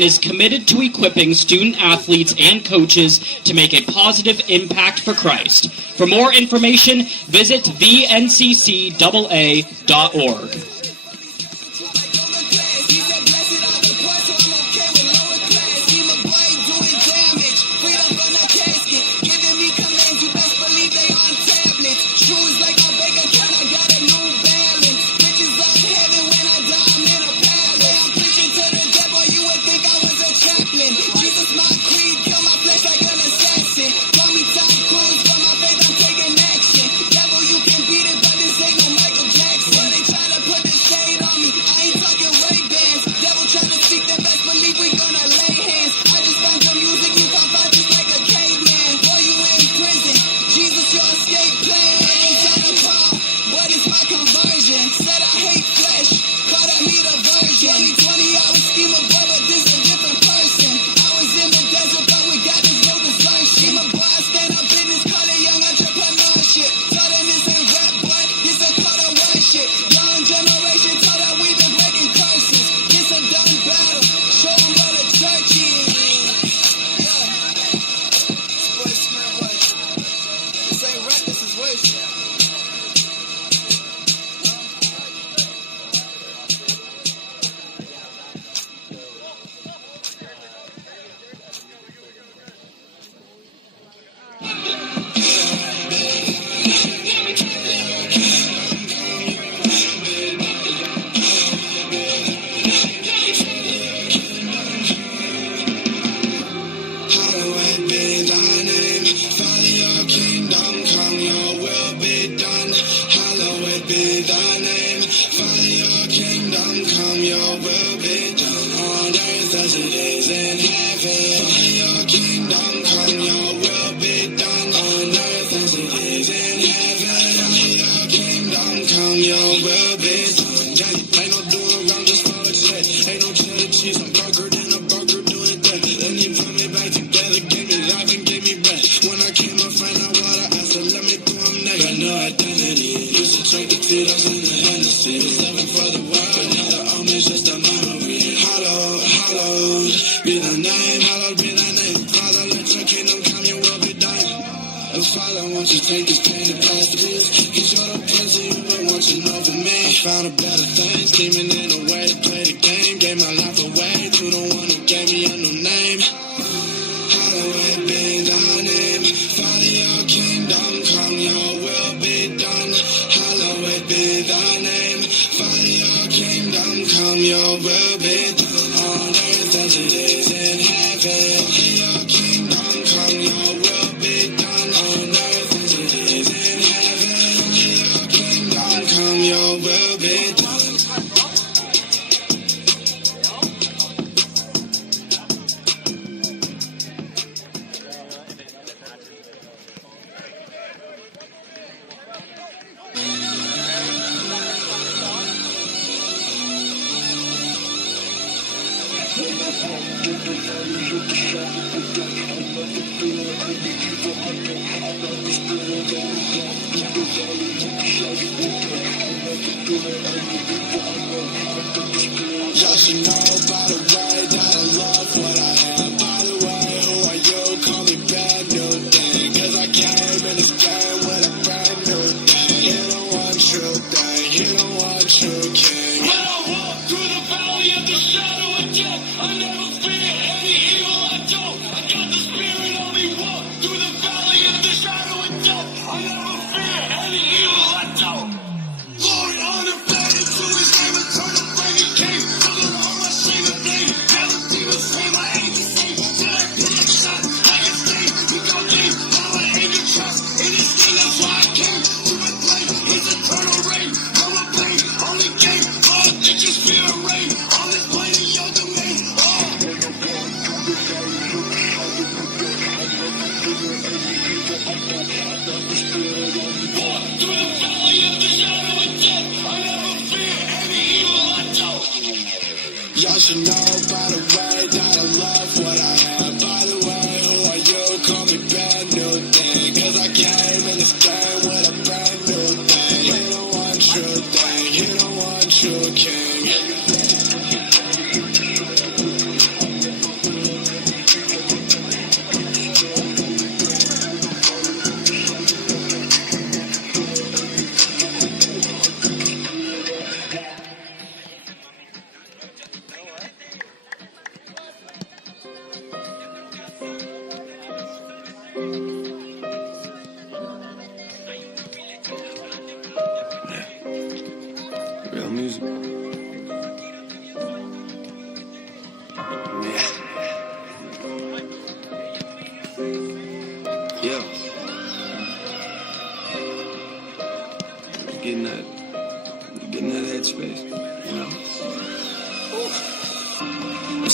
is committed to equipping student athletes and coaches to make a positive impact for Christ. For more information, visit theNCCAA.org.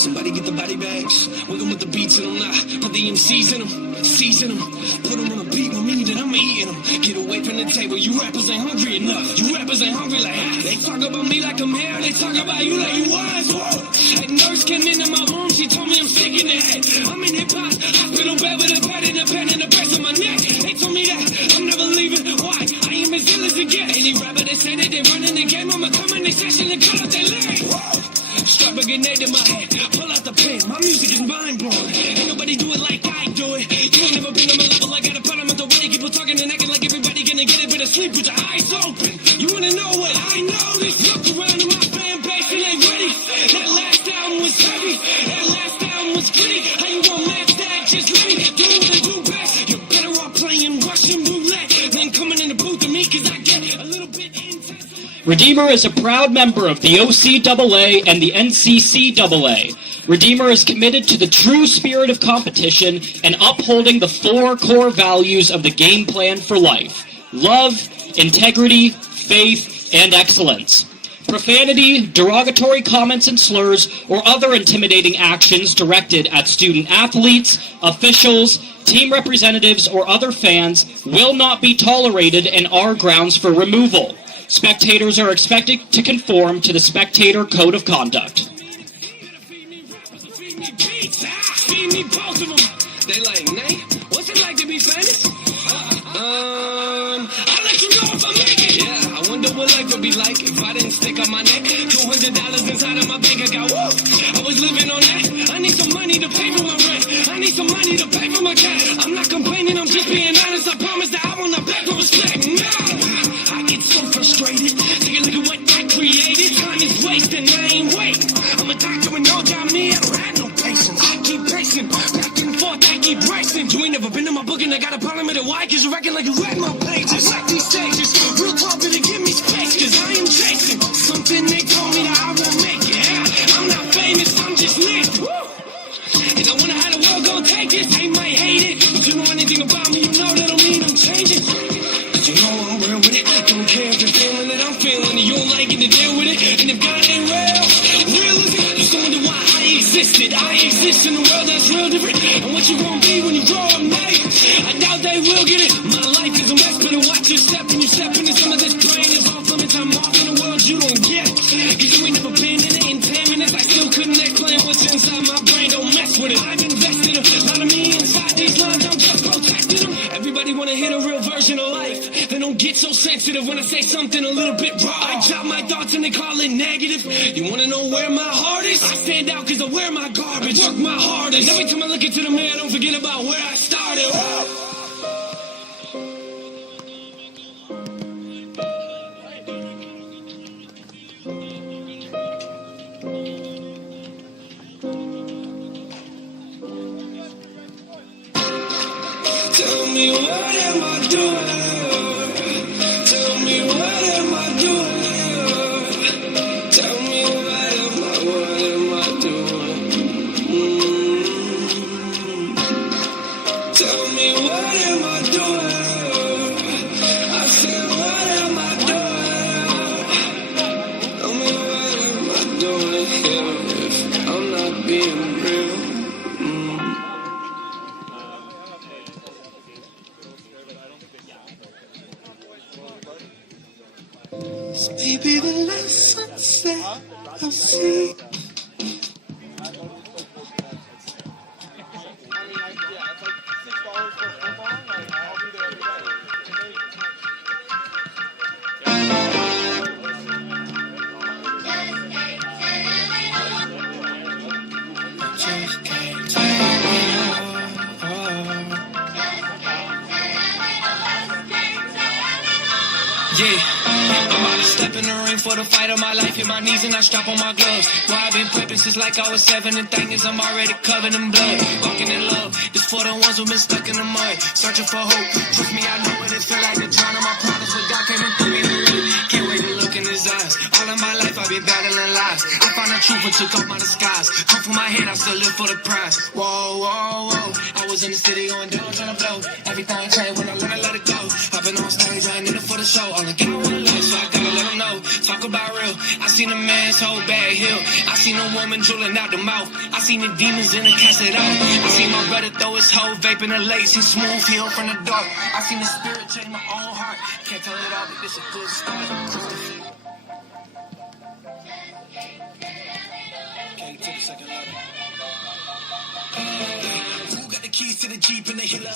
Somebody get the body bags. Working with the beats and I'm not. Put the MCs in them, season them. Put them on a beat with me, then I'm eating them. Get away from the table, you rappers ain't hungry enough. You rappers ain't hungry like they talk about me like I'm here. They talk about you like you was. Whoa. A nurse came into my room, she told me I'm sick in the head. I'm in hip-hop, hospital bed with a pad and a pen and a brace on my neck. They told me that I'm never leaving. Why? I am as ill as it gets. Any rapper that say that they running the game, I'ma come in the session and cut out their leg. Strap a grenade in my head, pull out the pen. My music is mind-blowing. Ain't nobody do it like I do it. You ain't never been on my level. I got a problem with the way people talking and acting like everybody gonna get it, but asleep with your eyes open. You wanna know what I know? This look around in my fan base and they ready. That last album was heavy. That last album was gritty. How you gonna match that? Just let me do what I do best. You're better off playing Russian roulette than coming in the booth to me, cause I get a little bit intense. Redeemer is a proud member of the OCAA and the NCCAA. Redeemer is committed to the true spirit of competition and upholding the 4 core values of the game plan for life: love, integrity, faith, and excellence. Profanity, derogatory comments and slurs, or other intimidating actions directed at student athletes, officials, team representatives, or other fans will not be tolerated and are grounds for removal. Spectators are expected to conform to the Spectator Code of Conduct. Feed me both of them. They like, Nate, what's it like to be famous? I'll let you know if I make it. Yeah, I wonder what life would be like if I didn't stick on my neck. $200 inside of my bank account. Woo! I was living on that. I need some money to pay for my rent. I need some money to pay for my cat. I'm not complaining, I'm just being honest. I promise that I will not beg for respect. Nah, I get so frustrated. Take a look at what I created. Time is wasting, I ain't waiting. I'm a doctor and no doubt me. I don't have no patience. I keep pacing, back and forth, I keep racing. You ain't never been in my book and I got a problem with it. Why? Cause you reckon like you read my pages. Like these stages, real talk to give me space. Cause I am chasing something they told me that I won't make it. Yeah, I'm not famous, I'm just lit. And I wonder how the world gon' take this. They might hate it, but you know anything about me, you know that don't mean I'm changing. Cause you know I'm real with it. Don't care if you're feeling it, I'm feeling it. You don't like it to deal with it. And if God ain't real, real is it? Just wonder why I existed. I exist in a world that's real different. And what you gon' be when you grow up, mate? I doubt they will get it. My life is a mess, better watch your step. And you step into some of this brain is off limits. I'm off in a world you don't get. Cause you ain't never been in it in 10 minutes. I still couldn't explain what's inside my brain. Don't mess with it. I've invested a lot of me inside these lines. I'm just protecting them. Everybody wanna hit a real version of life. They don't get so sensitive when I say something a little bit raw. I drop my thoughts and they call it negative. You wanna know where my heart is? I stand out cause I wear my garbage. Work my hardest. Every time I look into the mirror, I don't forget about where I started. Tell me what am I doing? Tell me what am I doing? Tell me what am I doing? Tell me what am I doing? I said what am I doing? Tell me what am I doing here if I'm not being real? Maybe the last sunset I'll see. Yeah, I'm about to step in the ring for the fight of my life. Hit my knees and I strap on my gloves. Boy, I've been prepping since like I was 7. And thing is, I'm already covered in blood. Walking in love, this for the ones who've been stuck in the mud. Searching for hope, trust me, I know what it feel like to drown on my problems. But God came and threw me in the loop. Can't wait to look in his designs. All of my life I've been battling lies. I found the truth and took off my disguise. Come for my head, I still live for the prize. Whoa, whoa, whoa. I was in the city going down, trying to blow. Everything changed when I learned to let it go. I've been on stage, I ain't in it for the show. All I got one life, so I gotta let them know. Talk about real. I seen a man's whole bad hill. I seen a woman drooling out the mouth. I seen the demons in the cassette out. I seen my brother throw his whole vape in the lace. He smooth, heal from the dark. I seen the spirit change my own heart. Can't tell it all, but this a good start. Okay, to the second letter. Who got the keys to the Jeep and the Hiller?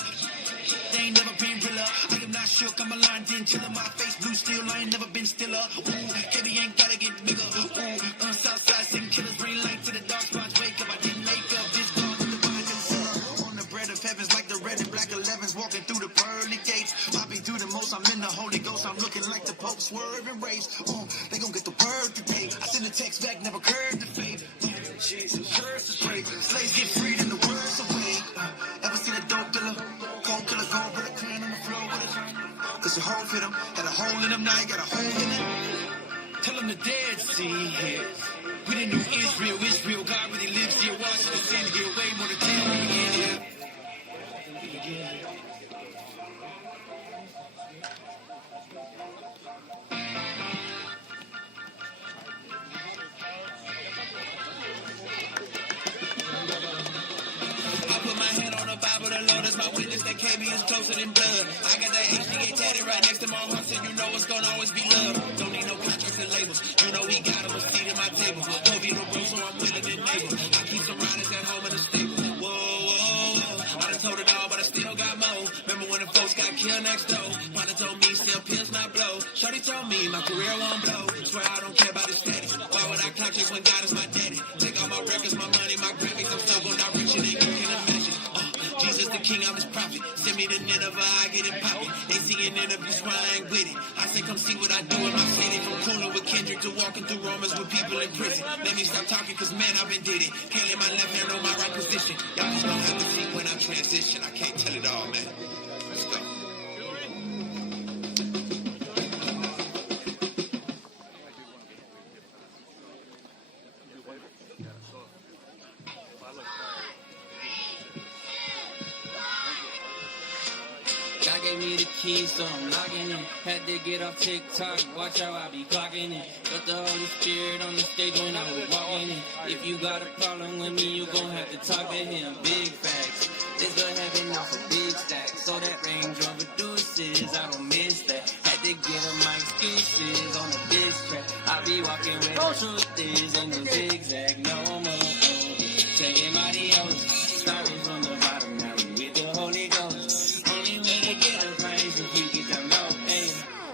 They ain't never been realer. I am not shook, I'm aligned in chillin'. My face blue steel, I ain't never been stiller. Ooh, Kitty ain't gotta get bigger. Ooh, Southside sitting killers, bring light to the dark spots. Wake up, I didn't make up this gone with the vine concealer. On the bread of heavens like the red and black 11s, walking through the pearly gates. Popping through the most, I'm in the Holy Ghost. I'm looking like the Pope, swerving race. They gon' get the word today. I send a text back, never curved the fate. Jesus, curse is great. Slaves get freed and the words away. Ever seen a dope dealer? Cold killer gone with a can on the floor with it. Cause your hole fit him, had a hole in him, now you got a hole in him. Tell him the dead see here. We the new Israel, Israel. God really lives here. Watch the sin here. Way more to tell when we get here. Bible, the Lord is my witness, that KB is closer than blood. I got that HDA tatted right next to my heart, and you know it's gonna always be love. Don't need no contracts and labels, you know we got them a seat at my table. Don't be no bro, so I'm willing to enable. I keep some riders at home in the stable. Whoa, whoa, whoa. I done told it all, but I still got more. Remember when the folks got killed next door? Partner told me, still pills not blow. Shorty told me, my career won't blow. Swear I don't care about the status. Why would I clock chase when God is my daddy? Take all my records, my money, my Grammys, I'm still going out richer than you can imagine. Jesus the king, I'm his prophet. Send me to Nineveh, I get it poppin'. They seeing interviews while I ain't with it. I say come see what I do in my city. From cooling with Kendrick to walking through Romans with people in prison. Let me stop talking cause man, I've been did it. Can't let my left hand on my right position. Y'all just gonna have to see when I transition. I can't tell it all, man. Let's go. God gave me the keys, so I'm logging in. Had to get off TikTok, watch how I be clocking in. But the Holy Spirit on the stage when I was walking in. If you got a problem with me, you gon' have to talk to him. Big facts, this the heaven off a big stack. So that Range Rover Deuces, I don't miss that. Had to get on my excuses on the diss track. I be walking with no truth is, ain't no zigzag no more. Taking mighty oaths, starting from the bottom, now we with the Holy Ghost.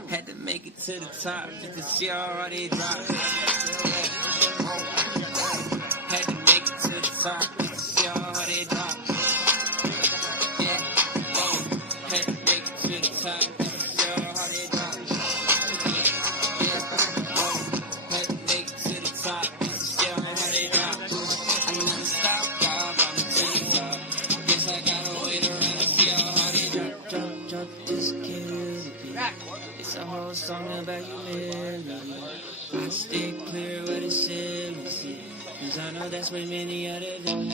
Had to make it to the top just to see how hard it dropped. Had to make it to the top just to see how hard it dropped. Yeah, oh, had to make it to the top just to see how hard it dropped. Yeah, oh, had to make it to the top just to see how hard it dropped. I never stop, I'm to the top. Guess I gotta wait around to see how hard it dropped. Drop this kid. It's a whole song about humility. I stay clear where the silence is, cause I know that's where many others are.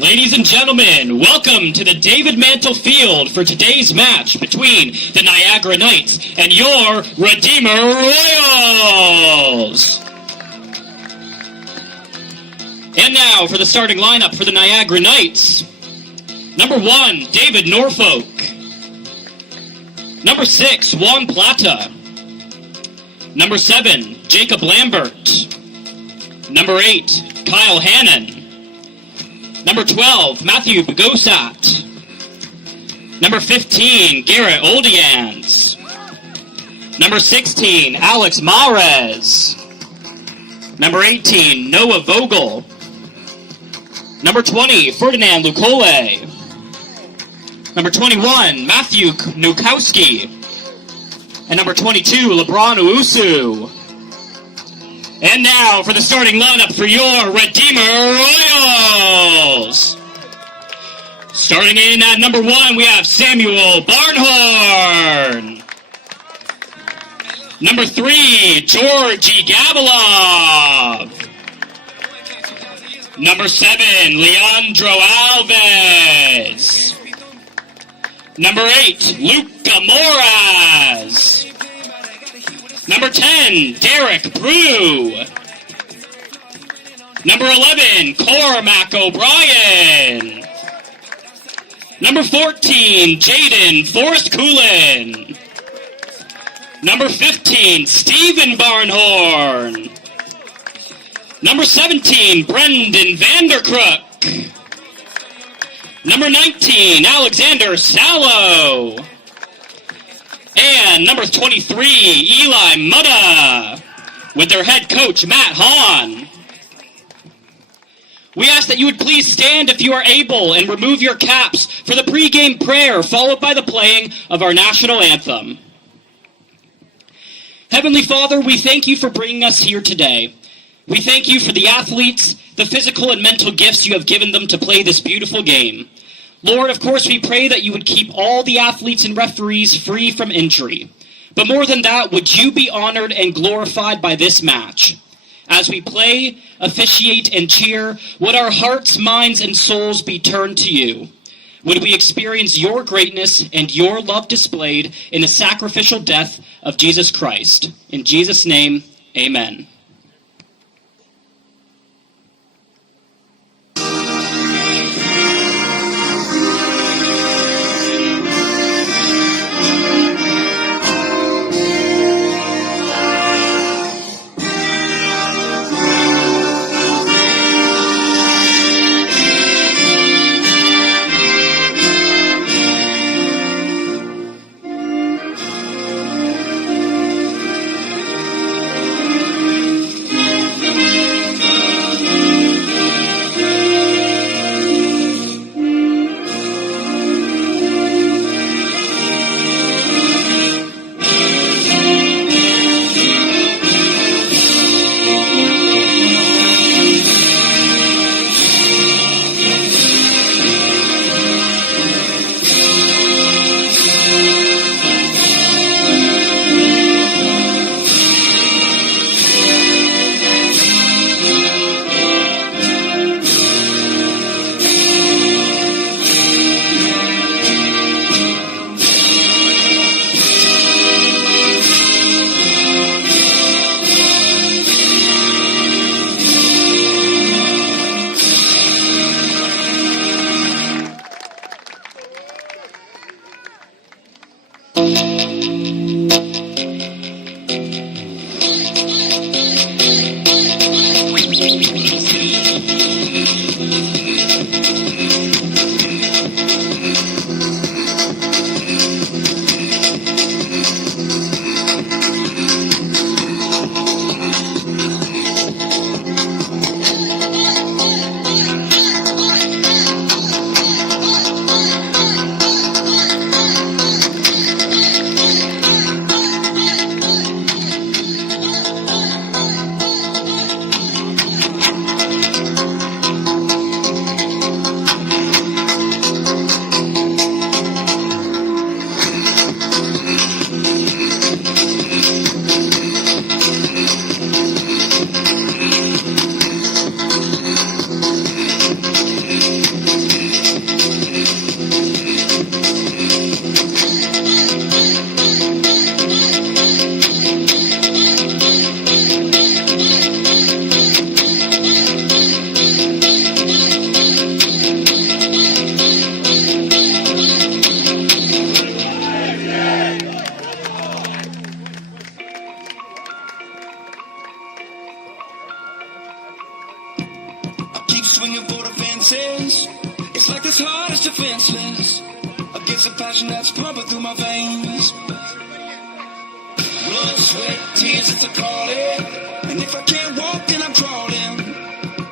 Ladies and gentlemen, welcome to the David Mantle Field for today's match between the Niagara Knights and your Redeemer Royals. And now for the starting lineup for the Niagara Knights. Number 1, David Norfolk. Number 6, Juan Plata. Number 7, Jacob Lambert. Number 8, Kyle Hannon. Number 12, Matthew Bagosat. Number 15, Garrett Oldians. Number 16, Alex Mares. Number 18, Noah Vogel. Number 20, Ferdinand Lucole. Number 21, Matthew Nukowski. And number 22, LeBron Owusu. And now for the starting lineup for your Redeemer Royals. Starting in at number 1, we have Samuel Barnhorn. Number 3, Georgie Gavilov. Number 7, Leandro Alves. Number 8, Luca Moraz. Number 10, Derek Brew. Number 11, Cormac O'Brien. Number 14, Jaden Forrest-Coolin. Number 15, Stephen Barnhorn. Number 17, Brendan Vanderkrook. Number 19, Alexander Sallow. And number 23, Eli Mutta, with their head coach, Matt Hahn. We ask that you would please stand if you are able and remove your caps for the pregame prayer, followed by the playing of our national anthem. Heavenly Father, we thank you for bringing us here today. We thank you for the athletes, the physical and mental gifts you have given them to play this beautiful game. Lord, of course, we pray that you would keep all the athletes and referees free from injury. But more than that, would you be honored and glorified by this match? As we play, officiate, and cheer, would our hearts, minds, and souls be turned to you? Would we experience your greatness and your love displayed in the sacrificial death of Jesus Christ? In Jesus' name, amen. swinging for the fences. It's like this heart is defenseless against the passion that's pumping through my veins. Blood, sweat, tears at the calling. And if I can't walk, then I'm crawling.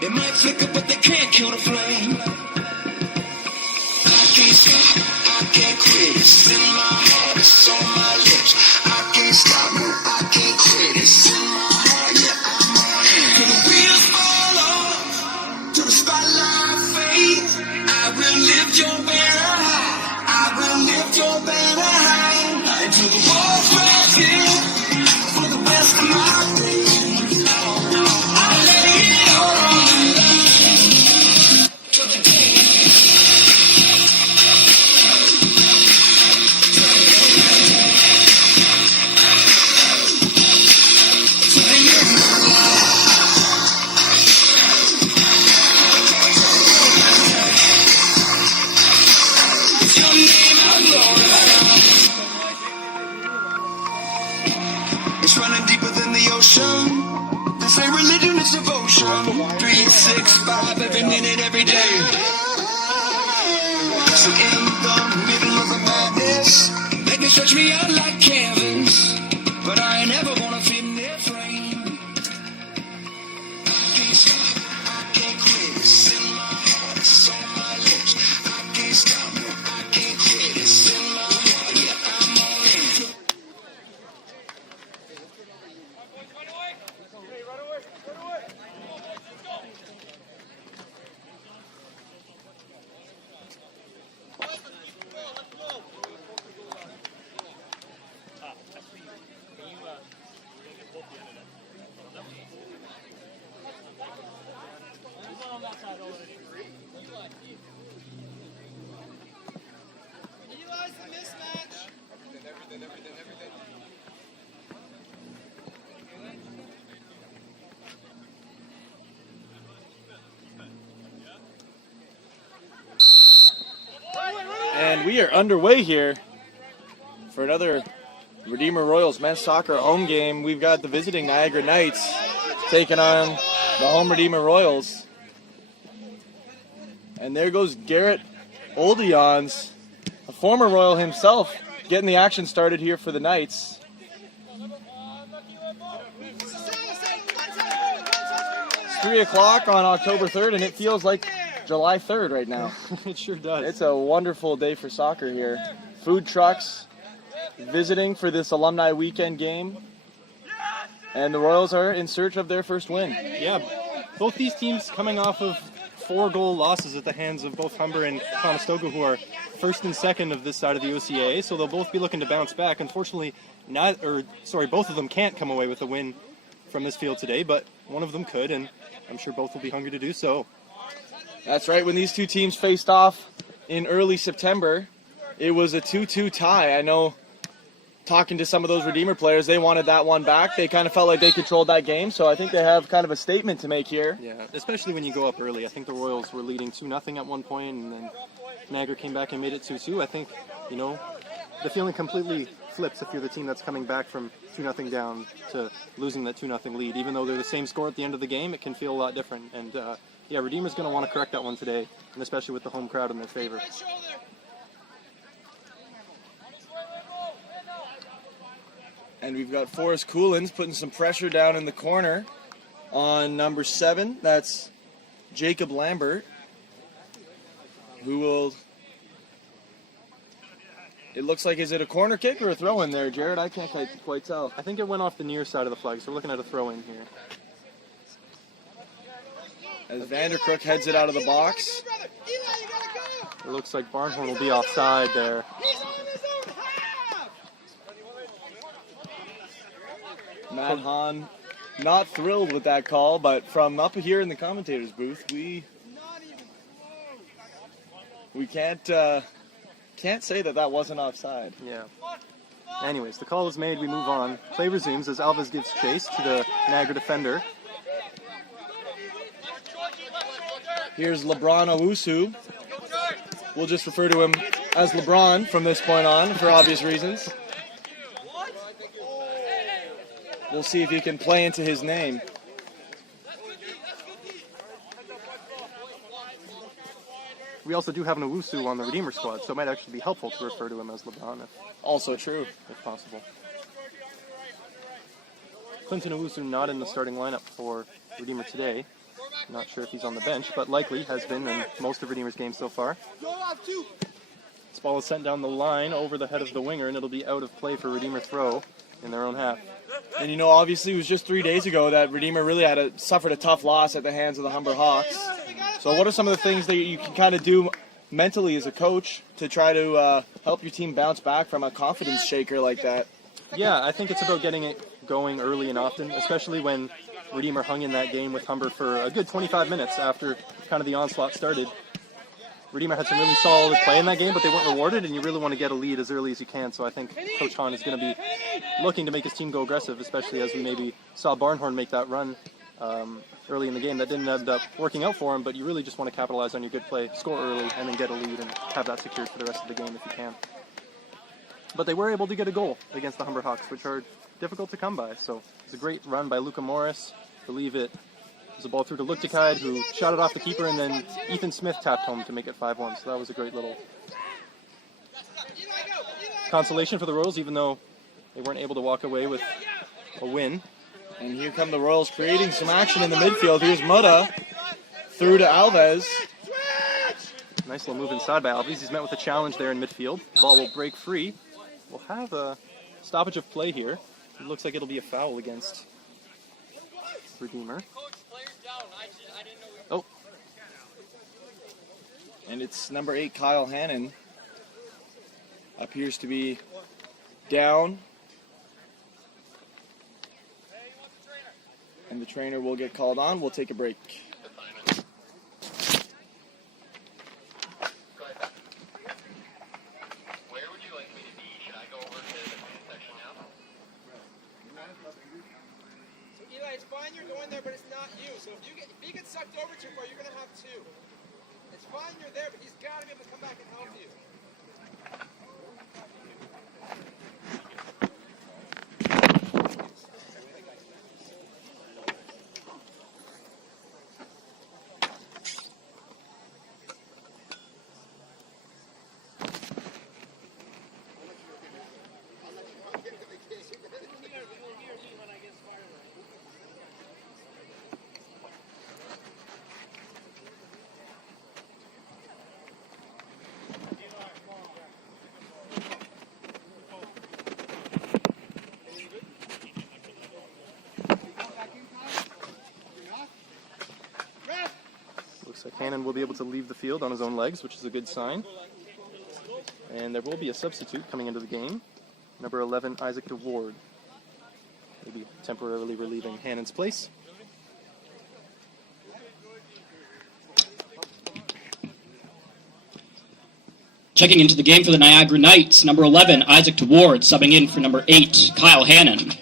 It might flicker, but they can't kill the flame. I can't stop, I can't quit. It's in my heart, it's on my lips. I can't stop, no, I can't quit. It's in my heart, yeah, I'm on your name out, Lord. It's running deeper than the ocean. This ain't religion, it's devotion. 3, 6, 5, every minute, every day. So in the middle of the madness, they can stretch me out like canvas, but I ain't ever gonna fit in their frame. I can't stop, I can't quit. It's in my heart, it's on my lips. I can't stop, no, I can't quit. It's in my heart, yeah, I'm all in. And we are underway here for another Redeemer Royals men's soccer home game. We've got the visiting Niagara Knights taking on the home Redeemer Royals. And there goes Garrett Oldions, a former Royal himself, getting the action started here for the Knights. It's 3 o'clock on October 3rd, and it feels like July 3rd right now. It sure does. It's a wonderful day for soccer here. Food trucks visiting for this alumni weekend game. And the Royals are in search of their first win. Yeah, both these teams coming off of 4-goal losses at the hands of both Humber and Conestoga, who are first and second of this side of the OCAA, so they'll both be looking to bounce back. Unfortunately, both of them can't come away with a win from this field today, but one of them could, and I'm sure both will be hungry to do so. That's right. When these two teams faced off in early September, it was a 2-2 tie. I know, talking to some of those Redeemer players, they wanted that one back. They kind of felt like they controlled that game, so I think they have kind of a statement to make here. Yeah, especially when you go up early. I think the Royals were leading 2-0 at one point, and then Niagara came back and made it 2-2. I think, the feeling completely flips if you're the team that's coming back from 2-0 down to losing that 2-0 lead. Even though they're the same score at the end of the game, it can feel a lot different. And Redeemer's going to want to correct that one today, and especially with the home crowd in their favor. And we've got Forrest Coolins putting some pressure down in the corner on number 7. That's Jacob Lambert, who will... It looks like, is it a corner kick or a throw-in there, Jared? I can't quite tell. I think it went off the near side of the flag, so we're looking at a throw-in here. As Vanderkrook heads it out of the box. It looks like Barnhorn will be offside there. Matt Hahn not thrilled with that call, but from up here in the commentator's booth, we can't say that wasn't offside. Yeah. Anyways, the call is made. We move on. Play resumes as Alves gives chase to the Niagara defender. Here's LeBron Owusu. We'll just refer to him as LeBron from this point on for obvious reasons. We'll see if he can play into his name. We also do have an Owusu on the Redeemer squad, so it might actually be helpful to refer to him as LeBron Also true. if possible. Clinton Owusu not in the starting lineup for Redeemer today. Not sure if he's on the bench, but likely has been in most of Redeemer's games so far. This ball is sent down the line over the head of the winger, and it'll be out of play for Redeemer throw in their own half. And obviously it was just 3 days ago that Redeemer really suffered a tough loss at the hands of the Humber Hawks. So what are some of the things that you can kind of do mentally as a coach to try to help your team bounce back from a confidence shaker like that? Yeah, I think it's about getting it going early and often, especially when Redeemer hung in that game with Humber for a good 25 minutes after kind of the onslaught started. Redeemer had some really solid play in that game, but they weren't rewarded, and you really want to get a lead as early as you can. So I think Coach Hahn is going to be looking to make his team go aggressive, especially as we maybe saw Barnhorn make that run early in the game that didn't end up working out for him, but you really just want to capitalize on your good play, score early, and then get a lead and have that secured for the rest of the game if you can. But they were able to get a goal against the Humber Hawks, which are difficult to come by. So it's a great run by Luca Morris. I believe it was a ball through to Luktikide, who shot it off the keeper, and then Ethan Smith tapped home to make it 5-1. So that was a great little consolation for the Royals, even though they weren't able to walk away with a win. And here come the Royals creating some action in the midfield. Here's Mutta through to Alves. Nice little move inside by Alves. He's met with a challenge there in midfield. The ball will break free. We'll have a stoppage of play here. It looks like it'll be a foul against Redeemer. Oh. And it's number 8, Kyle Hannon. Appears to be down. And the trainer will get called on. We'll take a break. It's fine you're going there, but it's not you. So if you get sucked over too far, you're going to have 2. It's fine you're there, but he's got to be able to come back and help you. Looks like Hannon will be able to leave the field on his own legs, which is a good sign. And there will be a substitute coming into the game. Number 11, Isaac DeWard. Maybe temporarily relieving Hannon's place. Checking into the game for the Niagara Knights, number 11, Isaac DeWard, subbing in for number 8, Kyle Hannon.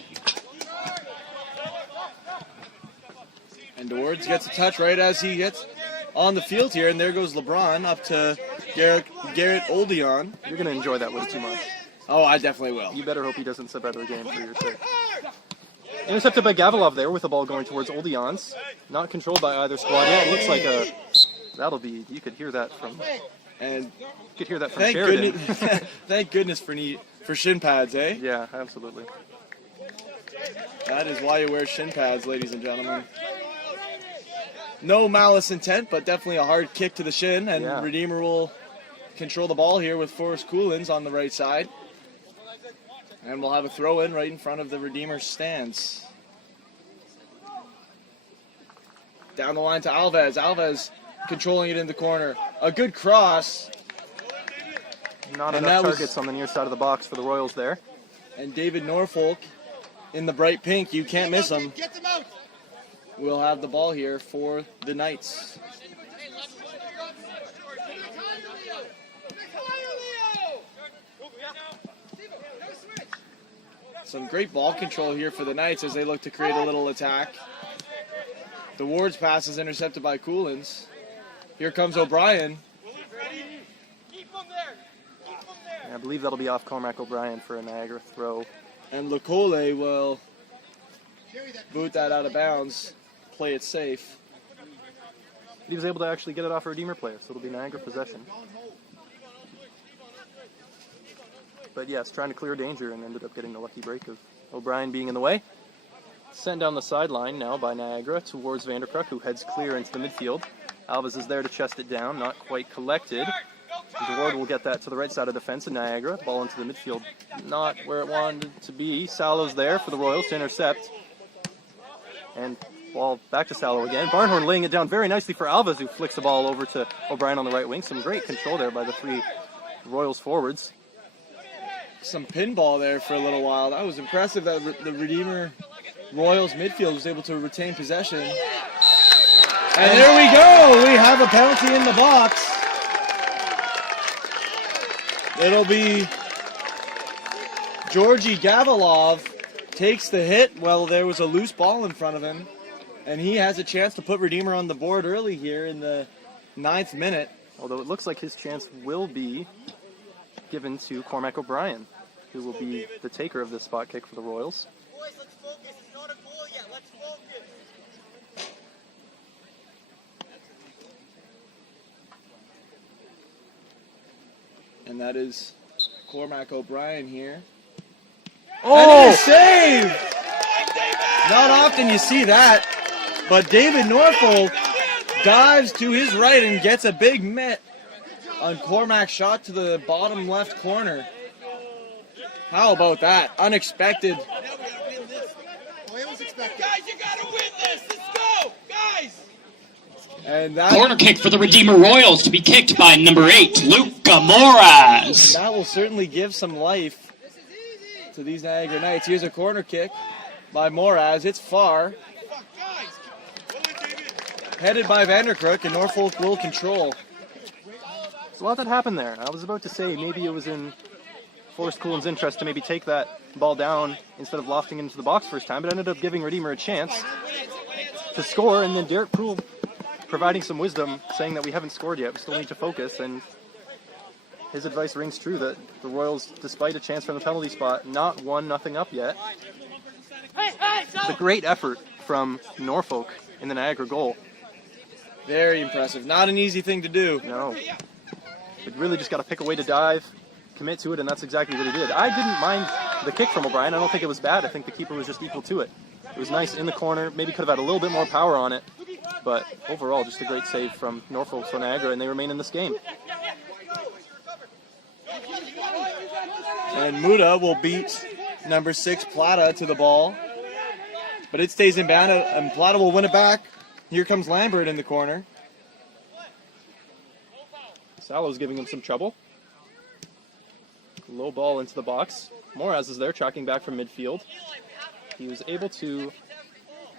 And DeWard gets a touch right as he gets on the field here, and there goes LeBron up to Garrett Oldion. You're going to enjoy that way too much. Oh, I definitely will. You better hope he doesn't sub out of the game for your sake. Intercepted by Gavilov there with the ball going towards Oldion's. Not controlled by either squad yet. It looks like that'll be, you could hear that from, And you could hear that from thank Sheridan. goodness, thank goodness for shin pads, eh? Yeah, absolutely. That is why you wear shin pads, ladies and gentlemen. No malice intent, but definitely a hard kick to the shin, and Yeah. Redeemer will control the ball here with Forrest Coolins on the right side. And we'll have a throw-in right in front of the Redeemer stands. Down the line to Alves. Alves controlling it in the corner. A good cross. Not And enough that was- targets on the near side of the box for the Royals there. And David Norfolk in the bright pink. You can't miss him. We'll have the ball here for the Knights. Some great ball control here for the Knights as they look to create a little attack. The Ward's pass is intercepted by Coolins. Here comes O'Brien. I believe that'll be off Cormac O'Brien for a Niagara throw. And Lecole will boot that out of bounds, play it safe. He was able to actually get it off a Redeemer player, so it'll be Niagara possession. But yes, trying to clear danger and ended up getting the lucky break of O'Brien being in the way. Sent down the sideline now by Niagara towards Vanderkruk, who heads clear into the midfield. Alves is there to chest it down, not quite collected. DeWard will get that to the right side of the fence in Niagara. Ball into the midfield, not where it wanted to be. Sallow's there for the Royals to intercept. And ball back to Sallow again. Barnhorn laying it down very nicely for Alves, who flicks the ball over to O'Brien on the right wing. Some great control there by the three Royals forwards. Some pinball there for a little while. That was impressive that the Redeemer Royals midfield was able to retain possession. And there we go. We have a penalty in the box. It'll be Georgi Gavilov takes the hit. Well, there was a loose ball in front of him. And he has a chance to put Redeemer on the board early here in the 9th minute. Although it looks like his chance will be given to Cormac O'Brien, who will be the taker of this spot kick for the Royals. Boys, let's focus. It's not a goal yet. Let's focus. And that is Cormac O'Brien here. Oh! And a save! Not often you see that, but David Norfolk dives to his right and gets a big mitt on Cormac's shot to the bottom left corner. How about that? Unexpected. Guys, you gotta win this. Let's go, guys. And that, Corner kick for the Redeemer Royals to be kicked by number 8, Luca Moraz. that will certainly give some life to these Niagara Knights. Here's a corner kick by Moraz. It's far. Headed by Vanderkrook, and Norfolk will control. There's a lot that happened there. I was about to say maybe it was in Forrest Coulin's interest to maybe take that ball down instead of lofting into the box first time, but ended up giving Redeemer a chance to score, and then Derek Proulx providing some wisdom, saying that we haven't scored yet, we still need to focus, and his advice rings true that the Royals, despite a chance from the penalty spot, not 1-0 up yet. The great effort from Norfolk in the Niagara goal. Very impressive. Not an easy thing to do. No. But really just got to pick a way to dive, commit to it, and that's exactly what he did. I didn't mind the kick from O'Brien. I don't think it was bad. I think the keeper was just equal to it. It was nice in the corner. Maybe could have had a little bit more power on it. But overall, just a great save from Norfolk for Niagara, and they remain in this game. And Muda will beat number 6 Plata to the ball. But it stays in bound, and Plata will win it back. Here comes Lambert in the corner. Sallow's giving him some trouble. Low ball into the box. Moraz is there, tracking back from midfield. He was able to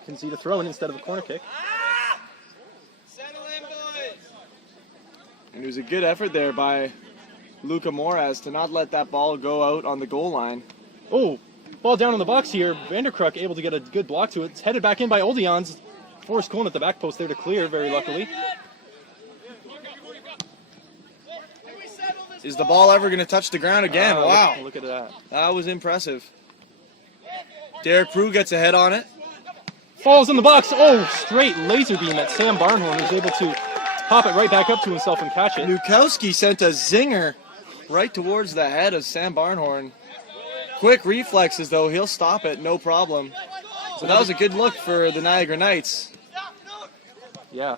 concede a throw-in instead of a corner kick. Settle in, boys. And it was a good effort there by Luca Moraz to not let that ball go out on the goal line. Oh, ball down in the box here. Vanderkrook able to get a good block to it. It's headed back in by Oldians. Forrest Coulin at the back post there to clear, very luckily. Is the ball ever going to touch the ground again? Wow. Look at that. That was impressive. Derek Proulx gets a head on it. Falls in the box. Oh, straight laser beam at Sam Barnhorn, who's able to pop it right back up to himself and catch it. Lukowski sent a zinger right towards the head of Sam Barnhorn. Quick reflexes, though. He'll stop it, no problem. So that was a good look for the Niagara Knights. Yeah.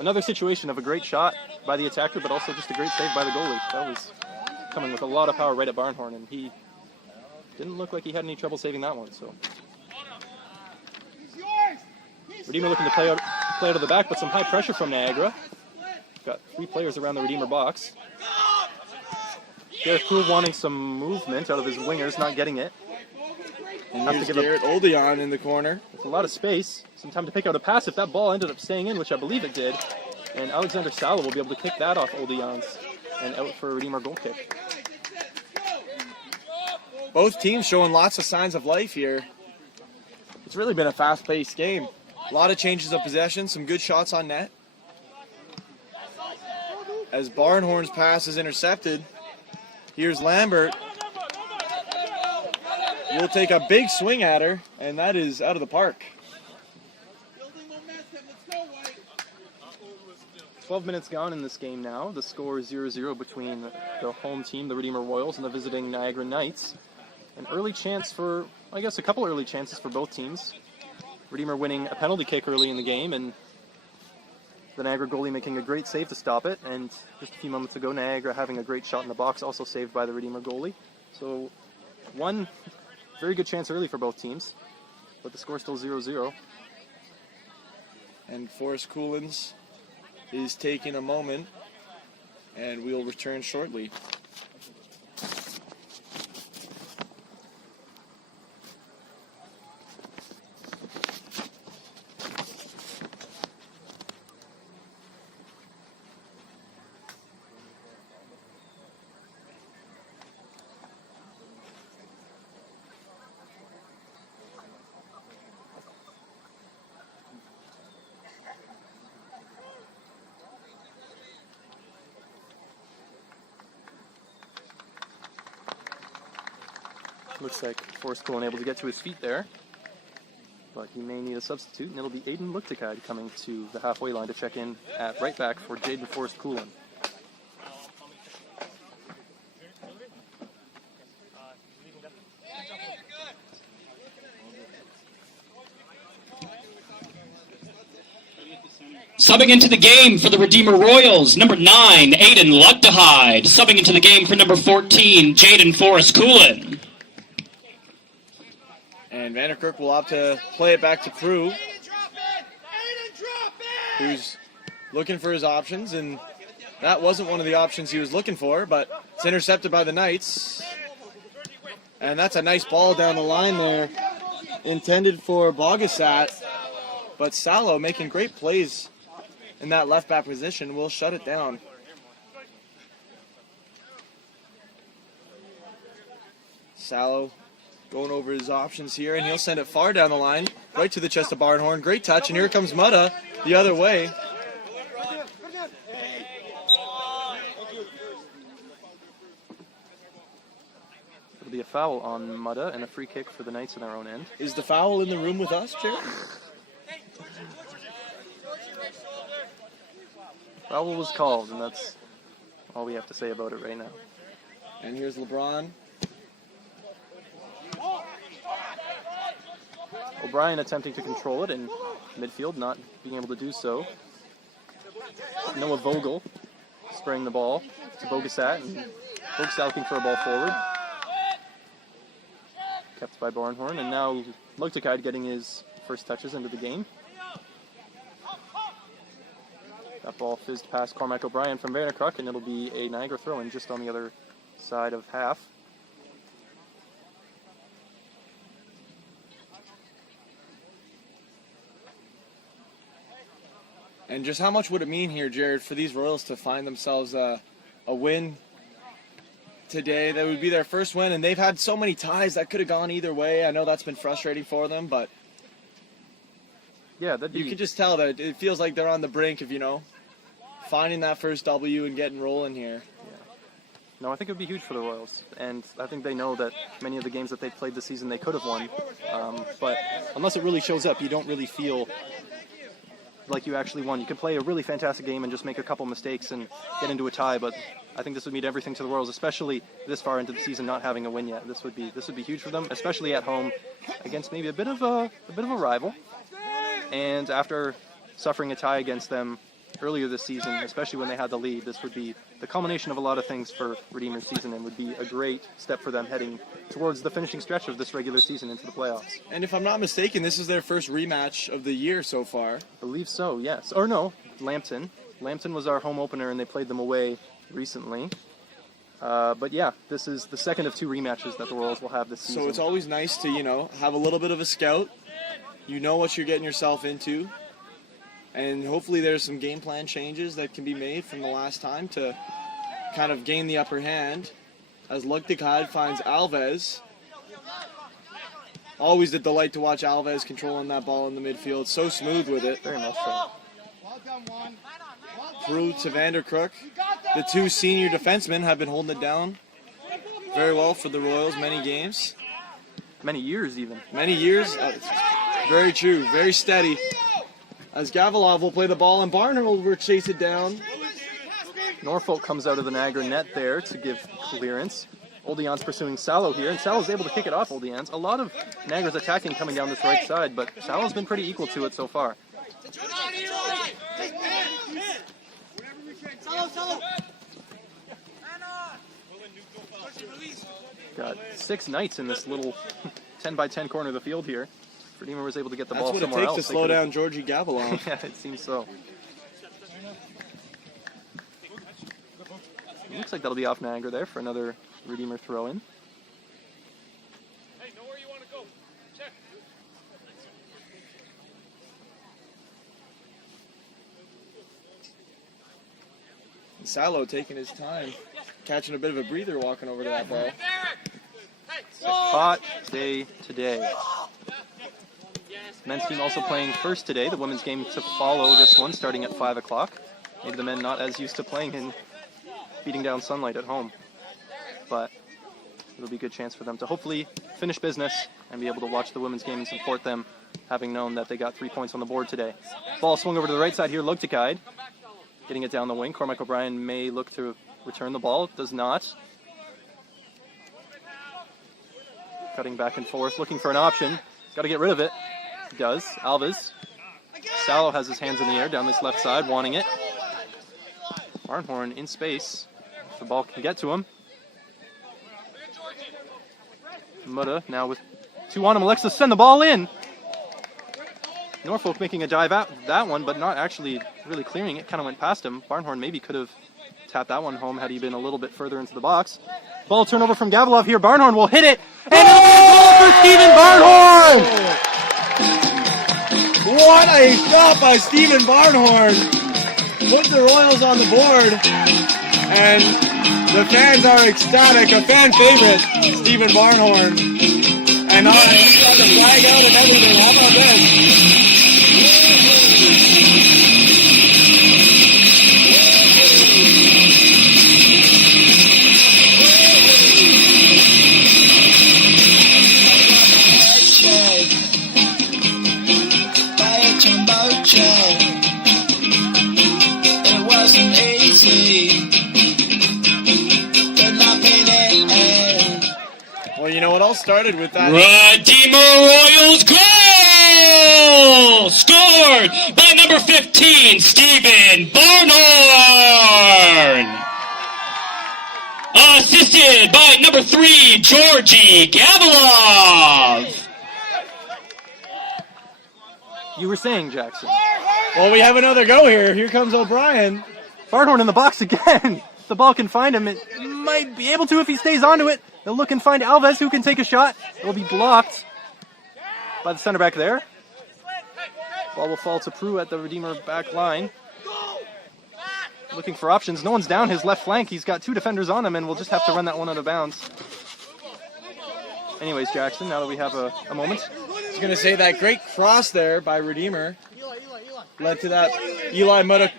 Another situation of a great shot by the attacker, but also just a great save by the goalie. That was coming with a lot of power right at Barnhorn, and he didn't look like he had any trouble saving that one. So Redeemer looking to play out of the back, but some high pressure from Niagara. Got 3 players around the Redeemer box. Derek Proulx wanting some movement out of his wingers, not getting it. And here's Garrett Oldion in the corner. With a lot of space, some time to pick out a pass if that ball ended up staying in, which I believe it did. And Alexander Sallow will be able to kick that off Oldian's and out for a Redeemer goal kick. Both teams showing lots of signs of life here. It's really been a fast-paced game. A lot of changes of possession, some good shots on net. As Barnhorn's pass is intercepted, here's Lambert. We'll take a big swing at her, and that is out of the park. 12 minutes gone in this game now. The score is 0-0 between the home team, the Redeemer Royals, and the visiting Niagara Knights. An early chance for, I guess, a couple early chances for both teams. Redeemer winning a penalty kick early in the game, and the Niagara goalie making a great save to stop it. And just a few moments ago, Niagara having a great shot in the box, also saved by the Redeemer goalie. So one very good chance early for both teams, but the score is still 0-0. And Forrest Coulins is taking a moment, and we'll return shortly. Looks like Forrest Cool unable to get to his feet there. But he may need a substitute, and it'll be Aiden Luktakide coming to the halfway line to check in at right back for Jaden Forrest Coolin. Subbing into the game for the Redeemer Royals, number 9, Aiden Luktakide. Subbing into the game for number 14, Jaden Forrest Coolin. And Vanderkirk will opt to play it back to Prue, who's looking for his options, and that wasn't one of the options he was looking for, but it's intercepted by the Knights. And that's a nice ball down the line there, intended for Bogasat, but Salo making great plays in that left back position will shut it down. Salo going over his options here, and he'll send it far down the line, right to the chest of Barnhorn. Great touch, and here comes Mutta the other way. It'll be a foul on Mutta and a free kick for the Knights in their own end. Is the foul in the room with us, Jared? Foul was called, and that's all we have to say about it right now. And here's LeBron. O'Brien attempting to control it in midfield, not being able to do so. Noah Vogel spraying the ball to Bogasat, and Bogasat looking for a ball forward. Kept by Barnhorn, and now Luktakide getting his first touches into the game. That ball fizzed past Cormac O'Brien from Vanderkirk, and it'll be a Niagara throw-in just on the other side of half. And just how much would it mean here, Jared, for these Royals to find themselves a win today? That would be their first win, and they've had so many ties that could have gone either way. I know that's been frustrating for them, but yeah, you could just tell that it feels like they're on the brink of, finding that first W and getting rolling here. Yeah. No, I think it would be huge for the Royals, and I think they know that many of the games that they played this season they could have won, but unless it really shows up, you don't really feel like you actually won. You can play a really fantastic game and just make a couple mistakes and get into a tie, but I think this would mean everything to the Royals, especially this far into the season not having a win yet. This would be huge for them, especially at home against maybe a bit of a rival. And after suffering a tie against them earlier this season, especially when they had the lead, this would be the culmination of a lot of things for Redeemer's season and would be a great step for them heading towards the finishing stretch of this regular season into the playoffs. And if I'm not mistaken, this is their first rematch of the year so far. I believe so, yes. Or no, Lambton. Lambton was our home opener, and they played them away recently. But yeah, this is the second of two rematches that the Royals will have this season. So it's always nice to, have a little bit of a scout. You know what you're getting yourself into. And hopefully there's some game plan changes that can be made from the last time to kind of gain the upper hand. As Luktakide finds Alves. Always a delight to watch Alves controlling that ball in the midfield. So smooth with it. Very much so. Through to Vanderkirk. The two senior defensemen have been holding it down very well for the Royals many games. Many years even. Many years. Very true. Very steady. As Gavilov will play the ball, and Barnhorn will chase it down. Norfolk comes out of the Niagara net there to give clearance. Oldian's pursuing Salo here, and Salo's able to kick it off Oldian's. A lot of Niagara's attacking coming down this right side, but Salo's been pretty equal to it so far. Got 6 Knights in this little 10-by-10 corner of the field here. Redeemer was able to get the ball somewhere else. That's what it takes to slow down Georgie Gavilov. Yeah, it seems so. It looks like that'll be off Niagara there for another Redeemer throw-in. Hey, know where you want to go. Check. Salo taking his time, catching a bit of a breather walking over to that ball. It's a hot day today. Men's team also playing first today. The women's game to follow this one starting at 5 o'clock. Maybe the men not as used to playing in beating down sunlight at home. But it'll be a good chance for them to hopefully finish business and be able to watch the women's game and support them, having known that they got 3 points on the board today. Ball swung over to the right side here, Logtikaid. Getting it down the wing. Cormac O'Brien may look to return the ball, does not. Cutting back and forth, looking for an option. Got to get rid of it. He does. Alves. Sallow has his hands in the air down this left side, wanting it. Barnhorn in space. If the ball can get to him. Mutta now with 2 on him. Elects to send the ball in. Norfolk making a dive at that one, but not actually really clearing it. Kind of went past him. Barnhorn maybe could have tapped that one home had he been a little bit further into the box. Ball turnover from Gavilov here. Barnhorn will hit it. And it'll be a goal for Stephen Barnhorn! What a shot by Stephen Barnhorn! Put the Royals on the board, and the fans are ecstatic. A fan favorite, Stephen Barnhorn. And got the flag out and everything. How about this? It wasn't easy. Well, you know what all started with that. Redeemer Royals goal! Scored by number 15, Stephen Barnhorn. Assisted by number 3, Georgie Gavilov. You were saying, Jackson. Well, we have another go here. Here comes O'Brien. Barnhorn in the box again. If the ball can find him, it might be able to if he stays onto it. They'll look and find Alves, who can take a shot. It'll be blocked by the center back there. Ball will fall to Prue at the Redeemer back line. Looking for options. No one's down his left flank. He's got 2 defenders on him, and we'll just have to run that one out of bounds. Anyways, Jackson, now that we have a moment. I was going to say that great cross there by Redeemer led to that. Eli Mutta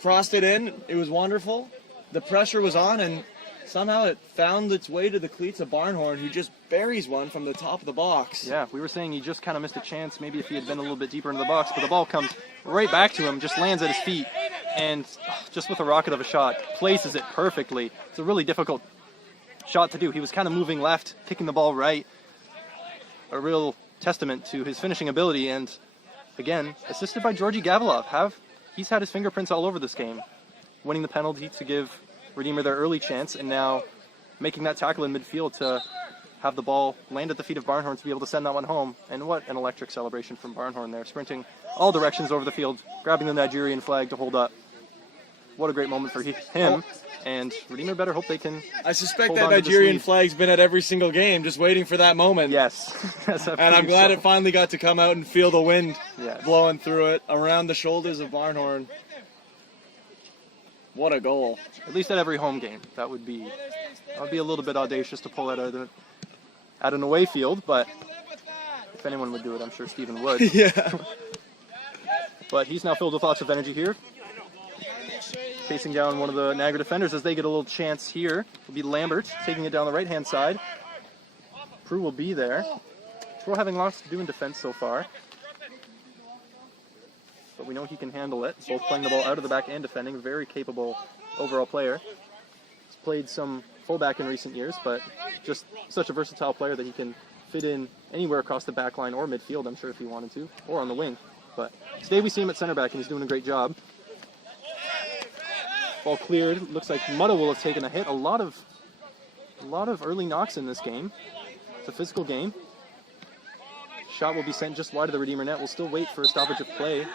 crossed it in. It was wonderful. The pressure was on, and somehow it found its way to the cleats of Barnhorn, who just buries one from the top of the box. Yeah, we were saying he just kind of missed a chance, maybe if he had been a little bit deeper into the box, but the ball comes right back to him, just lands at his feet, and just with a rocket of a shot, places it perfectly. It's a really difficult shot to do. He was kind of moving left, kicking the ball right. A real testament to his finishing ability, and again, assisted by Georgie Gavilov. He's had his fingerprints all over this game, winning the penalty to give Redeemer their early chance, and now making that tackle in midfield to have the ball land at the feet of Barnhorn to be able to send that one home. And what an electric celebration from Barnhorn there, sprinting all directions over the field, grabbing the Nigerian flag to hold up. What a great moment for him, and Redeemer better hope they can. I suspect that Nigerian flag's been at every single game, just waiting for that moment. Yes. And I'm glad it finally got to come out and feel the wind blowing through it around the shoulders of Barnhorn. What a goal. At least at every home game. That would be a little bit audacious to pull it out of at an away field, but if anyone would do it, I'm sure Stephen would. Yeah. But he's now filled with lots of energy here. Chasing down one of the Niagara defenders as they get a little chance here. Will be Lambert taking it down the right-hand side. Prue will be there. Prue having lots to do in defense so far, but we know he can handle it. Both playing the ball out of the back and defending. Very capable overall player. He's played some fullback in recent years, but just such a versatile player that he can fit in anywhere across the back line or midfield, I'm sure, if he wanted to, or on the wing. But today we see him at center back, and he's doing a great job. Ball cleared. Looks like Mutta will have taken a hit. A lot of early knocks in this game. It's a physical game. Shot will be sent just wide of the Redeemer net. We'll still wait for a stoppage of play,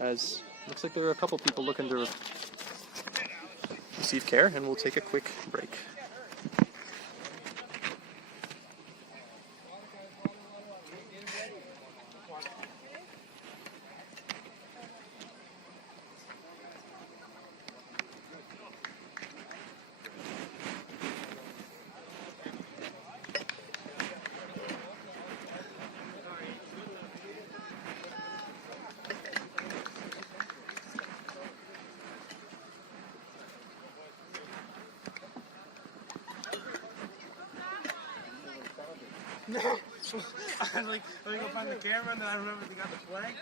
as looks like there are a couple people looking to receive care, and we'll take a quick break. I was like, let me go find the camera, and then I remember they got the flag.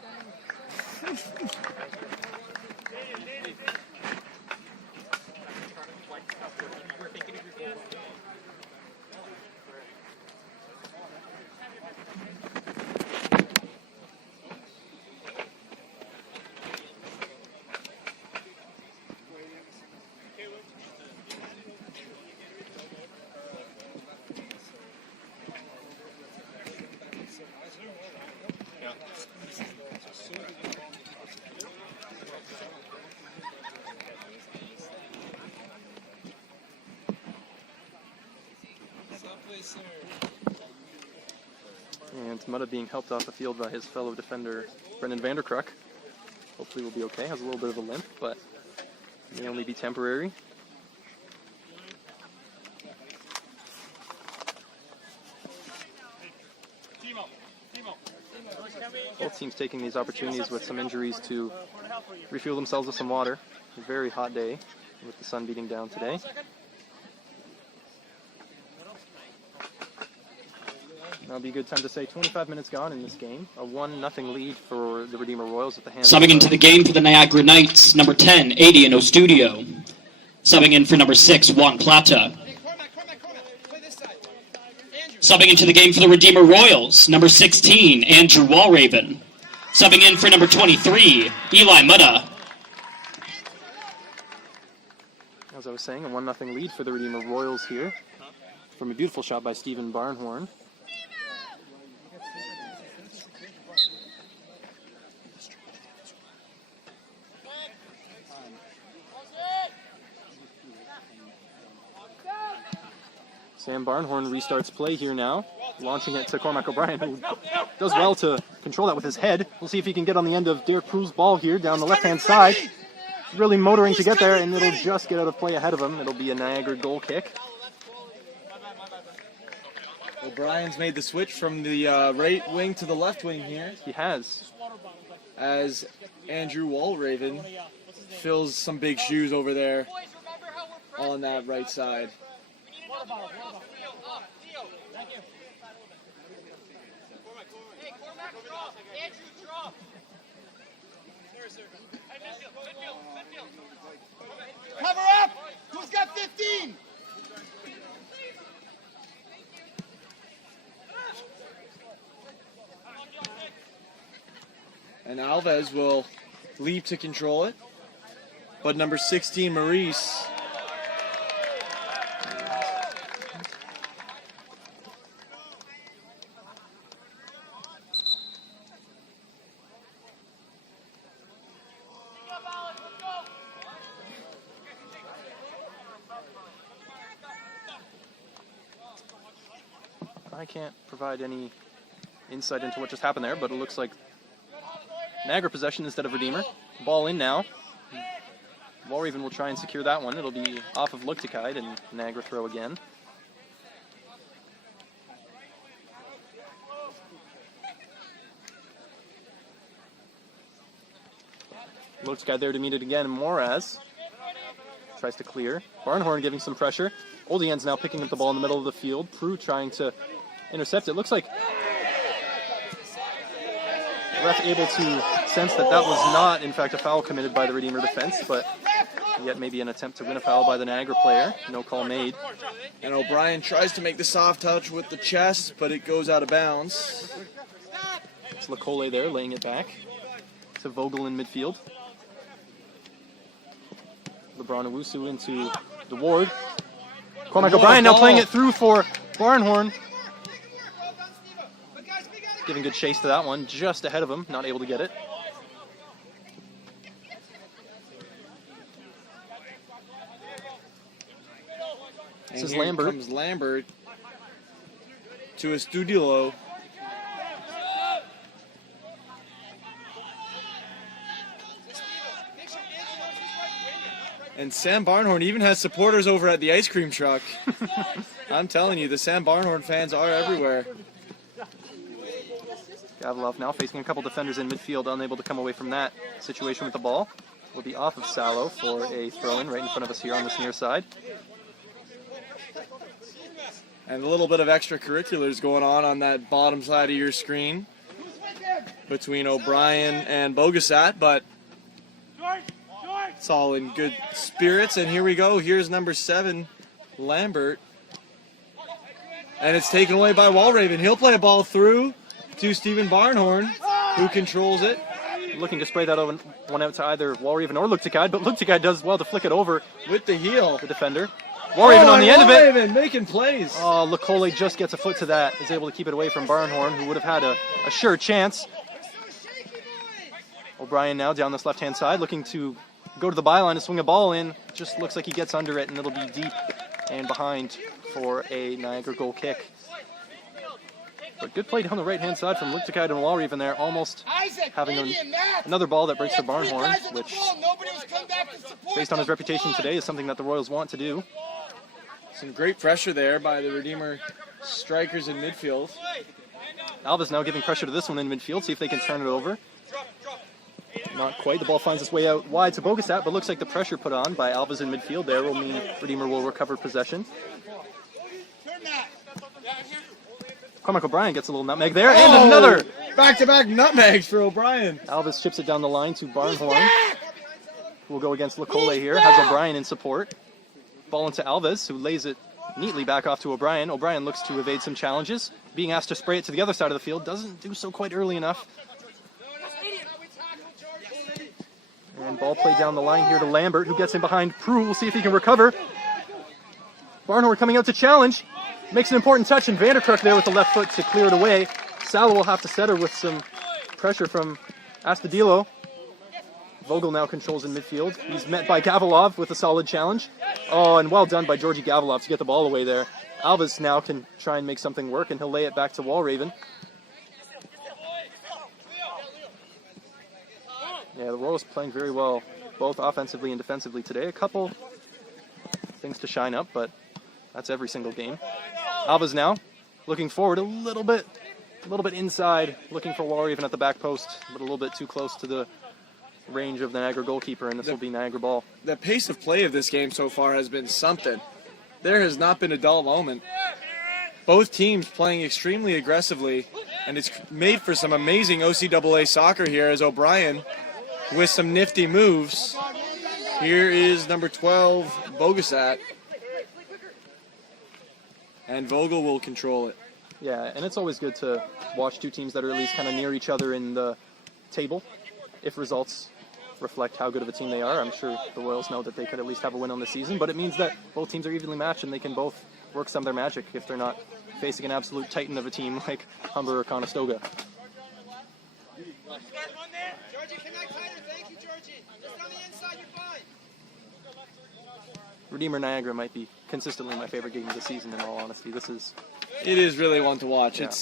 And Mutta being helped off the field by his fellow defender, Brendan Vanderkruk. Hopefully will be okay. Has a little bit of a limp, but may only be temporary. Both teams taking these opportunities with some injuries to refuel themselves with some water. A very hot day with the sun beating down today. That'll be a good time to say 25 minutes gone in this game. A 1-0 lead for the Redeemer Royals at the hands Subbing into the game for the Niagara Knights, number 10, Adian Ostudio. Subbing in for number 6, Juan Plata. Subbing into the game for the Redeemer Royals, number 16, Andrew Walraven. Subbing in for number 23, Eli Mutta. As I was saying, a 1-0 lead for the Redeemer Royals here. From a beautiful shot by Stephen Barnhorn. Sam Barnhorn restarts play here now, launching it to Cormac O'Brien, who does well to control that with his head. We'll see if he can get on the end of Derek Prue's ball here down the left-hand side. Really motoring to get there, and it'll just get out of play ahead of him. It'll be a Niagara goal kick. O'Brien's made the switch from the right wing to the left wing here, He has. as Andrew Walraven fills some big shoes over there on that right side. Cover up! Who's got 15? And Alves will leave to control it, but number 16, Maurice, I can't provide any insight into what just happened there, but it looks like Niagara possession instead of Redeemer. Ball in now. Walraven will try and secure that one. It'll be off of Luktikide and Niagara throw again. Luktikide there to meet it again. Moraz tries to clear. Barnhorn giving some pressure. Oldian's now picking up the ball in the middle of the field. Prue trying to intercept it. Looks like the ref able to sense that that was not, in fact, a foul committed by the Redeemer defense, but yet maybe an attempt to win a foul by the Niagara player. No call made. and O'Brien tries to make the soft touch with the chest, but it goes out of bounds. It's Lacole there, laying it back to Vogel in midfield. LeBron Owusu into the Ward. Cormac O'Brien now playing it through for Barnhorn. Giving good chase to that one, just ahead of him, not able to get it. This is here Lambert. Comes Lambert to Estudillo. And Sam Barnhorn even has supporters over at the ice cream truck. I'm telling you, the Sam Barnhorn fans are everywhere. Gavilov now facing a couple defenders in midfield, unable to come away from that situation with the ball. Will be off of Salo for a throw-in right in front of us here on this near side. And a little bit of extracurriculars going on that bottom side of your screen between O'Brien and Bogusat, but it's all in good spirits. And here we go. Here's number 7, Lambert. And it's taken away by Walraven. He'll play a ball through to Stephen Barnhorn, who controls it. Looking to spray that one out to either Walraven or Luktikad, but Luktikad does well to flick it over with the heel. The defender. Walraven on the end of it. Walraven making plays. Oh, Lacole just gets a foot to that. Is able to keep it away from Barnhorn, who would have had a sure chance. O'Brien now down this left-hand side, looking to go to the byline and swing a ball in. Just looks like he gets under it, and it'll be deep and behind for a Niagara goal kick. But good play down the right-hand side from Luktikad and Walraven there, almost having another ball that breaks for Barnhorn, which, based on his reputation today, is something that the Royals want to do. Some great pressure there by the Redeemer strikers in midfield. Alva's now giving pressure to this one in midfield, see if they can turn it over. Not quite. The ball finds its way out wide to Bogusat, but looks like the pressure put on by Alva's in midfield there will mean Redeemer will recover possession. Cormac O'Brien gets a little nutmeg there, and another! Back-to-back nutmegs for O'Brien. Alves chips it down the line to Barnhorn, who will go against Lacole here, has O'Brien in support. Ball into Alves, who lays it neatly back off to O'Brien. O'Brien looks to evade some challenges. Being asked to spray it to the other side of the field, doesn't do so quite early enough. And ball play down the line here to Lambert, who gets in behind Prue. We'll see if he can recover. Barnhorn coming out to challenge. Makes an important touch, and Vanderkirk there with the left foot to clear it away. Salo will have to set her with some pressure from Astudillo. Vogel now controls in midfield. He's met by Gavilov with a solid challenge. Oh, and well done by Georgi Gavilov to get the ball away there. Alves now can try and make something work, and he'll lay it back to Walraven. Yeah, the Royals playing very well, both offensively and defensively today. A couple things to shine up, but that's every single game. Alves now looking forward a little bit inside, looking for Walraven at the back post, but a little bit too close to the range of the Niagara goalkeeper, and this will be Niagara ball. The pace of play of this game so far has been something. There has not been a dull moment. Both teams playing extremely aggressively, and it's made for some amazing OCAA soccer here as O'Brien with some nifty moves. Here is number 12, Bogusat. And Vogel will control it. Yeah, and it's always good to watch two teams that are at least kind of near each other in the table, if results reflect how good of a team they are. I'm sure the Royals know that they could at least have a win on the season, but it means that both teams are evenly matched and they can both work some of their magic if they're not facing an absolute titan of a team like Humber or Conestoga. Georgie, connect tighter. Thank you, Georgie. Just on the inside, you're fine. Redeemer Niagara might be consistently my favorite game of the season, in all honesty. It is really one to watch. Yeah.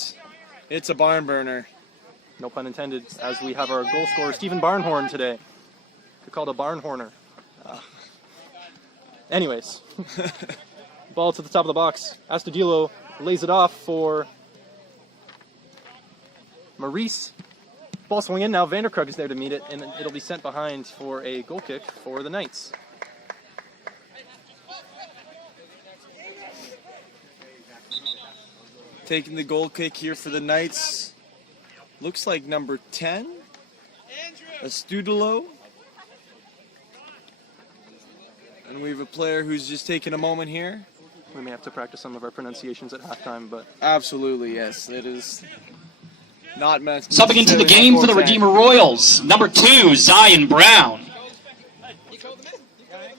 It's a barn burner. No pun intended, as we have our goal scorer, Stephen Barnhorn, today. Could call it a barnhorner. Anyways, ball to the top of the box. Astudillo lays it off for Maurice. Ball swung in, now Vanderkrug is there to meet it, and it'll be sent behind for a goal kick for the Knights. Taking the goal kick here for the Knights. Looks like number 10, Astudillo. And we have a player who's just taking a moment here. We may have to practice some of our pronunciations at halftime, but... Absolutely, yes. It is not meant to... Subbing into the game for the Redeemer Royals, number 2, Zion Brown.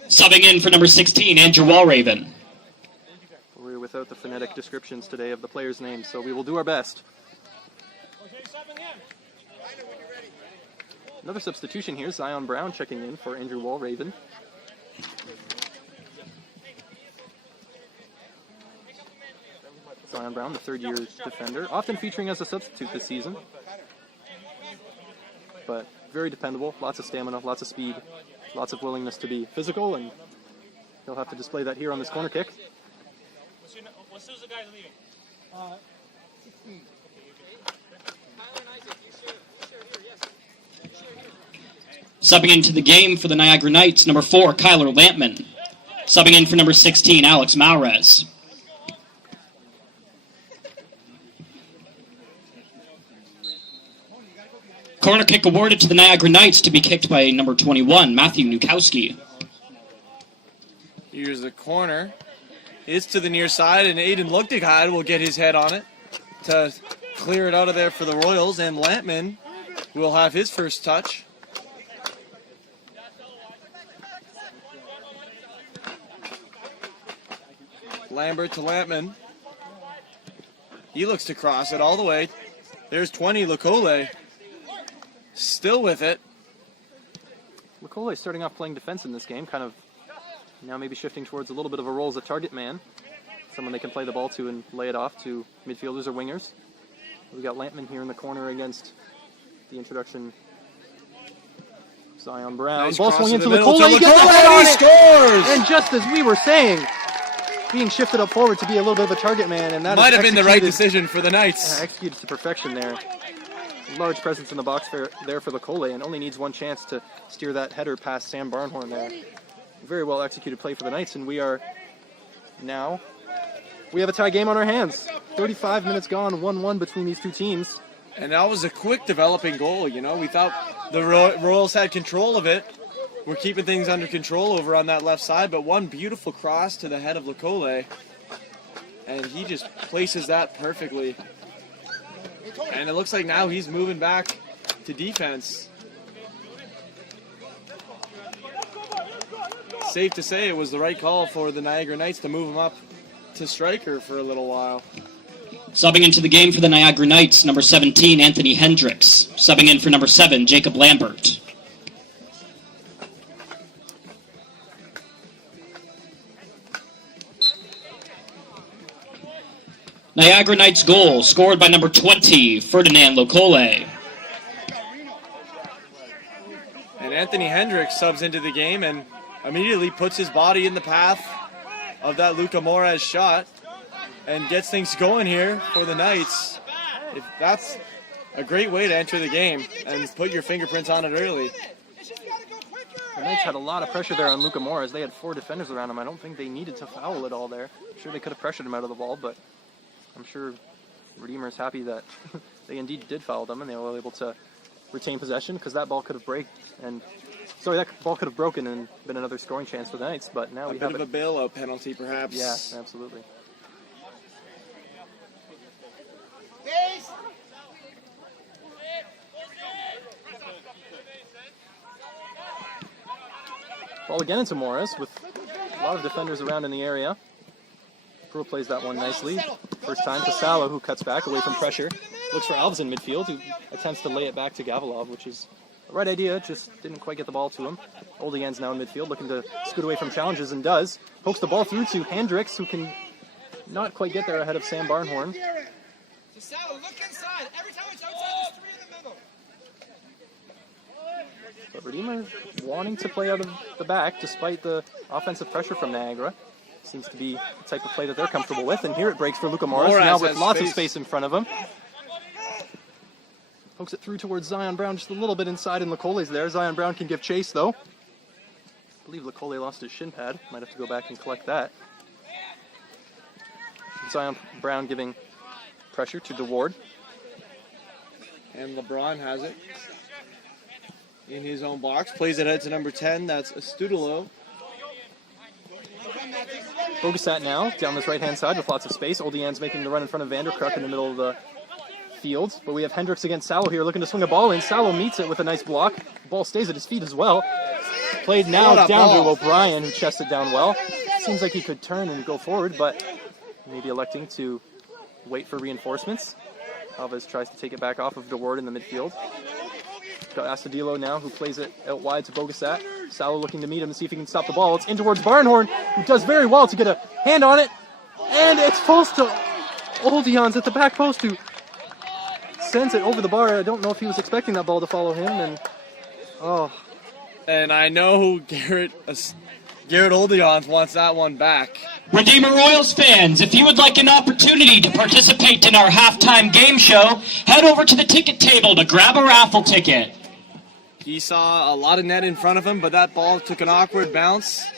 Subbing in for number 16, Andrew Walraven. We're without the phonetic descriptions today of the players' names, so we will do our best. Another substitution here, Zion Brown checking in for Andrew Walraven. Zion Brown, the third-year defender, often featuring as a substitute this season. But very dependable, lots of stamina, lots of speed, lots of willingness to be physical, and he'll have to display that here on this corner kick. What's the guys leaving? 16. Subbing into the game for the Niagara Knights, number 4, Kyler Lampman. Subbing in for number 16, Alex Maurez. Corner kick awarded to the Niagara Knights to be kicked by number 21, Matthew Nukowski. Here's the corner. It's to the near side, and Aiden Luktigad will get his head on it to clear it out of there for the Royals, and Lampman will have his first touch. Lambert to Lampman. He looks to cross it all the way. There's 20, Lecole. Still with it. Lecole starting off playing defense in this game, kind of now maybe shifting towards a little bit of a role as a target man. Someone they can play the ball to and lay it off to midfielders or wingers. We got Lampman here in the corner against the introduction. Zion Brown. Nice Ball cross swung to into the middle Lecole. to He gets the Lecole, head and on he it. scores! And just as we were saying, being shifted up forward to be a little bit of a target man, and that Might have been the right executed- decision for the Knights. executed to perfection there. Large presence in the box there for Lecole, and only needs one chance to steer that header past Sam Barnhorn there. Very well executed play for the Knights, and we have a tie game on our hands. 35 minutes gone, 1-1 between these two teams. And that was a quick developing goal, you know. We thought the Royals had control of it. We're keeping things under control over on that left side, but one beautiful cross to the head of Lecole, and he just places that perfectly. And it looks like now he's moving back to defense. Safe to say it was the right call for the Niagara Knights to move him up to striker for a little while. Subbing into the game for the Niagara Knights, number 17, Anthony Hendricks. Subbing in for number 7, Jacob Lambert. Niagara Knights goal, scored by number 20, Ferdinand Lecole. And Anthony Hendricks subs into the game and immediately puts his body in the path of that Luca Moraz shot and gets things going here for the Knights. That's a great way to enter the game and put your fingerprints on it early. The Knights had a lot of pressure there on Luca Moraz. They had 4 defenders around him. I don't think they needed to foul at all there. I'm sure they could have pressured him out of the ball, but I'm sure Redeemer is happy that they indeed did foul them and they were able to retain possession, because that ball could have that ball could have broken and been another scoring chance for the Knights, but now we have A bit of a bailout penalty, perhaps. Yeah, absolutely. Ball again into Morris with a lot of defenders around in the area. Pearl plays that one nicely. First time to Salo, who cuts back away from pressure. Looks for Alves in midfield, who attempts to lay it back to Gavilov, which is the right idea, just didn't quite get the ball to him. Oldian's now in midfield, looking to scoot away from challenges, and does. Pokes the ball through to Hendricks, who can not quite get there ahead of Sam Barnhorn. Salo, look inside. Every time it's outside, there's 3 in the middle. But Redeemer wanting to play out of the back, despite the offensive pressure from Niagara. Seems to be the type of play that they're comfortable with. And here it breaks for Luca Morris, now with lots of space in front of him. Pokes it through towards Zion Brown, just a little bit inside, and Lecole's there. Zion Brown can give chase, though. I believe Lecole lost his shin pad. Might have to go back and collect that. Zion Brown giving pressure to DeWard. And LeBron has it in his own box. Plays it out to number 10. That's Astudillo. Bogusat now down this right-hand side with lots of space. Oldian's making the run in front of Vanderkruk in the middle of the field. But we have Hendricks against Salo here looking to swing a ball in. Salo meets it with a nice block. The ball stays at his feet as well. Played now down to O'Brien, who chested down well. Seems like he could turn and go forward, but maybe electing to wait for reinforcements. Alves tries to take it back off of DeWard in the midfield. Got Astudillo now, who plays it out wide to Bogusat. Salo looking to meet him and see if he can stop the ball. It's in towards Barnhorn, who does very well to get a hand on it. And it's false to Oldians at the back post, who sends it over the bar. I don't know if he was expecting that ball to follow him. And I know who Garrett Oldians wants that one back. Redeemer Royals fans, if you would like an opportunity to participate in our halftime game show, head over to the ticket table to grab a raffle ticket. He saw a lot of net in front of him, but that ball took an awkward bounce,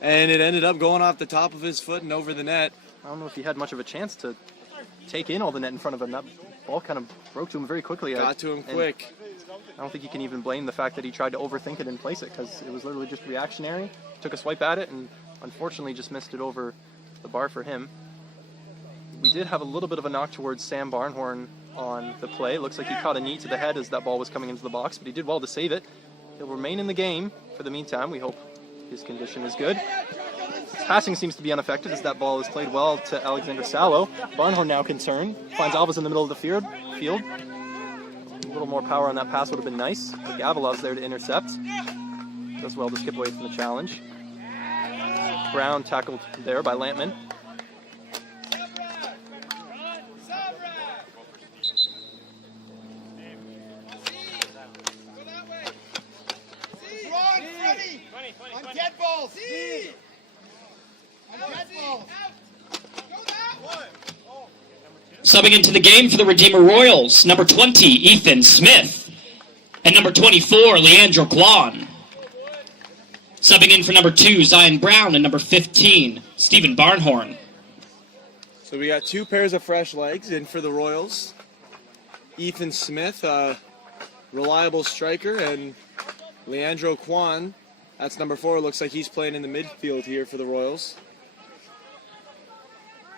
and it ended up going off the top of his foot and over the net. I don't know if he had much of a chance to take in all the net in front of him. That ball kind of broke to him very quickly. Got to him And quick. I don't think you can even blame the fact that he tried to overthink it and place it, because it was literally just reactionary. Took a swipe at it and unfortunately just missed it over the bar for him. We did have a little bit of a knock towards Sam Barnhorn on the play. Looks like he caught a knee to the head as that ball was coming into the box, but he did well to save it. He'll remain in the game for the meantime. We hope his condition is good. His passing seems to be unaffected as that ball is played well to Alexander Salo. Barnhorn now concerned. Finds Alves in the middle of the field. A little more power on that pass would have been nice. But Gavilov's there to intercept. Does well to skip away from the challenge. Brown tackled there by Lampman. On dead balls. See. On dead balls. Go that way. Subbing into the game for the Redeemer Royals, number 20, Ethan Smith. And number 24, Leandro Kwan. Subbing in for number 2, Zion Brown, and number 15, Stephen Barnhorn. So we got 2 pairs of fresh legs in for the Royals. Ethan Smith, a reliable striker, and Leandro Kwan, that's number 4. Looks like he's playing in the midfield here for the Royals.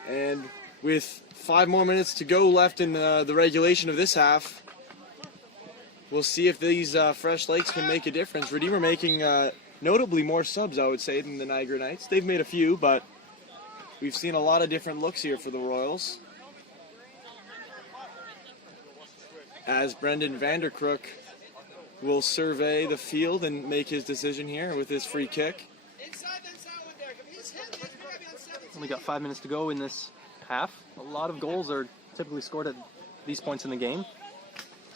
And with 5 more minutes to go left in the regulation of this half, we'll see if these fresh legs can make a difference. Redeemer making notably more subs, I would say, than the Niagara Knights. They've made a few, but we've seen a lot of different looks here for the Royals. As Brendan Vanderkrook will survey the field and make his decision here with his free kick. Only got 5 minutes to go in this half. A lot of goals are typically scored at these points in the game.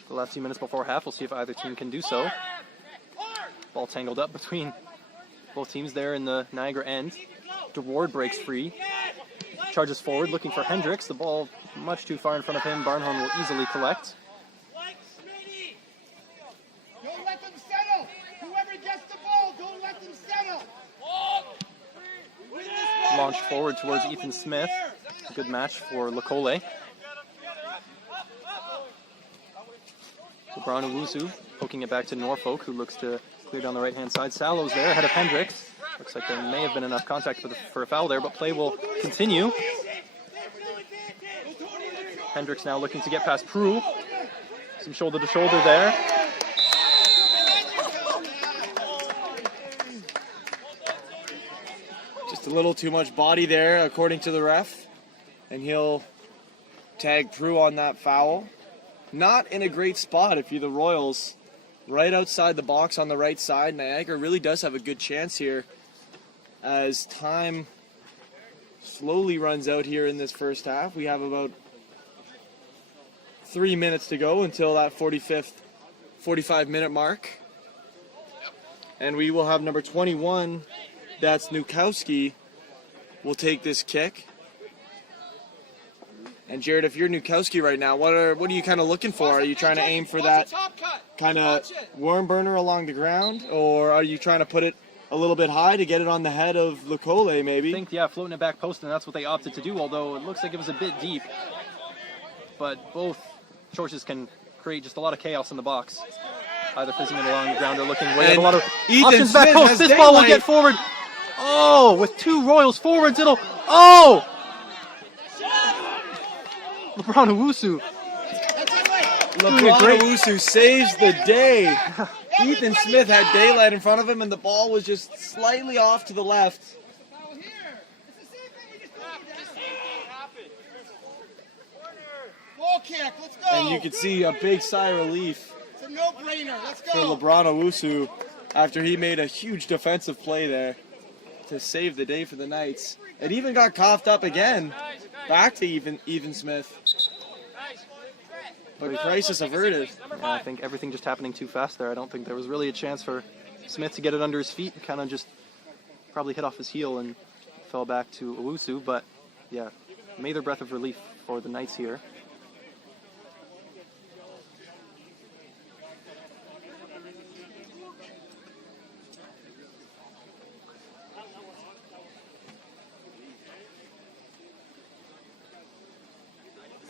The last few minutes before half, we'll see if either team can do so. Ball tangled up between both teams there in the Niagara end. DeWard breaks free. Charges forward, looking for Hendricks. The ball much too far in front of him. Barnhorn will easily collect. Don't let them settle. Whoever gets the ball, don't let them settle. Launched forward towards Ethan Smith. A good match for Lekole. LeBron Owusu poking it back to Norfolk, who looks to clear down the right-hand side. Salo's there, ahead of Hendricks. Looks like there may have been enough contact for a foul there, but play will continue. Hendricks now looking to get past Prue. Some shoulder-to-shoulder there. Just a little too much body there, according to the ref. And he'll tag Prue on that foul. Not in a great spot if you're the Royals. Right outside the box on the right side. Niagara really does have a good chance here as time slowly runs out here in this first half. We have about 3 minutes to go until that 45-minute mark. And we will have number 21, that's Nukowski, will take this kick. And Jared, if you're Nukowski right now, what are you kind of looking for? Are you trying to aim for that kind of worm burner along the ground, or are you trying to put it a little bit high to get it on the head of Lekole, maybe? I think, yeah, floating it back post, and that's what they opted to do, although it looks like it was a bit deep. But both choices can create just a lot of chaos in the box. Either fizzing it along the ground or looking way. A lot of options back post. This ball will get forward. Oh, with 2 Royals forwards, it'll... Oh! LeBron Owusu. LeBron Owusu saves the day. Ethan Smith had daylight in front of him, and the ball was just slightly off to the left. Ball kick, let's go. And you could see a big sigh of relief It's a no-brainer. Let's for go. LeBron Owusu after he made a huge defensive play there to save the day for the Knights. It even got coughed up again, back to Ethan Smith. But crisis averted. Yeah, I think everything just happening too fast there. I don't think there was really a chance for Smith to get it under his feet. Kind of just probably hit off his heel and fell back to Owusu. But yeah, may their breath of relief for the Knights here.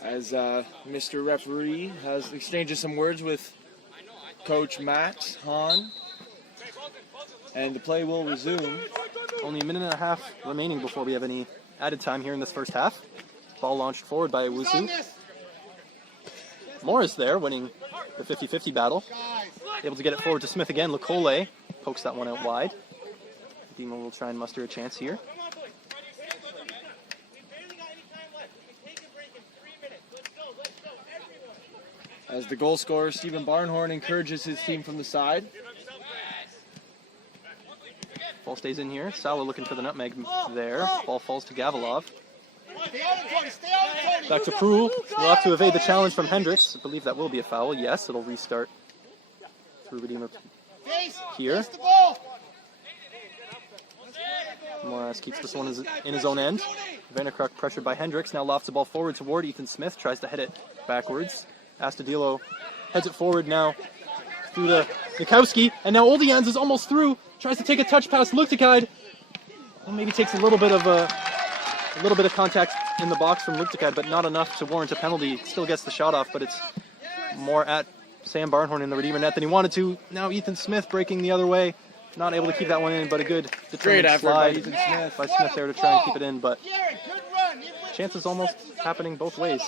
as Mr. Referee has exchanged some words with Coach Matt Hahn, and the play will resume. Only a minute and a half remaining before we have any added time here in this first half. Ball launched forward by Owusu. Morris there, winning the 50-50 battle. Able to get it forward to Smith again. Lekole pokes that one out wide. Redeemer will try and muster a chance here. As the goal scorer, Stephen Barnhorn, encourages his team from the side. Ball stays in here. Salo looking for the nutmeg there. Ball falls to Gavilov. Back to Prue. We'll have to evade the challenge from Hendricks. I believe that will be a foul. Yes, it'll restart through Redeemer here. Morris keeps this one in his own end. Vanderkruk pressured by Hendricks. Now lofts the ball forward toward Ethan Smith. Tries to head it backwards. Astudillo heads it forward now through to Nikowski. And now Oldians is almost through. Tries to take a touch past Luktikide. And maybe takes a little bit of contact in the box from Luktikide, but not enough to warrant a penalty. Still gets the shot off, but it's more at Sam Barnhorn in the Redeemer net than he wanted to. Now Ethan Smith breaking the other way. Not able to keep that one in, but a good Great effort slide by Ethan Smith. by Smith there to try and keep it in, but chances almost happening both ways.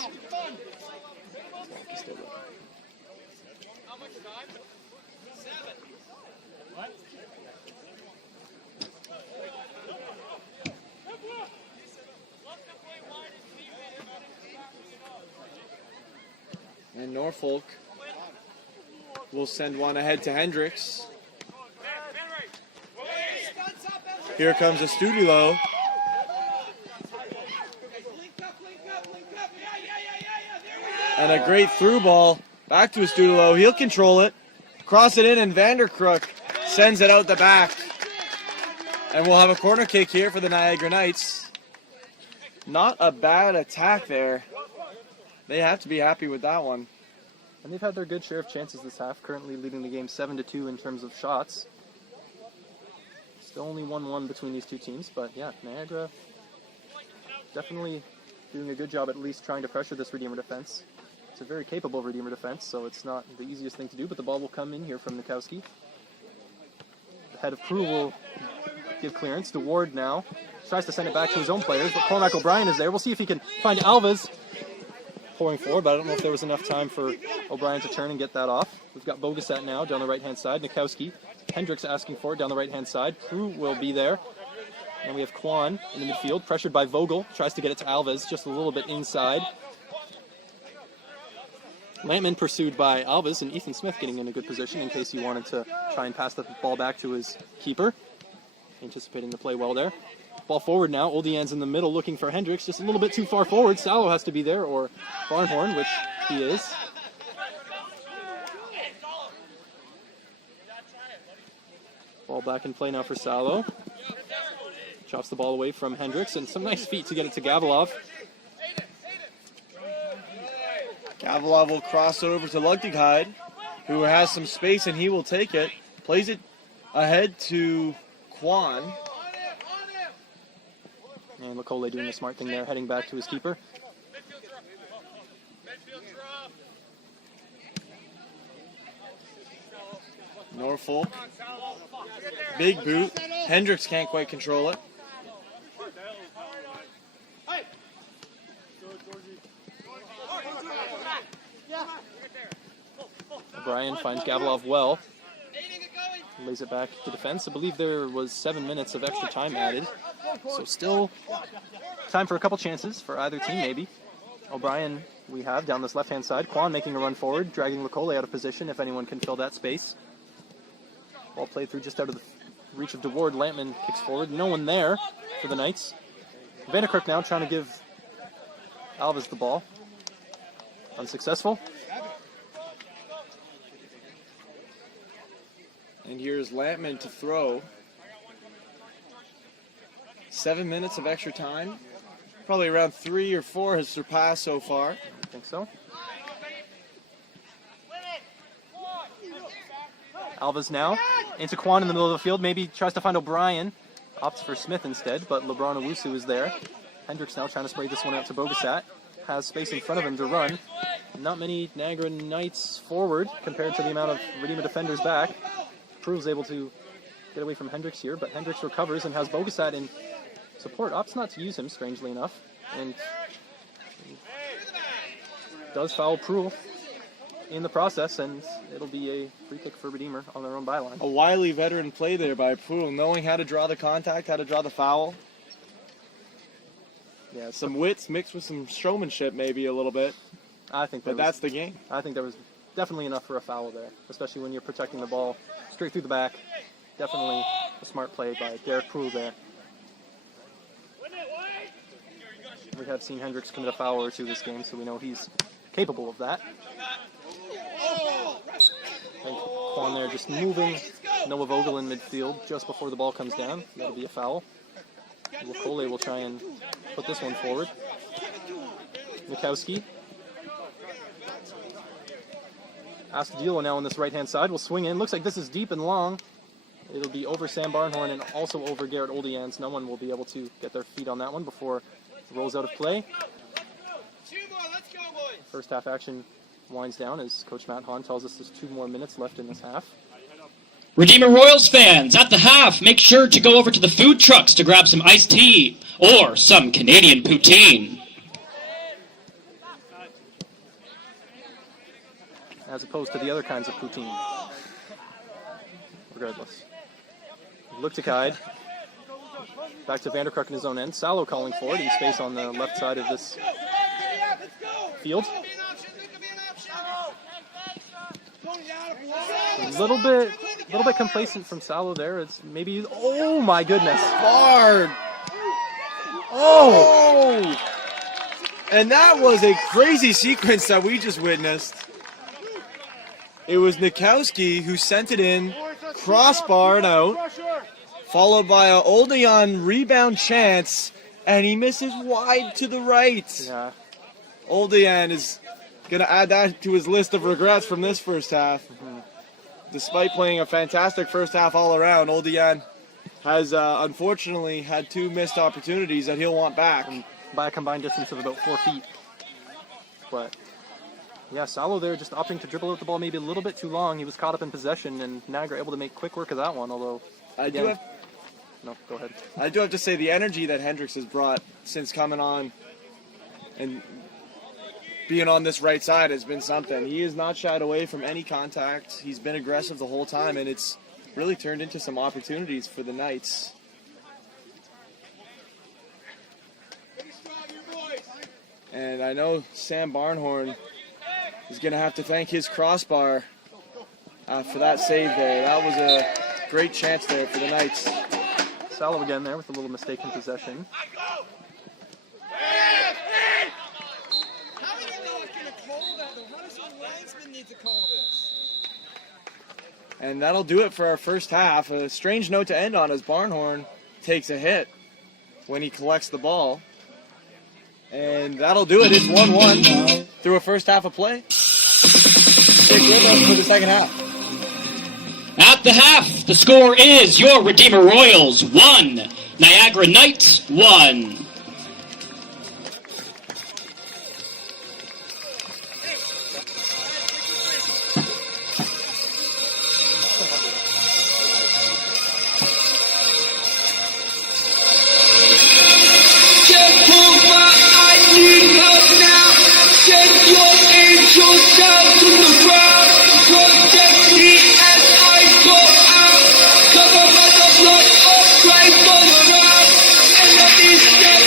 And Norfolk will send one ahead to Hendricks. Here comes Astudillo. And a great through ball back to Astudillo. He'll control it. Cross it in, and Vanderkruk sends it out the back. And we'll have a corner kick here for the Niagara Knights. Not a bad attack there. They have to be happy with that one. And they've had their good share of chances this half, currently leading the game 7-2 in terms of shots. Still only 1-1 between these two teams, but yeah, Niagara definitely doing a good job at least trying to pressure this Redeemer defense. It's a very capable Redeemer defense, so it's not the easiest thing to do, but the ball will come in here from Nikowski. The head of Prue will give clearance to Ward now. Tries to send it back to his own players, but Cormac O'Brien is there. We'll see if he can find Alves pouring forward, but I don't know if there was enough time for O'Brien to turn and get that off. We've got Bogasat now down the right-hand side. Nikowski. Hendricks asking for it down the right-hand side. Prue will be there. And we have Kwan in the midfield, pressured by Vogel. Tries to get it to Alves, just a little bit inside. Lampman pursued by Alves, and Ethan Smith getting in a good position in case he wanted to try and pass the ball back to his keeper. Anticipating the play well there. Ball forward now. Oldians in the middle looking for Hendricks. Just a little bit too far forward. Salo has to be there, or Barnhorn, which he is. Ball back in play now for Salo. Chops the ball away from Hendricks, and some nice feet to get it to Gavilov. Gavilov will cross it over to Lugtigheid, who has some space, and he will take it. Plays it ahead to Kwan. And Lekole doing the smart thing there, heading back to his keeper. Norfolk. Big boot. Hendricks can't quite control it. O'Brien finds Gavilov well. Lays it back to defense. I believe there was 7 minutes of extra time added. So still time for a couple chances for either team, maybe. O'Brien we have down this left-hand side. Kwan making a run forward, dragging Lekole out of position if anyone can fill that space. Ball played through just out of the reach of DeWard. Lampman kicks forward. No one there for the Knights. Vanderkruk now trying to give Alves the ball. Unsuccessful. And here's Lampman to throw. 7 minutes of extra time. Probably around 3 or 4 has surpassed so far. I think so. Alves now into Kwan in the middle of the field. Maybe tries to find O'Brien. Opts for Smith instead, but LeBron Owusu is there. Hendricks now trying to spray this one out to Bogasat. has space in front of him to run. Not many Niagara Knights forward compared to the amount of Redeemer defenders back. Proulx's able to get away from Hendricks here, but Hendricks recovers and has Bogasat in support. Opts not to use him, strangely enough, and does foul Proulx in the process, and it'll be a free kick for Redeemer on their own byline. A wily veteran play there by Proulx, knowing how to draw the contact, how to draw the foul. Yeah, some wits mixed with some showmanship maybe a little bit, I think but that's the game. I think there was definitely enough for a foul there, especially when you're protecting the ball straight through the back. Definitely a smart play by Derek Proulx there. We have seen Hendricks commit a foul or two this game, so we know he's capable of that. And Quan there just moving Noah Vogel in midfield just before the ball comes down. That'll be a foul. Wakole will try and put this one forward. Mikowski. Astudillo now on this right-hand side will swing in. Looks like this is deep and long. It'll be over Sam Barnhorn and also over Garrett Oldians. No one will be able to get their feet on that one before it rolls out of play. First half action winds down as Coach Matt Hahn tells us there's 2 more minutes left in this half. Redeemer Royals fans, at the half, make sure to go over to the food trucks to grab some iced tea or some Canadian poutine. As opposed to the other kinds of poutine. Regardless. Look to Kide. Back to Vanderkruk in his own end. Salo calling for it in space on the left side of this field. A little bit complacent from Salo there. It's maybe, oh my goodness. Hard. Oh! And that was a crazy sequence that we just witnessed. It was Nikowski who sent it in, crossbarred out, followed by an Oldian rebound chance, and he misses wide to the right. Yeah. Oldian is going to add that to his list of regrets from this first half. Despite playing a fantastic first half all around, Oldian has unfortunately had 2 missed opportunities that he'll want back. By a combined distance of about 4 feet. But yeah, Salo there just opting to dribble out the ball maybe a little bit too long. He was caught up in possession, and Niagara able to make quick work of that one, although... No, go ahead. I do have to say the energy that Hendricks has brought since coming on and being on this right side has been something. He has not shied away from any contact. He's been aggressive the whole time, and it's really turned into some opportunities for the Knights. And I know Sam Barnhorn is going to have to thank his crossbar for that save there. That was a great chance there for the Knights. Salo again there with a little mistaken possession. How do you know it's going to call that? The Russian linesman needs to call this. And that'll do it for our first half. A strange note to end on as Barnhorn takes a hit when he collects the ball. And that'll do it. It's 1-1 through a first half of play. Stick with us for the second half. At the half, the score is your Redeemer Royals 1, Niagara Knights 1. Down to the ground, protect me as I go out. Cover by the blood of Christ all around, and let me step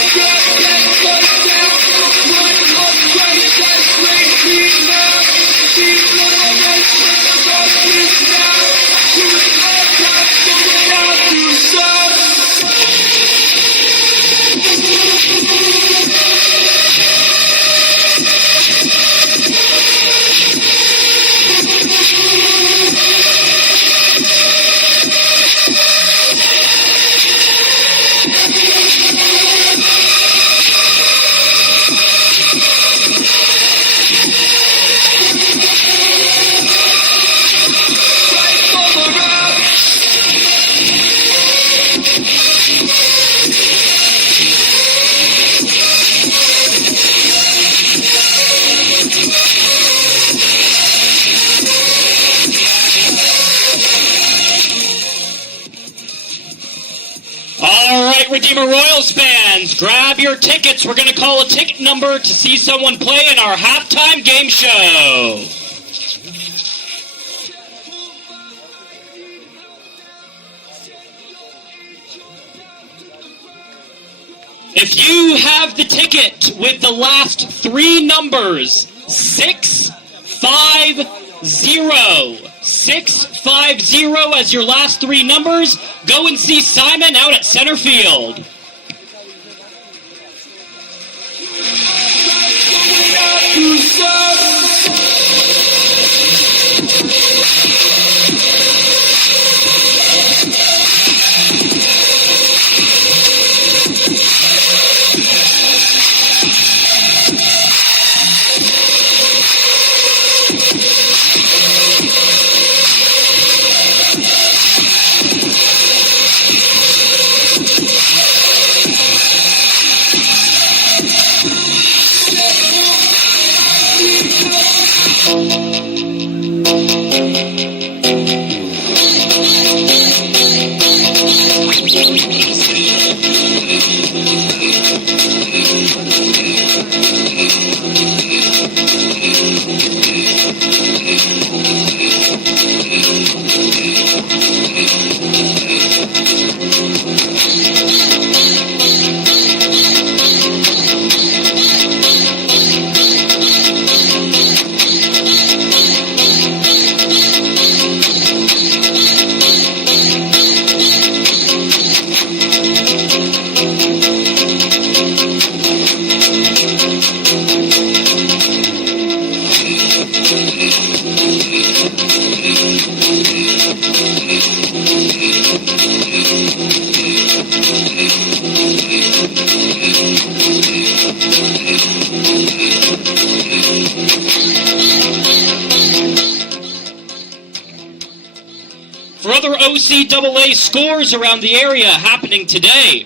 Baltimore Royals fans, grab your tickets. We're going to call a ticket number to see someone play in our halftime game show. If you have the ticket with the last three numbers, 650, 650 as your last three numbers, go and see Simon out at center field. For other OCAA scores around the area happening today,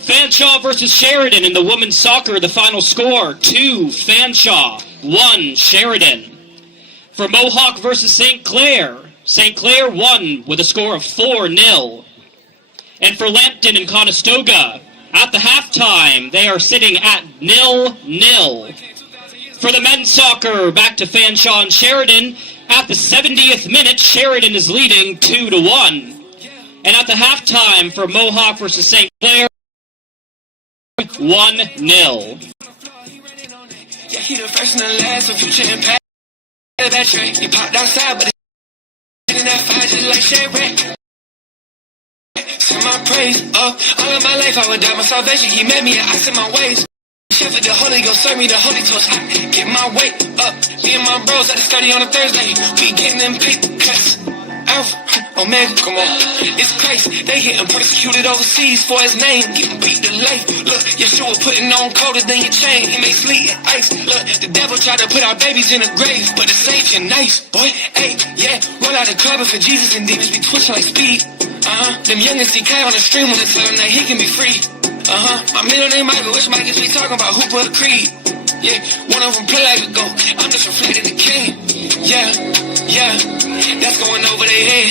Fanshawe versus Sheridan in the women's soccer, the final score, 2 Fanshawe, 1 Sheridan. For Mohawk versus St. Clair won with a score of 4-0. And for Lambton and Conestoga, at the halftime, they are sitting at 0-0. For the men's soccer, back to Fanshawe and Sheridan, at the 70th minute, Sheridan is leading 2-1. And at the halftime for Mohawk versus St. Clair, 1-0. Yeah, he the first and the last, so future impact. That track, he popped outside, but it's in that fire just like Shay. Send my praise up. All of my life I would die my salvation. He met me and I sent my ways. Chef of the Holy Ghost, serve me the Holy Toast. I get my weight up. Me and my bros at the study on a Thursday. We getting them paper cuts. Alpha, Omega, come on. It's Christ. They getting persecuted overseas for his name. Getting beat to life. Look, Yeshua putting on colder than your chain. He makes sleet and ice. Look, the devil tried to put our babies in a grave, but the saints are nice, boy. Hey, yeah. Roll out a club for Jesus and demons be twitching like speed. Them youngins see Kai on the stream when they tell him that he can be free. My middle name Michael, which Mike is we talking about who put a creed. Yeah, one of them play like a goat. I'm just reflecting the king. Yeah, that's going over their head.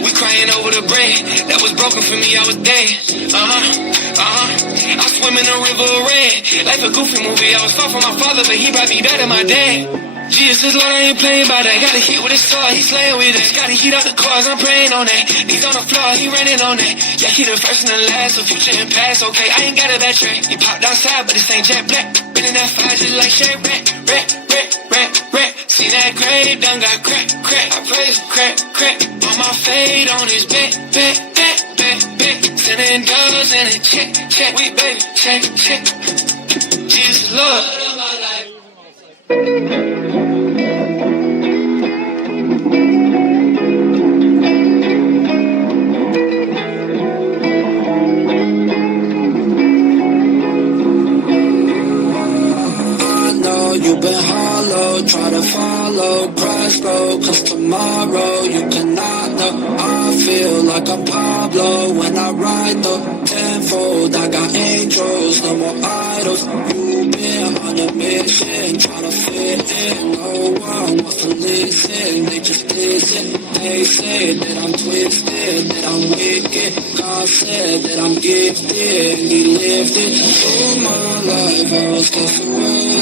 We crying over the bread that was broken for me, I was dead. I swim in a river of red. Like a goofy movie, I was far from my father, but he brought me back to my dad. Jesus is Lord, I ain't playing by that. Got a hit with his sword, he slaying with it. Got to heat up the cars, I'm praying on that. He's on the floor, he running on that. Yeah, he the first and the last, so future and past. Okay, I ain't got a bad track. He popped outside, but this ain't jet black. Been in that fire just like Shay Rat. See that grave done got crack. I praise crack. On my fade on his back. Sending dollars in a check. We baby, check. Jesus Lord. You've been hollow, try to follow, price low, cause tomorrow you cannot know. I feel like I'm Pablo when I ride the tenfold. I got angels, no more idols. You've been on a mission, try to fit in. No one wants to listen, they just listen. They say that I'm twisted, that I'm wicked. God said that I'm gifted, He lifted. All my life I was cast away.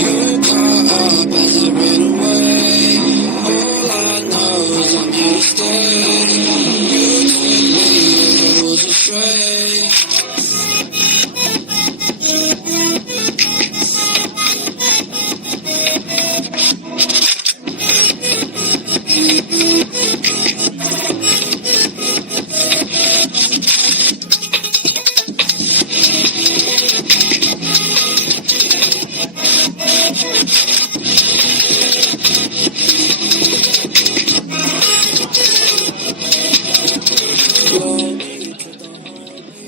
You caught up as I ran away. All I know is I'm here to stay. You took me and I was astray.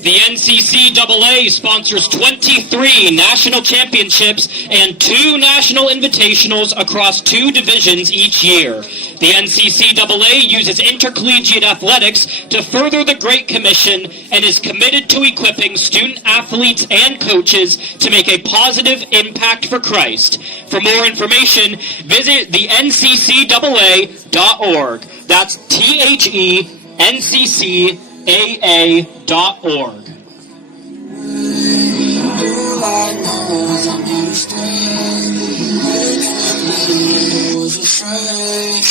The NCCAA sponsors 23 national championships and 2 national invitationals across 2 divisions each year. The NCCAA uses intercollegiate athletics to further the Great Commission and is committed to equipping student athletes and coaches to make a positive impact for Christ. For more information, visit the NCCAA.org. That's THENCCAA.org. All I know is I'm here to stay. I was afraid.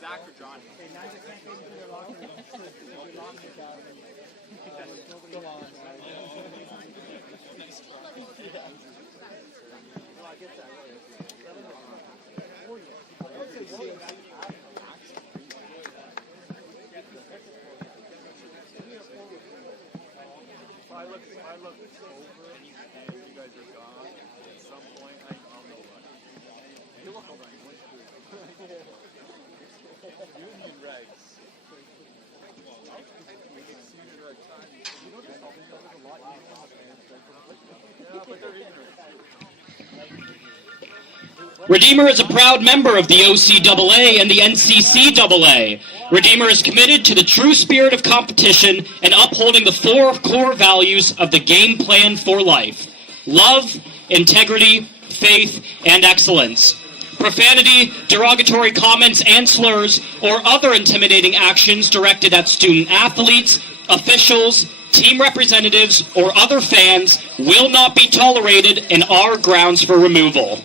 Zach or John? I look over and you guys are gone at some point, I'll know what. You look over and Union regs. We can see it at times. Yeah, but they're ignorant. Redeemer is a proud member of the OCAA and the NCCAA. Redeemer is committed to the true spirit of competition and upholding the 4 core values of the game plan for life: love, integrity, faith, and excellence. Profanity, derogatory comments and slurs, or other intimidating actions directed at student athletes, officials, team representatives, or other fans will not be tolerated and are grounds for removal.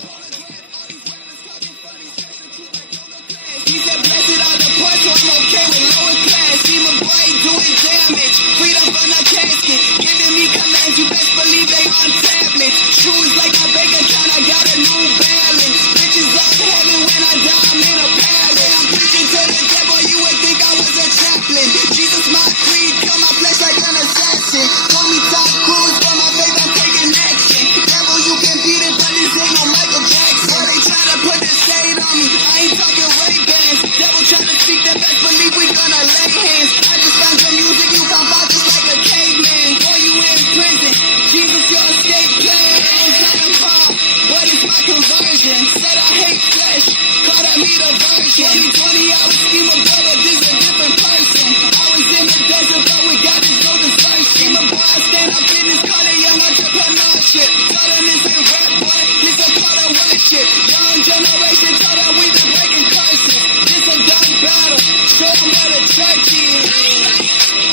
He said, blessed are the poor, so I'm okay with lower class. See my boy doing damage. Freedom from the casket. Giving me commands, you best believe they on tablets. Shoes like my bank account, I got a new balance. Riches of heaven, when I die, I'm in a palace. I'm preaching to the devil, you would think I was a chaplain. Jesus, my creed, kill my flesh like an assassin. Call me Tom Cruise, for my faith, I'm taking action. Devil, you can beat it, but this ain't no Michael Jackson. Why they trying to put the shade on me? I ain't talking Ray-Bans. Devil trying to speak the best, believe we gonna lay hands. I just found your music, you found out just like a caveman. Boy, you in prison. Jesus, your escape plan. It was not a car, but it's my conversion. Said I hate flesh, called I need a virgin. 2020, I was scheming, but this is a different person. I was in the desert, but with God there's no desertion. Scheming, boy, I stand up in this, call it young entrepreneurship. Told them this ain't rap, boy, this a part of worship. Young generation, told them we been breaking curses. This a done battle, show them where the church is.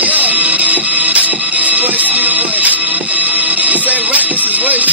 Yeah. Boy, scheming, boy. This ain't rap, this is worship.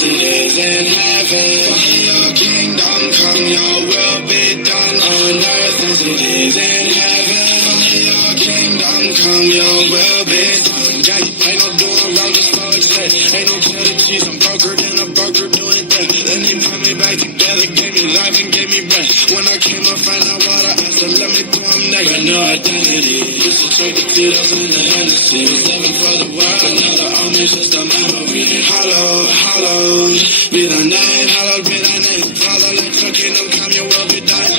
as it is in heaven. Father, your kingdom come, your will be done on earth as it is in heaven. Father, your kingdom come, your will be done. Yeah, ain't no doing wrong, just no extent. Ain't no cheddar cheese, I'm brokered in a broker doing that. Then he put me back together, gave me life and gave me breath. When I came up, find out what I asked, so let me do them next. But no identity, used to drink the Tito's and the Hennessy. Was living for the world, another army's just a memory. Hallowed, hallowed be thy name, hallowed be thy name. Father, let your kingdom come, your will be done.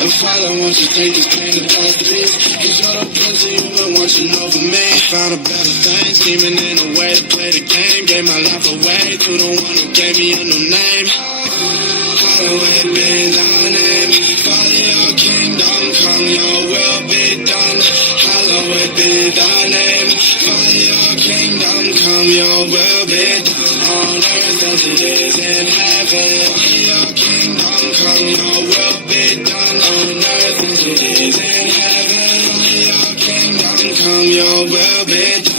And Father, won't you take this pain and pass, please? Cause you're the prince and you've been watching over me. Found a better thing, scheming in a way to play the game. Gave my life away to the one who gave me a new name. Hallowed be thy name. Father, your kingdom come, your will be done. Hallowed be thy name. Father, your kingdom come, your will be done. On earth as it is in heaven. Father, your kingdom come, your will be done. On earth as it is in heaven. Father, your kingdom come, your will be done.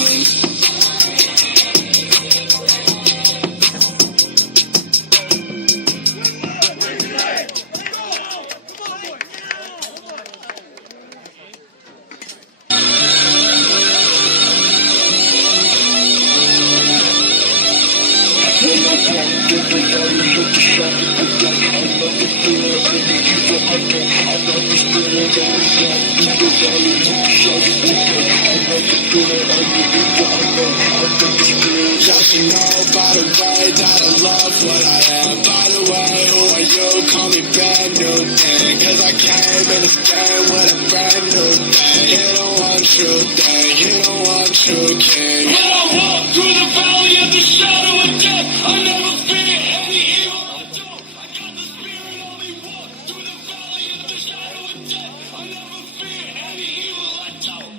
Just know by the way that I love what I am. By the way, who are you? Call me brand new thing. Cause I came in this game with a brand new thing. You don't want true thing, you don't want true king. When I walk through the valley of the shadow of death, I never fear any evil at all. I got the spirit on me. Walk through the valley of the shadow of death, I never fear any evil at all.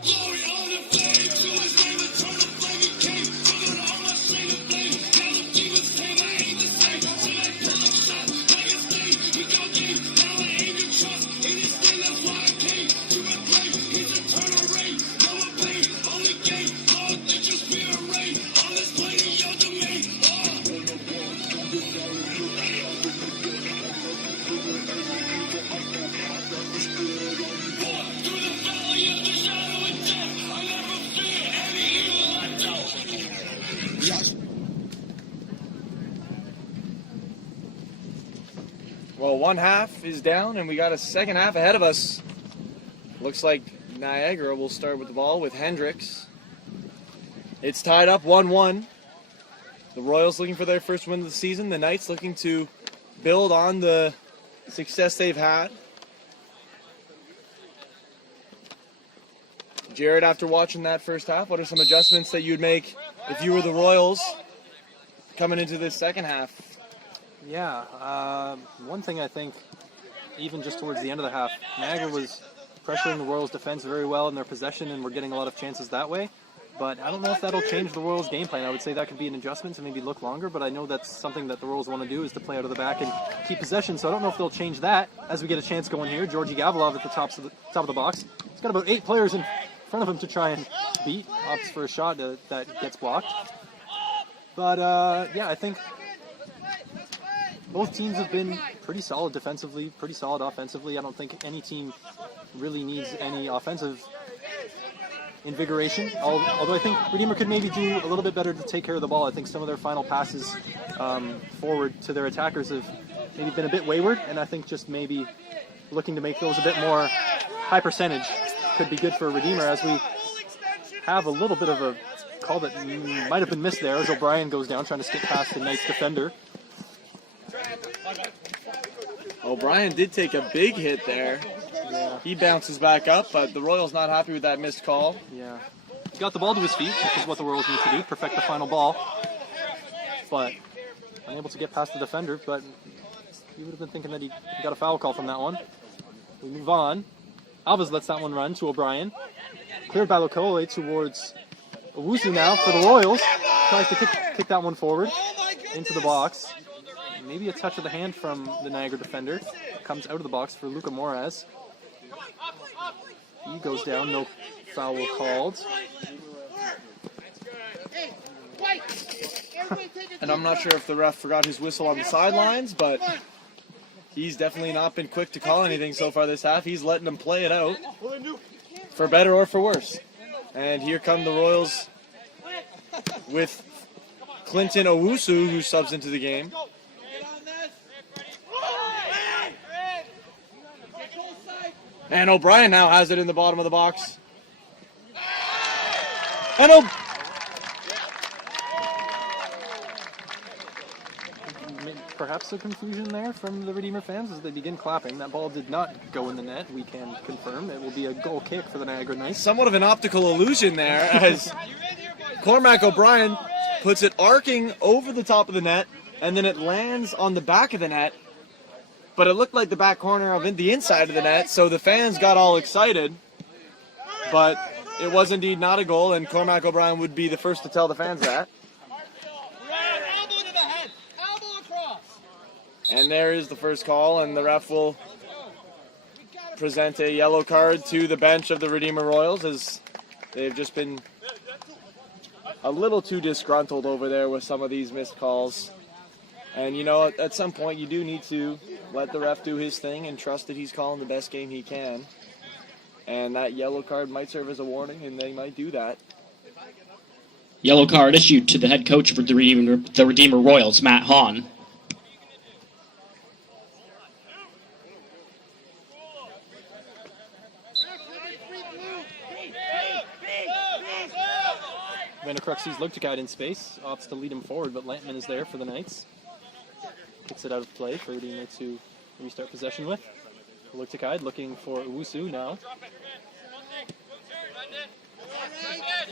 Glory on the flame to his name, eternal flaming king. Covered all my shame and blame. Now the demons came, I ain't the same. So that pillow shot like his name. He got game, now I aim to trust in his name. That's why I came to proclaim his eternal reign. No one pain, only gain. Lord, let your spirit reign on this plane in your domain. Walk through the valley of the shadow of death, I never fear any evil at all. Well, one half is down, and we got a second half ahead of us. Looks like Niagara will start with the ball with Hendricks. It's tied up 1-1. The Royals looking for their first win of the season. The Knights looking to build on the success they've had. Jared, after watching that first half, what are some adjustments that you'd make if you were the Royals coming into this second half? Yeah, one thing I think, even just towards the end of the half, Niagara was pressuring the Royals' defense very well in their possession, and we're getting a lot of chances that way. But I don't know if that'll change the Royals' game plan. I would say that could be an adjustment to maybe look longer, but I know that's something that the Royals want to do, is to play out of the back and keep possession. So I don't know if they'll change that as we get a chance going here. Georgi Gavilov at the top of the box. He's got about 8 players in front of him to try and beat. Opts for a shot that gets blocked. But yeah, I think both teams have been pretty solid defensively, pretty solid offensively. I don't think any team really needs any offensive invigoration. Although I think Redeemer could maybe do a little bit better to take care of the ball. I think some of their final passes forward to their attackers have maybe been a bit wayward, and I think just maybe looking to make those a bit more high percentage could be good for Redeemer, as we have a little bit of a call that might have been missed there as O'Brien goes down trying to skip past the Knights defender. O'Brien did take a big hit there. Yeah. He bounces back up, but the Royals not happy with that missed call. Yeah. He got the ball to his feet, which is what the Royals need to do, perfect the final ball. But unable to get past the defender, but you would have been thinking that he got a foul call from that one. We move on. Alves lets that one run to O'Brien. Cleared by Lokole towards Owusu now for the Royals. Tries to kick that one forward into the box. Maybe a touch of the hand from the Niagara defender. Comes out of the box for Luca Moraz. He goes down, no foul called. And I'm not sure if the ref forgot his whistle on the sidelines, but he's definitely not been quick to call anything so far this half. He's letting them play it out, for better or for worse. And here come the Royals with Clinton Owusu, who subs into the game. And O'Brien now has it in the bottom of the box. And Perhaps a confusion there from the Redeemer fans as they begin clapping. That ball did not go in the net. We can confirm it will be a goal kick for the Niagara Knights. somewhat of an optical illusion there as Cormac O'Brien puts it arcing over the top of the net, and then it lands on the back of the net. But it looked like the back corner of the inside of the net, so the fans got all excited. But it was indeed not a goal, and Cormac O'Brien would be the first to tell the fans that. And there is the first call, and the ref will present a yellow card to the bench of the Redeemer Royals as they've just been a little too disgruntled over there with some of these missed calls. And, you know, at some point you do need to let the ref do his thing and trust that he's calling the best game he can. And that yellow card might serve as a warning, and they might do that. Yellow card issued to the head coach for the Redeemer Royals, Matt Hahn. Vanderkruk sees Lugtagide in space, opts to lead him forward, but Lampman is there for the Knights. Kicks it out of play for Redeemer to restart possession with. Lugtagide looking for Owusu now.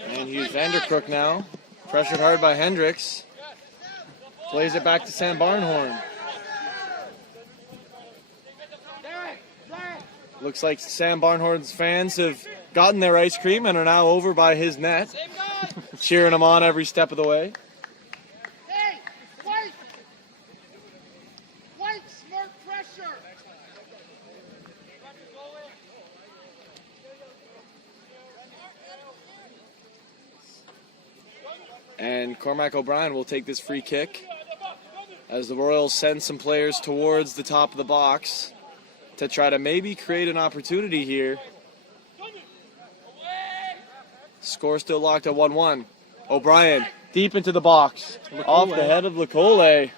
And here's Vanderkruk now, pressured hard by Hendricks. Plays it back to Sam Barnhorn. Looks like Sam Barnhorn's fans have gotten their ice cream and are now over by his net, cheering him on every step of the way. Hey, White! White, smart pressure! And Cormac O'Brien will take this free kick as the Royals send some players towards the top of the box to try to maybe create an opportunity here. Score still locked at 1-1. O'Brien deep into the box, off the head of Lecole.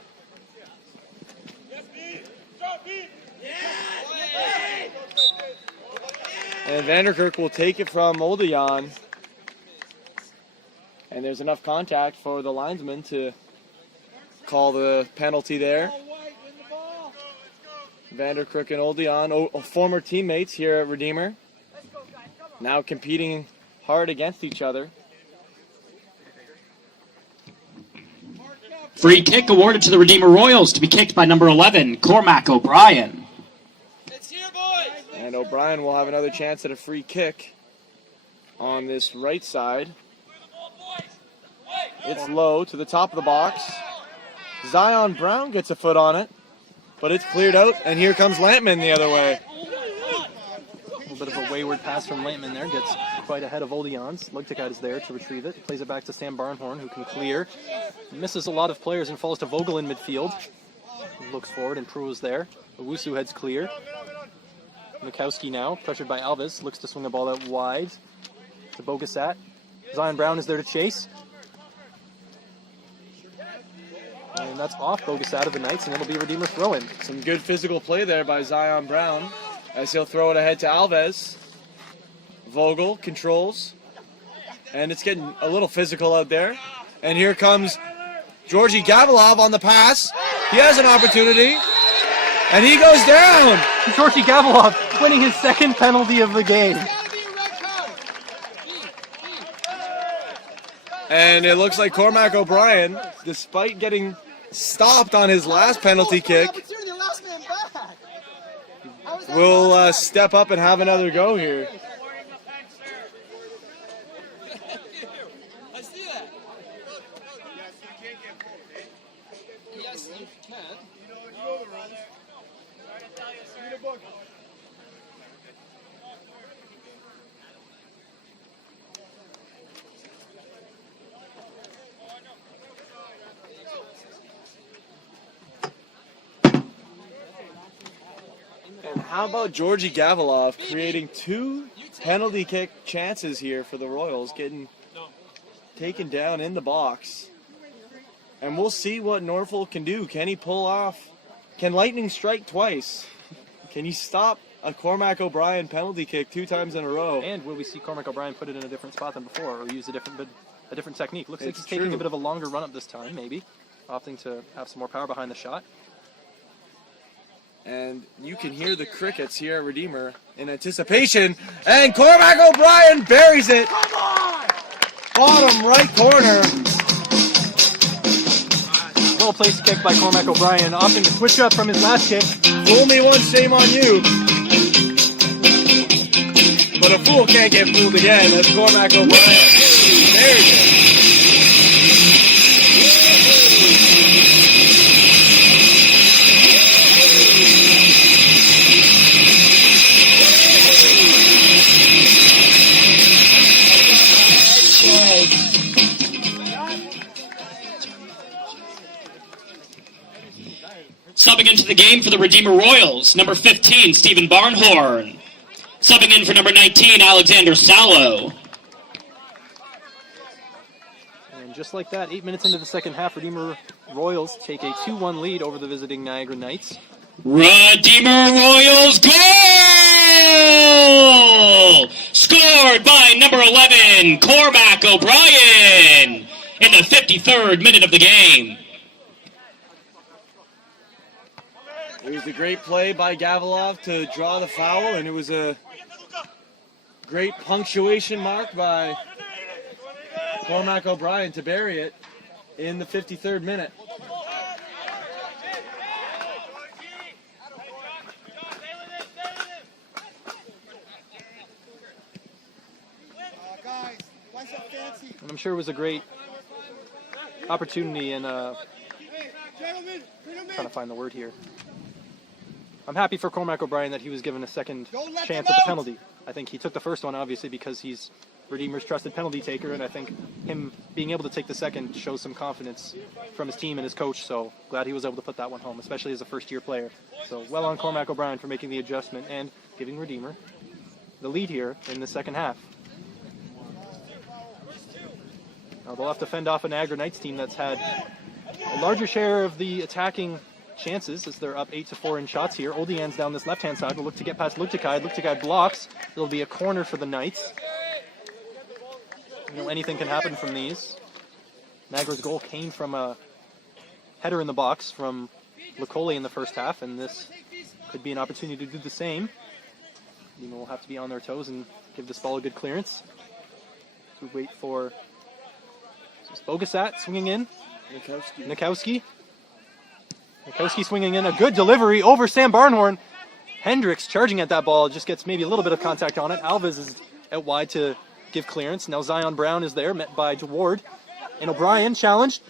And Vanderkruk will take it from Moldejan. And there's enough contact for the linesman to call the penalty there. Vanderkruk and Oldeon, former teammates here at Redeemer, now competing hard against each other. Free kick awarded to the Redeemer Royals to be kicked by number 11, Cormac O'Brien. And O'Brien will have another chance at a free kick on this right side. It's low to the top of the box. Zion Brown gets a foot on it, but it's cleared out, and here comes Lampman the other way. A little bit of a wayward pass from Lampman there, gets quite ahead of Oldeon's. Lugtagide is there to retrieve it. Plays it back to Sam Barnhorn, who can clear. Misses a lot of players and falls to Vogel in midfield. Looks forward, and Pru is there. Owusu heads clear. Mikowski now, pressured by Alves, looks to swing the ball out wide to Bogasat. Zion Brown is there to chase. And that's off Bogasat of the Knights, and it'll be Redeemer throw-in. Some good physical play there by Zion Brown as he'll throw it ahead to Alves. Vogel controls, and it's getting a little physical out there. And here comes Georgi Gavilov on the pass. He has an opportunity, and he goes down. Georgi Gavilov winning his second penalty of the game. And it looks like Cormac O'Brien, despite getting stopped on his last penalty kick, will step up and have another go here. I see that. Yes, you can. You know the rules. Read a book. How about Georgi Gavilov creating 2 penalty kick chances here for the Royals, getting taken down in the box. And we'll see what Norfolk can do. Can he pull off? Can lightning strike twice? Can he stop a Cormac O'Brien penalty kick 2 times in a row? And will we see Cormac O'Brien put it in a different spot than before, or use a different technique? Looks like It's he's taking true. a bit of a longer run up this time, maybe, opting to have some more power behind the shot. And you can hear the crickets here at Redeemer in anticipation. And Cormac O'Brien buries it. Bottom right corner. Well placed kick by Cormac O'Brien, opting to switch up from his last kick. Fool me once, shame on you. But a fool can't get fooled again. That's Cormac O'Brien. Buries it. Subbing into the game for the Redeemer Royals, number 15, Stephen Barnhorn. Subbing in for number 19, Alexander Sallow. And just like that, 8 minutes into the second half, Redeemer Royals take a 2-1 lead over the visiting Niagara Knights. Redeemer Royals goal! Scored by number 11, Cormac O'Brien, in the 53rd minute of the game. It was a great play by Gavilov to draw the foul, and it was a great punctuation mark by Cormac O'Brien to bury it in the 53rd minute. And I'm sure it was a great opportunity and trying to find the word here. I'm happy for Cormac O'Brien that he was given a second chance at the penalty. I think he took the first one, obviously, because he's Redeemer's trusted penalty taker, and I think him being able to take the second shows some confidence from his team and his coach, so glad he was able to put that one home, especially as a first-year player. So well on Cormac O'Brien for making the adjustment and giving Redeemer the lead here in the second half. Now they'll have to fend off a Niagara Knights team that's had a larger share of the attacking chances as they're up 8-4 in shots here. Oldian's down this left-hand side will look to get past Luktakai. Luktakai blocks. It'll be a corner for the Knights. You know, anything can happen from these. Niagara's goal came from a header in the box from Licoli in the first half, and this could be an opportunity to do the same. You know, we'll have to be on their toes and give this ball a good clearance. We wait for Bogasat swinging in. Nikowski swinging in, a good delivery over Sam Barnhorn. Hendricks charging at that ball, just gets maybe a little bit of contact on it. Alves is out wide to give clearance. Now Zion Brown is there, met by DeWard. And O'Brien challenged.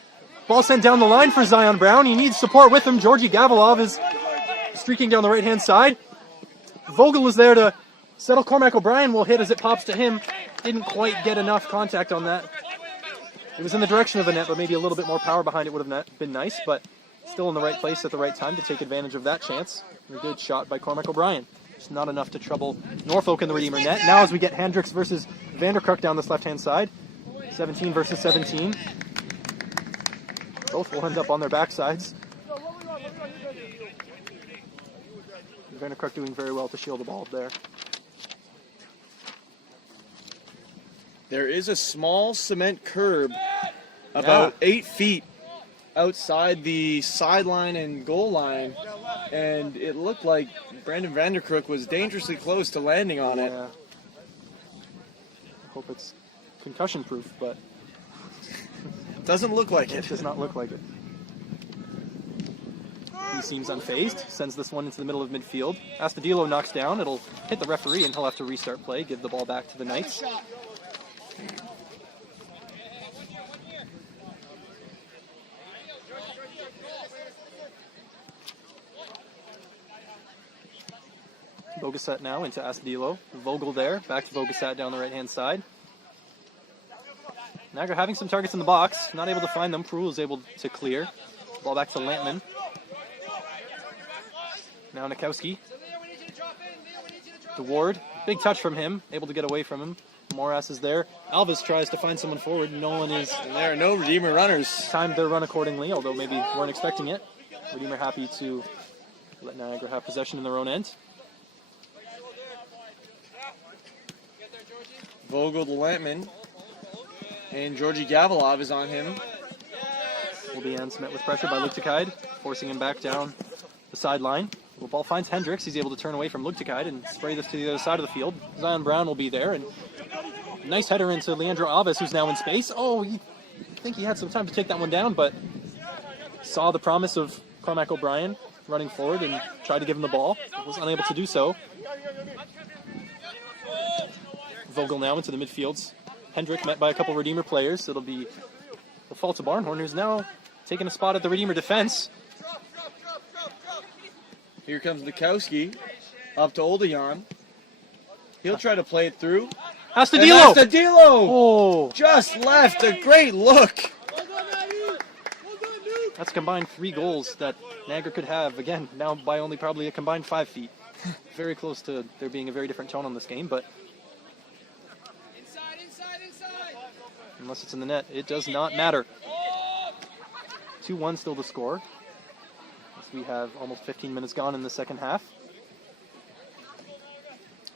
Ball sent down the line for Zion Brown. He needs support with him. Georgi Gavilov is streaking down the right-hand side. Vogel is there to settle. Cormac O'Brien will hit as it pops to him. Didn't quite get enough contact on that. It was in the direction of the net, but maybe a little bit more power behind it would have been nice, but still in the right place at the right time to take advantage of that chance. A good shot by Cormac O'Brien. Just not enough to trouble Norfolk in the Redeemer net. Now as we get Hendricks versus Vanderkruk down this left-hand side. 17 versus 17. Both will end up on their backsides. Vanderkruk doing very well to shield the ball up there. There is a small cement curb about 8 feet outside the sideline and goal line, and it looked like Brandon Vanderkruk was dangerously close to landing on it. I hope it's concussion proof, but Doesn't look like it it. does not look like it. He seems unfazed, sends this one into the middle of midfield. Astudillo knocks down, it'll hit the referee and he'll have to restart play, give the ball back to the Knights. Bogasat now into Astudillo. Vogel there, back to Bogasat down the right-hand side. Niagara having some targets in the box, not able to find them. Perul is able to clear. Ball back to Lampman. Now Nikowski. to Ward. Big touch from him, able to get away from him. Moras is there. Alves tries to find someone forward. No one is. And there are no Redeemer runners. Timed their run accordingly, although maybe weren't expecting it. Redeemer happy to let Niagara have possession in their own end. Vogel to Lampman. And Georgi Gavilov is on him. Oldians met with pressure by Luktakide, forcing him back down the sideline. The ball finds Hendricks. He's able to turn away from Luktakide and spray this to the other side of the field. Zion Brown will be there. And nice header into Leandro Alves, who's now in space. Oh, I think he had some time to take that one down, but saw the promise of Cormac O'Brien running forward and tried to give him the ball. Was unable to do so. Vogel now into the midfields. Hendrick met by a couple Redeemer players. It'll be the fault to Barnhorn, who's now taking a spot at the Redeemer defense. Here comes Nikowski. Up to Oldian. He'll try to play it through. Astudillo! Astudillo! Oh, Just left. A great look. that's combined 3 goals that Niagara could have. Again, now by only probably a combined 5 feet. Very close to there being a very different tone on this game, but unless it's in the net, it does not matter. 2-1 still to score. As we have almost 15 minutes gone in the second half.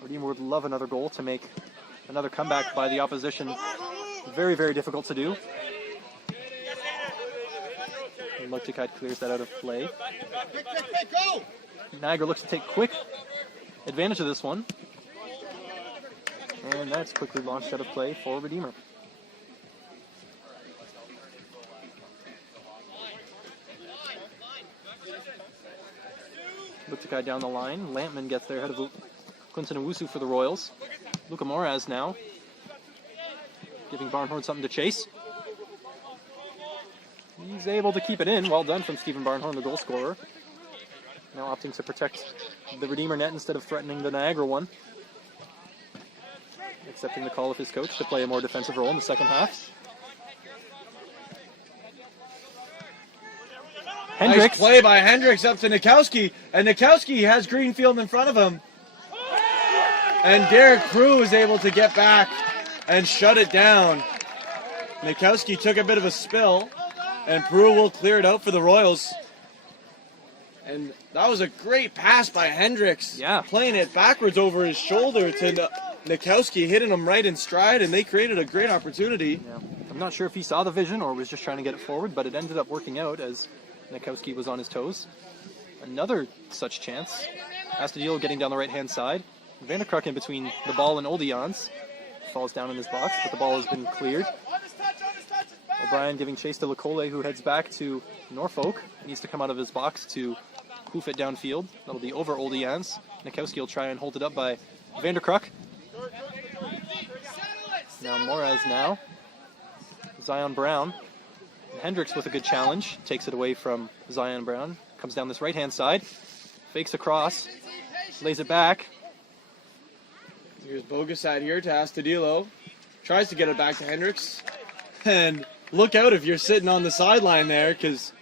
Redeemer would love another goal to make another comeback by the opposition. Very, very difficult to do. And Luktakide clears that out of play. Niagara looks to take quick advantage of this one. And that's quickly launched out of play for Redeemer. Luktakide down the line. Lampman gets there ahead of Clinton Owusu for the Royals. Luka Moraz now giving Barnhorn something to chase. He's able to keep it in. Well done from Stephen Barnhorn, the goal scorer. Now opting to protect the Redeemer net instead of threatening the Niagara one. Accepting the call of his coach to play a more defensive role in the second half. Hendricks. Nice play by Hendricks up to Nikowski. And Nikowski has Greenfield in front of him. And Derek Prue is able to get back and shut it down. Nikowski took a bit of a spill. And Prue will clear it out for the Royals. And that was a great pass by Hendricks. Yeah. Playing it backwards over his shoulder to Nikowski, hitting him right in stride, and they created a great opportunity. Yeah. I'm not sure if he saw the vision or was just trying to get it forward, but it ended up working out as Nikowski was on his toes. Another such chance. Astudillo getting down the right-hand side. Vanderkruk in between the ball and Oldians. Falls down in his box, but the ball has been cleared. O'Brien giving chase to Lecole, who heads back to Norfolk. Needs to come out of his box to hoof it downfield. That'll be over Oldians. Nikowski will try and hold it up by Vanderkruk. Now Moraz now. Zion Brown. And Hendricks with a good challenge. Takes it away from Zion Brown. Comes down this right-hand side. Fakes across. Lays it back. Here's Bogasat here to Astudillo. Tries to get it back to Hendricks. And look out if you're sitting on the sideline there, because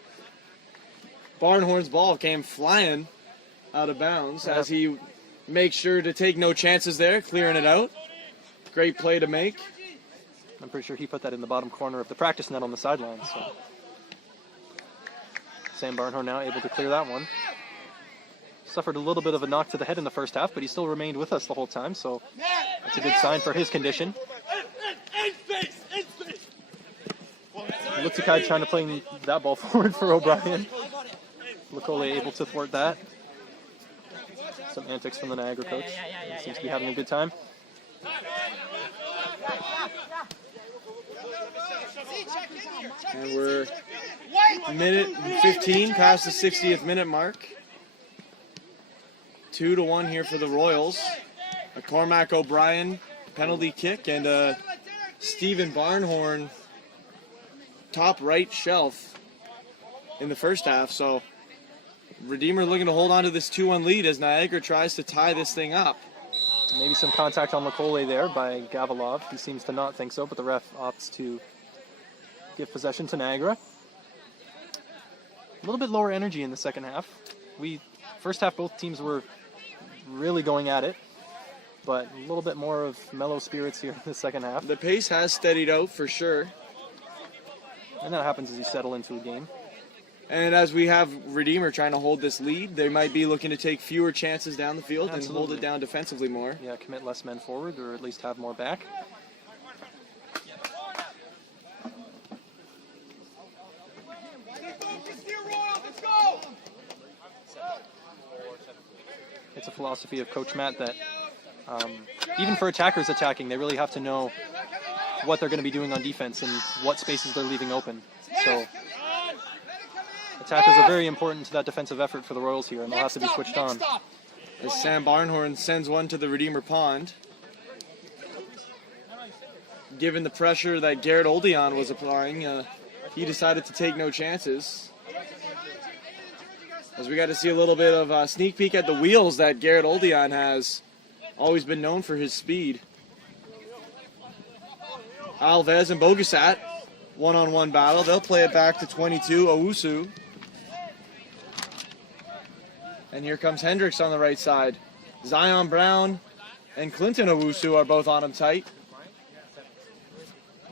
Barnhorn's ball came flying out of bounds as he makes sure to take no chances there, clearing it out. Great play to make. I'm pretty sure he put that in the bottom corner of the practice net on the sideline. So Sam Barnhorn now able to clear that one. Suffered a little bit of a knock to the head in the first half, but he still remained with us the whole time, so that's a good sign for his condition. Luktakide trying to play that ball forward for O'Brien. Lecole able to thwart that. Some antics from the Niagara coach. He seems to be having a good time. And we're minute 15 past the 60th minute mark. 2-1 here for the Royals. A Cormac O'Brien penalty kick and a Stephen Barnhorn top right shelf in the first half. So Redeemer looking to hold on to this 2-1 lead as Niagara tries to tie this thing up. Maybe some contact on Lecole there by Gavilov. He seems to not think so, but the ref opts to give possession to Niagara. A little bit lower energy in the second half. First half, both teams were really going at it. but a little bit more of mellow spirits here in the second half. The pace has steadied out for sure. And that happens as you settle into a game. And as we have Redeemer trying to hold this lead, they might be looking to take fewer chances down the field and hold it down defensively more. Yeah, commit less men forward, or at least have more back. It's a philosophy of Coach Matt that even for attackers attacking, they really have to know what they're going to be doing on defense and what spaces they're leaving open. So attackers are very important to that defensive effort for the Royals here, and they'll have to be switched on. As Sam Barnhorn sends one to the Redeemer pond. Given the pressure that Garrett Oldion was applying, he decided to take no chances. As we got to see a little bit of a sneak peek at the wheels that Garrett Oldion has always been known for his speed. Alves and Bogasat, one-on-one battle. They'll play it back to 22, Owusu. And here comes Hendricks on the right side. Zion Brown and Clinton Owusu are both on him tight.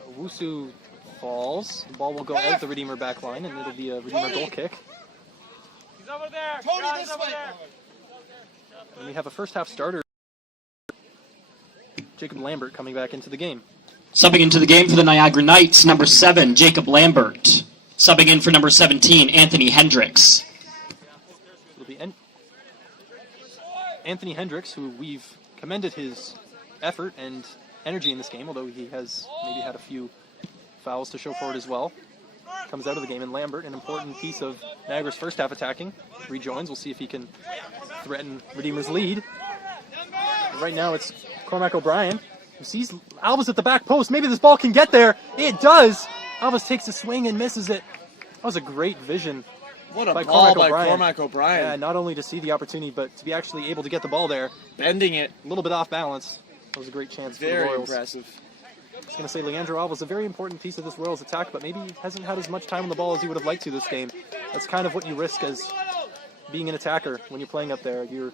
Owusu falls. The ball will go out the Redeemer back line, and it'll be a Redeemer goal kick. He's over there. Tony, this way. And we have a first half starter, Jacob Lambert, coming back into the game. Subbing into the game for the Niagara Knights, number 7, Jacob Lambert. Subbing in for number 17, Anthony Hendricks. It'll be Anthony Hendricks, who we've commended his effort and energy in this game, although he has maybe had a few fouls to show for it as well. Comes out of the game, and Lambert, an important piece of Niagara's first half attacking, rejoins. We'll see if he can threaten Redeemer's lead. Right now it's Cormac O'Brien, who sees Alves at the back post. Maybe this ball can get there. It does. Alves takes a swing and misses it. That was a great vision. What a by ball Cormac by O'Brien. Cormac O'Brien. Yeah, not only to see the opportunity, but to be actually able to get the ball there. Bending it. A little bit off balance. That was a great chance for the Very Royals. impressive. I was going to say Leandro Alves, a very important piece of this Royals attack, but maybe he hasn't had as much time on the ball as he would have liked to this game. That's kind of what you risk as being an attacker when you're playing up there. You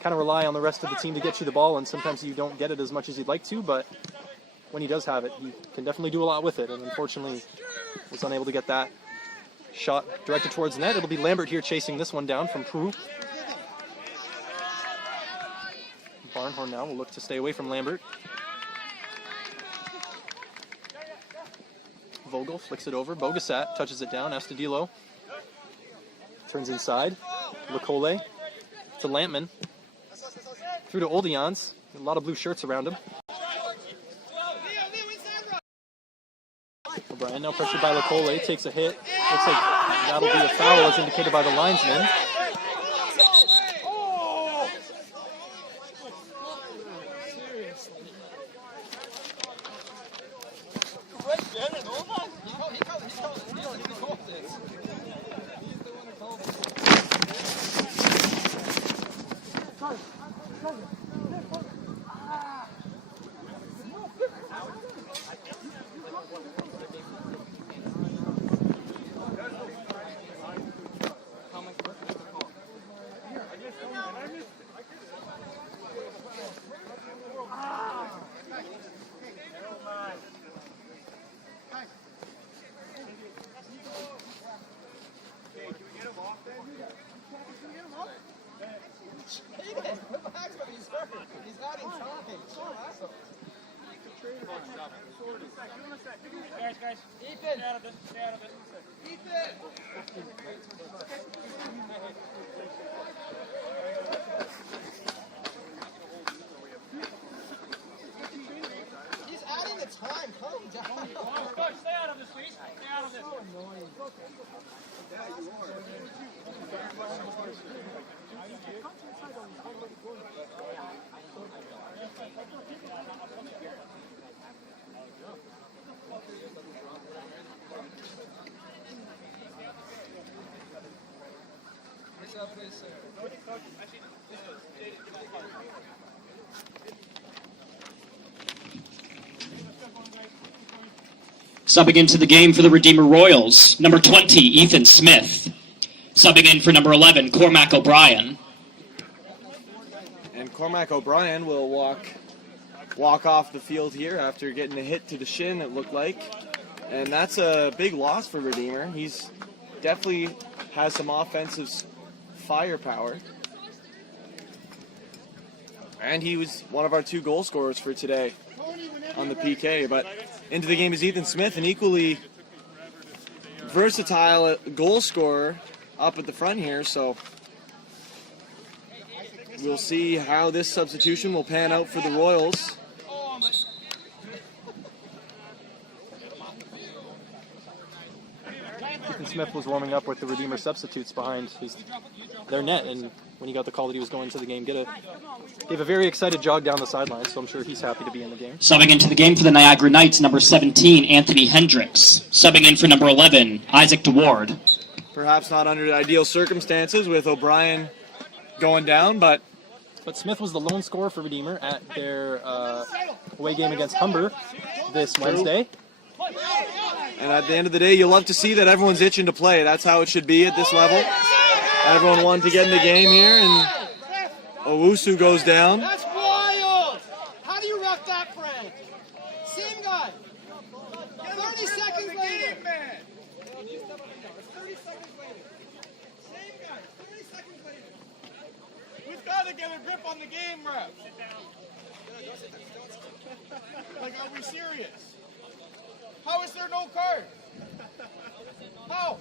kind of rely on the rest of the team to get you the ball, and sometimes you don't get it as much as you'd like to, but when he does have it, he can definitely do a lot with it, and unfortunately was unable to get that shot directed towards net. It'll be Lambert here chasing this one down from Prue. Barnhorn now will look to stay away from Lambert. Vogel flicks it over. Bogasat touches it down. Astudillo turns inside. Lecole to Lampman. Through to Oldions. A lot of blue shirts around him. O'Brien now pressured by Lecole. Takes a hit. Looks like that'll be a foul as indicated by the linesman. He's not in time. Guys. Ethan. Stay out of this. Ethan. He's adding the time. Calm down. Coach, stay out of this, please. Stay out of this. So annoying. Subbing into the game for the Redeemer Royals, number 20, Ethan Smith. Subbing in for number 11, Cormac O'Brien. And Cormac O'Brien will walk off the field here after getting a hit to the shin, it looked like. And that's a big loss for Redeemer. He's definitely has some offensive firepower. And he was one of our 2 goal scorers for today on the PK. But into the game is Ethan Smith, an equally versatile goal scorer up at the front here. So we'll see how this substitution will pan out for the Royals. Ethan Smith was warming up with the Redeemer substitutes behind their net, and when he got the call that he was going to the game, gave a very excited jog down the sideline, so I'm sure he's happy to be in the game. Subbing into the game for the Niagara Knights, number 17, Anthony Hendricks. Subbing in for number 11, Isaac DeWard. Perhaps not under the ideal circumstances with O'Brien going down, but Smith was the lone scorer for Redeemer at their away game against Humber this Wednesday. and at the end of the day, you love to see that everyone's itching to play. That's how it should be at this level. Everyone wanted to get in the game here, and Owusu goes down. That's wild! How do you ref that, Frank? Same guy. 30 seconds later. 30 seconds later. Same guy. 30 seconds later. We've got to get a grip on the game, ref. Like, are we serious? How is there no card? How?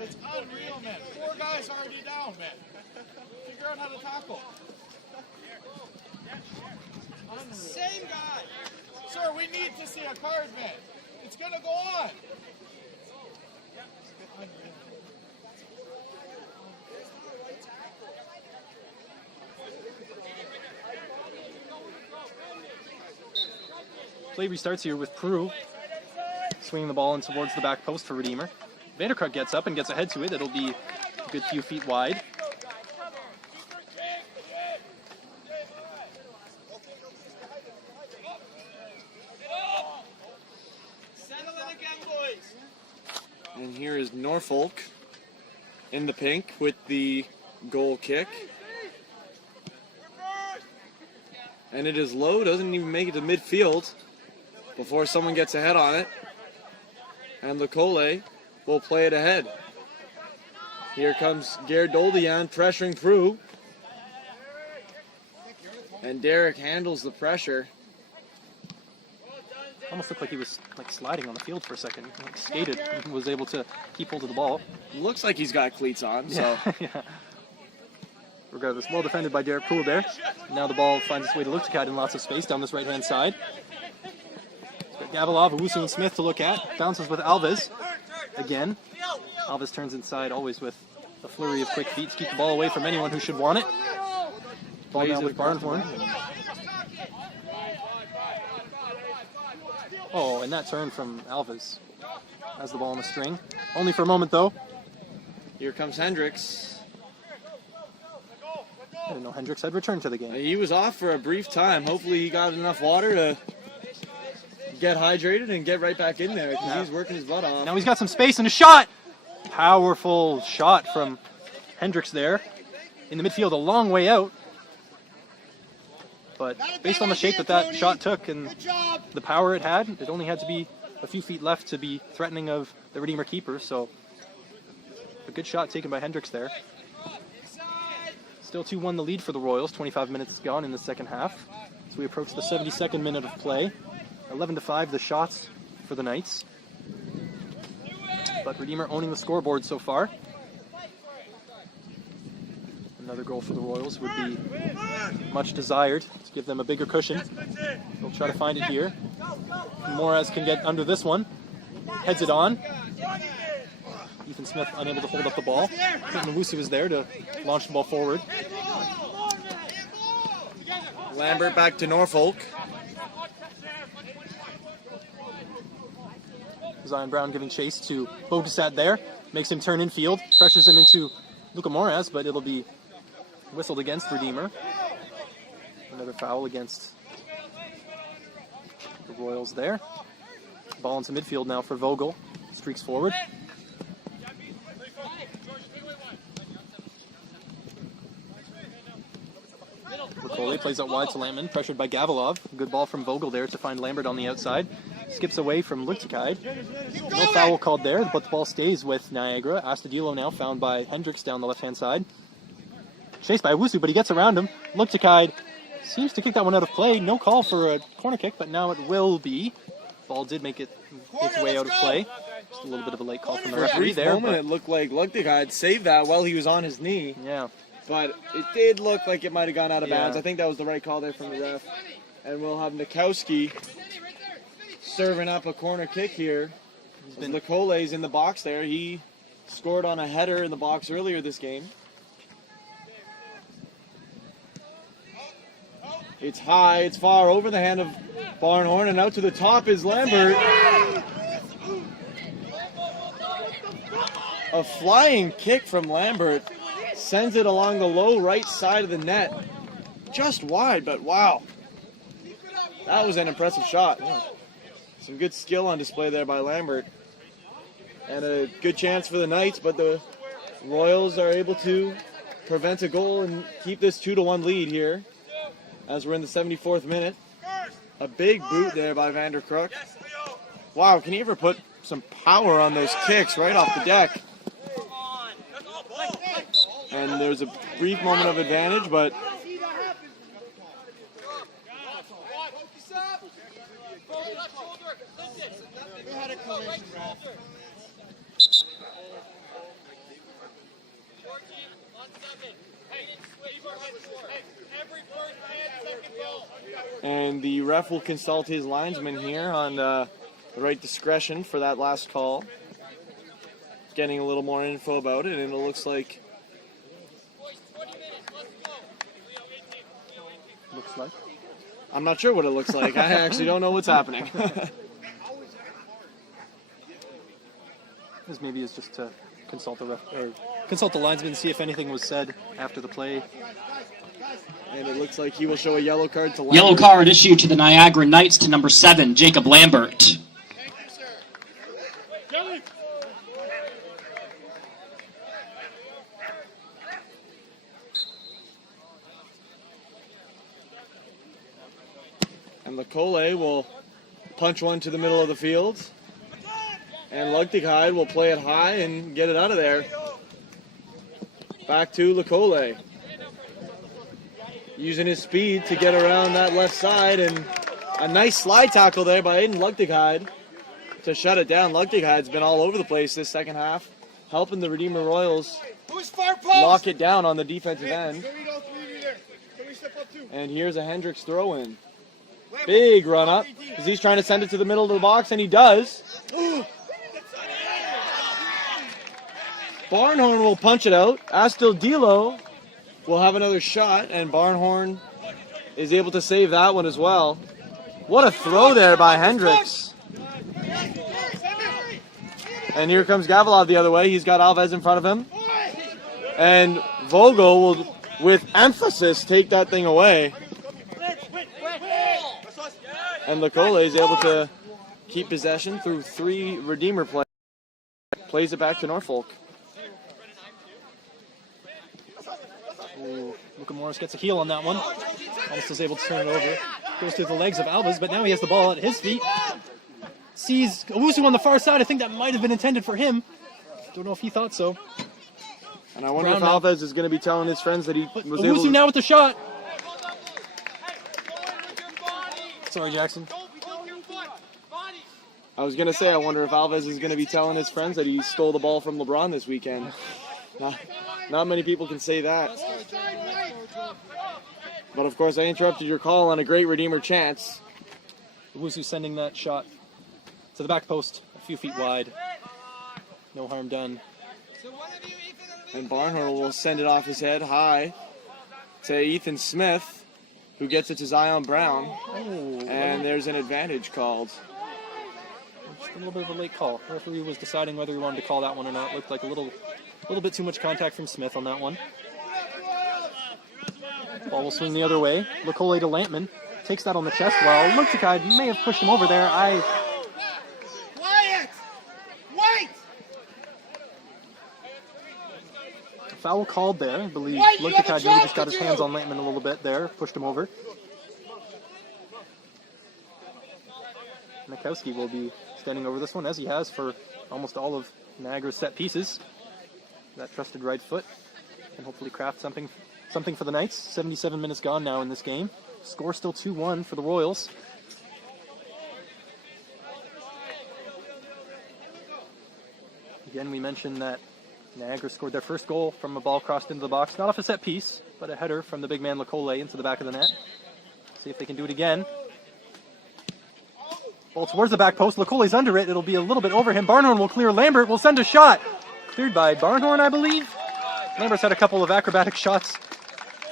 It's unreal, man. 4 guys already down, man. Figure out how to tackle. Same guy. Sir, we need to see a card, man. It's going to go on. Play restarts here with Prue swinging the ball in towards the back post for Redeemer. Vanderkruk gets up and gets ahead to it. It'll be a good few feet wide. Settle it again, boys. And here is Norfolk in the pink with the goal kick. And it is low, doesn't even make it to midfield before someone gets ahead on it. And Lecole will play it ahead. Here comes Gerd Doldian pressuring Prue. And Derek handles the pressure. Almost looked like he was sliding on the field for a second. Skated and was able to keep hold of the ball. Looks like he's got cleats on, so. Yeah. Regardless, well defended by Derek Poole there. Now the ball finds its way to Luktakat in lots of space down this right-hand side. It's got Gavilov, Owusu, and Smith to look at. Bounces with Alves again. Alves turns inside, always with a flurry of quick feet to keep the ball away from anyone who should want it. Ball now with Barnhorn. Oh, and that turn from Alves has the ball on the string. Only for a moment, though. Here comes Hendricks. I didn't know Hendricks had returned to the game. He was off for a brief time. Hopefully he got enough water to get hydrated and get right back in there because he's working his butt off. Now he's got some space and a shot. Powerful shot from Hendricks there. In the midfield, a long way out. But based on the shape that shot took and the power it had, it only had to be a few feet left to be threatening of the Redeemer keeper. So a good shot taken by Hendricks there. Still 2-1 the lead for the Royals. 25 minutes gone in the second half. So we approach the 72nd minute of play. 11-5 the shots for the Knights. But Redeemer owning the scoreboard so far. Another goal for the Royals would be much desired to give them a bigger cushion. They'll try to find it here. Moraz can get under this one. Heads it on. Ethan Smith unable to hold up the ball. Clinton Owusu is there to launch the ball forward. Lambert back to Norfolk. Zion Brown giving chase to Bogasat there. Makes him turn infield. Pressures him into Luka Moraz, but it'll be whistled against Redeemer. Another foul against the Royals there. Ball into midfield now for Vogel. Streaks forward. Lecole plays out wide to Lampman, pressured by Gavilov. Good ball from Vogel there to find Lambert on the outside. Skips away from Luchtikide. No foul called there, but the ball stays with Niagara. Astudillo now found by Hendricks down the left-hand side. Chased by Owusu, but he gets around him. Luchtikide seems to kick that one out of play. No call for a corner kick, but now it will be. Ball did make its way out of play. Just a little bit of a late call from the referee there. For a moment, it looked like Luchtikide saved that while he was on his knee. Yeah. But it did look like it might have gone out of bounds. Yeah. I think that was the right call there from the ref. And we'll have Nikowski serving up a corner kick here. Lecole's in the box there. He scored on a header in the box earlier this game. It's high, it's far over the hand of Barnhorn, and out to the top is Lambert. A flying kick from Lambert sends it along the low right side of the net. Just wide, but wow. That was an impressive shot. Some good skill on display there by Lambert. And a good chance for the Knights, but the Royals are able to prevent a goal and keep this 2-1 lead here as we're in the 74th minute. A big boot there by Vander Crook. Wow, can he ever put some power on those kicks right off the deck? And there's a brief moment of advantage, but and the ref will consult his linesman here on the right discretion for that last call. Getting a little more info about it, and it looks like I'm not sure what it looks like. I actually don't know what's happening. This maybe is just to consult the ref or consult the linesman, see if anything was said after the play. And it looks like he will show a yellow card to Lambert. Yellow card issued to the Niagara Knights to number 7, Jacob Lambert. And Lecole will punch one to the middle of the field. And Luchtikide will play it high and get it out of there. Back to Lecole. Using his speed to get around that left side, and a nice slide tackle there by Aiden Luchtikide to shut it down. Luchtikide's been all over the place this second half, helping the Redeemer Royals lock it down on the defensive end. And here's a Hendricks throw-in. Big run up, as he's trying to send it to the middle of the box, and he does. Barnhorn will punch it out. Astudillo will have another shot, and Barnhorn is able to save that one as well. What a throw there by Hendricks. And here comes Gavilov the other way. He's got Alves in front of him. And Vogel will, with emphasis, take that thing away. And Lecole is able to keep possession through 3 Redeemer plays. Plays it back to Norfolk. Luca Morris gets a heel on that one. Almost is able to turn it over. Goes through the legs of Alves, but now he has the ball at his feet. Sees Owusu on the far side. I think that might have been intended for him. Don't know if he thought so. And I wonder if Alves is going to be telling his friends that he was able to... now with the shot. Sorry, Jackson. I was going to say, I wonder if Alves is going to be telling his friends that he stole the ball from LeBron this weekend. Not many people can say that. But of course, I interrupted your call on a great Redeemer chance. Owusu sending that shot to the back post, a few feet wide. No harm done. And Barnhorn will send it off his head high to Ethan Smith, who gets it to Zion Brown. And there's an advantage called. Just a little bit of a late call. The referee was deciding whether he wanted to call that one or not. Looked like a little bit too much contact from Smith on that one. Ball will swing the other way. Lecole to Lampman. Takes that on the chest. Well, Luchtikide may have pushed him over there. Quiet! Wait! Foul called there. I believe Wait, you have a Lukakad job just got to his do. hands on Laitman a little bit there, pushed him over. Nikowski will be standing over this one, as he has for almost all of Niagara's set pieces. That trusted right foot can hopefully craft something for the Knights. 77 minutes gone now in this game. Score still 2-1 for the Royals. Again, we mentioned that Niagara scored their first goal from a ball crossed into the box, not off a set piece, but a header from the big man Lecole into the back of the net. See if they can do it again. Ball towards the back post. Lecole's under it. It'll be a little bit over him. Barnhorn will clear. Lambert will send a shot. Cleared by Barnhorn, I believe. Lambert's had a couple of acrobatic shots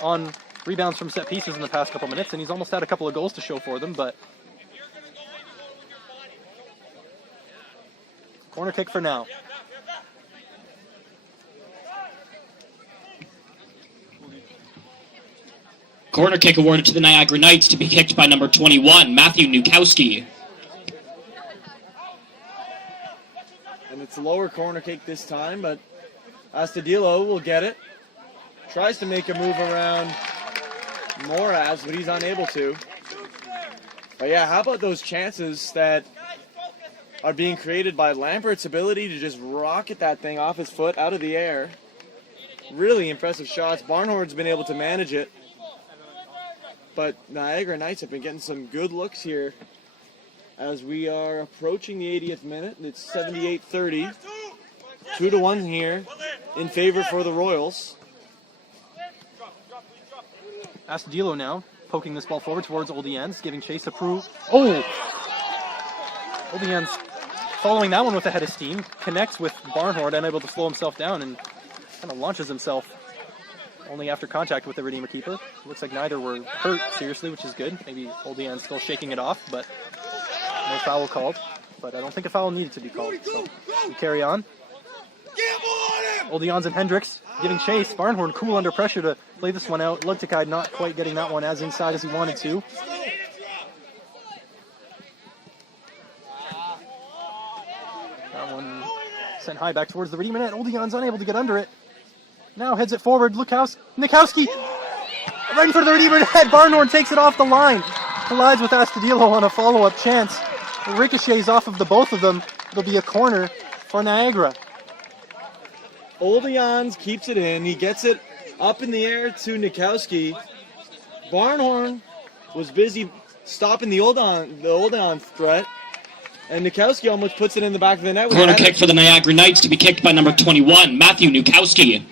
on rebounds from set pieces in the past couple minutes, and he's almost had a couple of goals to show for them, but corner kick for now. Corner kick awarded to the Niagara Knights to be kicked by number 21, Matthew Nikowski. And it's a lower corner kick this time, but Astudillo will get it. Tries to make a move around Moraz, but he's unable to. But yeah, how about those chances that are being created by Lambert's ability to just rocket that thing off his foot out of the air. Really impressive shots. Barnhorn's been able to manage it. But Niagara Knights have been getting some good looks here as we are approaching the 80th minute. It's 78-30. 2-1 here in favor for the Royals. Astudillo now poking this ball forward towards Oldians, giving chase a proof. Oh! Oldians following that one with a head of steam, connects with Barnhorn, unable to slow himself down, and kind of launches himself only after contact with the Redeemer keeper. Looks like neither were hurt seriously, which is good. Maybe Oldians still shaking it off, but no foul called. But I don't think a foul needed to be called, so we carry on. Oldians and Hendricks giving chase. Barnhorn cool under pressure to play this one out. Lukakad not quite getting that one as inside as he wanted to. That one sent high back towards the Redeemer net. Oldians unable to get under it. Now heads it forward. Nikowski right in front of the Redeemer net. Barnhorn takes it off the line. Collides with Astudillo on a follow-up chance. It ricochets off of the both of them. It'll be a corner for Niagara. Oldians keeps it in. He gets it up in the air to Nikowski. Barnhorn was busy stopping the Oldian threat. And Nikowski almost puts it in the back of the net. Corner kick for the Niagara Knights to be kicked by number 21, Matthew Nikowski.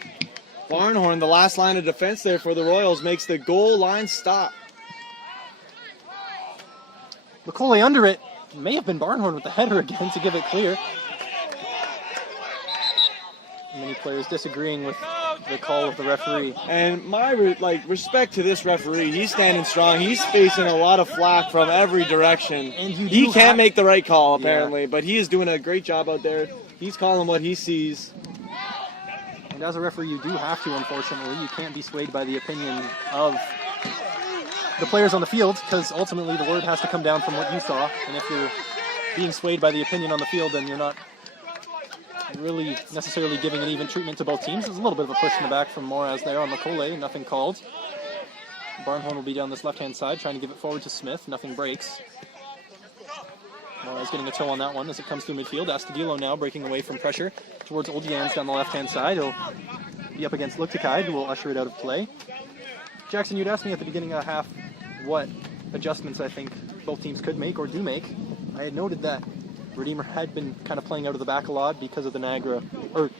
Barnhorn, the last line of defense there for the Royals, makes the goal line stop. Lecole under it. May have been Barnhorn with the header again to give it clear. Many players disagreeing with the call of the referee. And my respect to this referee. He's standing strong. He's facing a lot of flack from every direction. And he can't make the right call, apparently, but he is doing a great job out there. He's calling what he sees. And as a referee, you do have to, unfortunately. You can't be swayed by the opinion of the players on the field, because ultimately the word has to come down from what you saw. And if you're being swayed by the opinion on the field, then you're not really necessarily giving an even treatment to both teams. There's a little bit of a push in the back from Moraz there on Lecole. Nothing called. Barnhorn will be down this left-hand side, trying to give it forward to Smith. Nothing breaks. Moraz getting a toe on that one as it comes through midfield. Astudillo now breaking away from pressure towards Oldians down the left-hand side. He'll be up against Lukakad, who will usher it out of play. Jackson, you'd asked me at the beginning of the half what adjustments I think both teams could make or do make. I had noted that Redeemer had been kind of playing out of the back a lot because of the Niagara, or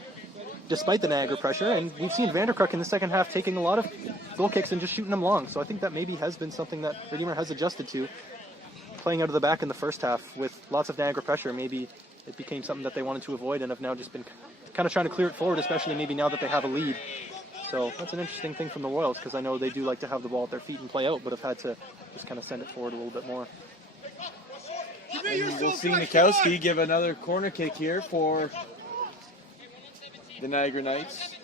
despite the Niagara pressure, and we've seen Vanderkruk in the second half taking a lot of goal kicks and just shooting them long. So I think that maybe has been something that Redeemer has adjusted to. Playing out of the back in the first half with lots of Niagara pressure, maybe it became something that they wanted to avoid and have now just been kind of trying to clear it forward, especially maybe now that they have a lead. So that's an interesting thing from the Royals, because I know they do like to have the ball at their feet and play out, but have had to just kind of send it forward a little bit more. And we'll see Nikowski give another corner kick here for the Niagara Knights.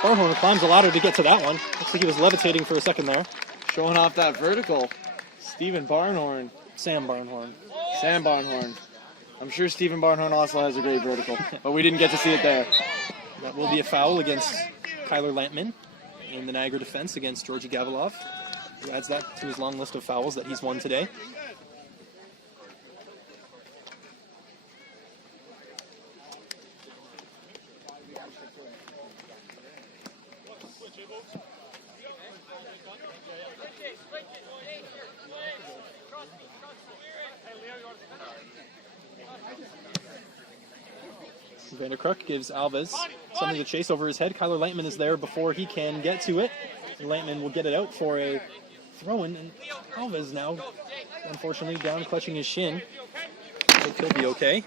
Barnhorn climbs the ladder to get to that one. Looks like he was levitating for a second there. Showing off that vertical. Stephen Barnhorn. Sam Barnhorn. Sam Barnhorn. I'm sure Stephen Barnhorn also has a great vertical, but we didn't get to see it there. That will be a foul against Kyler Lampman in the Niagara defense against Georgi Gavilov, who adds that to his long list of fouls that he's won today. Vanderkrook gives Alves something to chase over his head. Kyler Lampman is there before he can get to it. Lampman will get it out for a throw-in, and Alves now, unfortunately, down clutching his shin. I think he'll be okay.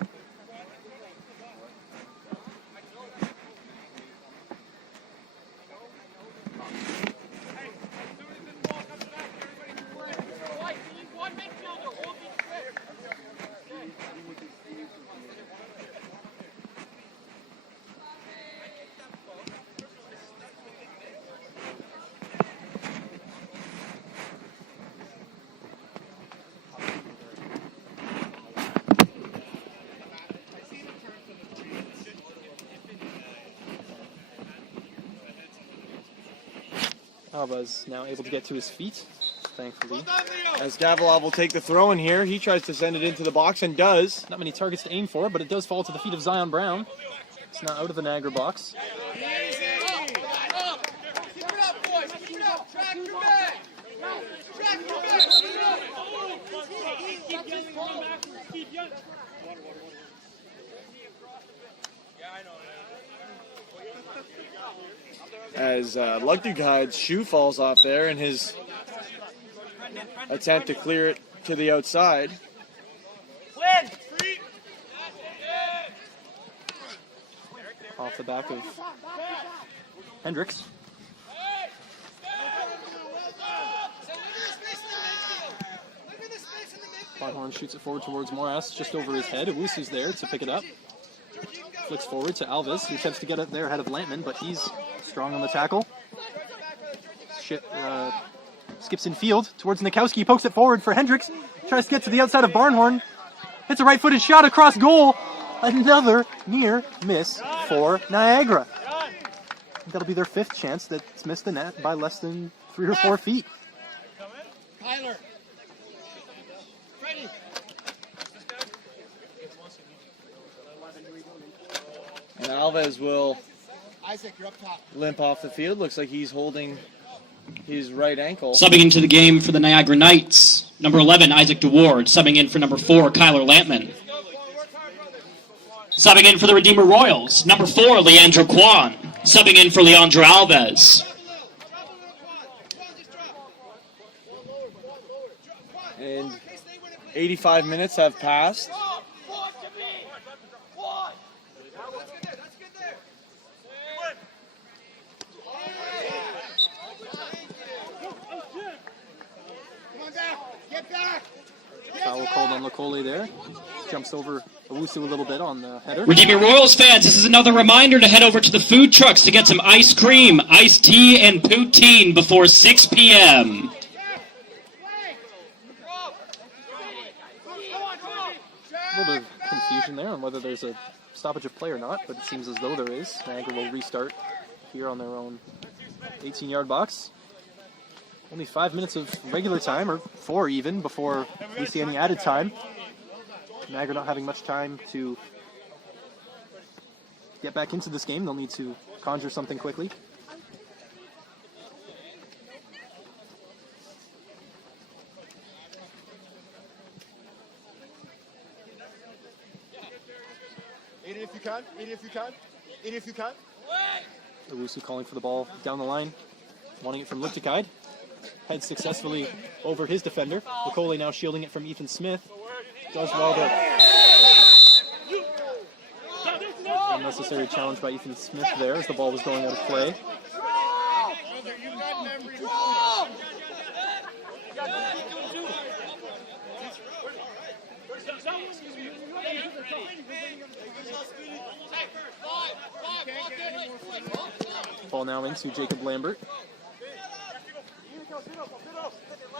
Alves now able to get to his feet, thankfully. As Gavilov will take the throw in here, he tries to send it into the box and does. Not many targets to aim for, but it does fall to the feet of Zion Brown. It's not out of the Niagara box. As Lugdugheid's shoe falls off there in his attempt to clear it to the outside. Off the back of Hendricks. Barnhorn shoots it forward towards Moras, just over his head. Owusu's there to pick it up. Flicks forward to Alves, who attempts to get it there ahead of Lampman, but he's strong on the tackle. Skips in field towards Nikowski, pokes it forward for Hendricks. Tries to get to the outside of Barnhorn. Hits a right-footed shot across goal. Another near miss for Niagara. That'll be their fifth chance that's missed the net by less than 3 or 4 feet. Tyler. Ready. And Alves will Isaac, you're up top. limp off the field. Looks like he's holding his right ankle. Subbing into the game for the Niagara Knights, number 11, Isaac DeWard. Subbing in for number 4, Kyler Lampman. Subbing in for the Redeemer Royals, number 4, Leandro Kwan. Subbing in for Leandro Alves. And 85 minutes have passed. Foul called on Locoli there. Jumps over Owusu a little bit on the header. Redeemer Royals fans, this is another reminder to head over to the food trucks to get some ice cream, iced tea, and poutine before 6 p.m. A little bit of confusion there on whether there's a stoppage of play or not, but it seems as though there is. Niagara will restart here on their own 18-yard box. Only 5 minutes of regular time, or 4 even, before we see any added time. Niagara not having much time to get back into this game. They'll need to conjure something quickly. Eat it if you can. Eat it if you can. Eat it if you can. Owusu calling for the ball down the line, wanting it from Liptikaid. Heads successfully over his defender. Locoli now shielding it from Ethan Smith. Does well to... Unnecessary challenge by Ethan Smith there as the ball was going out of play. Ball now into Jacob Lambert.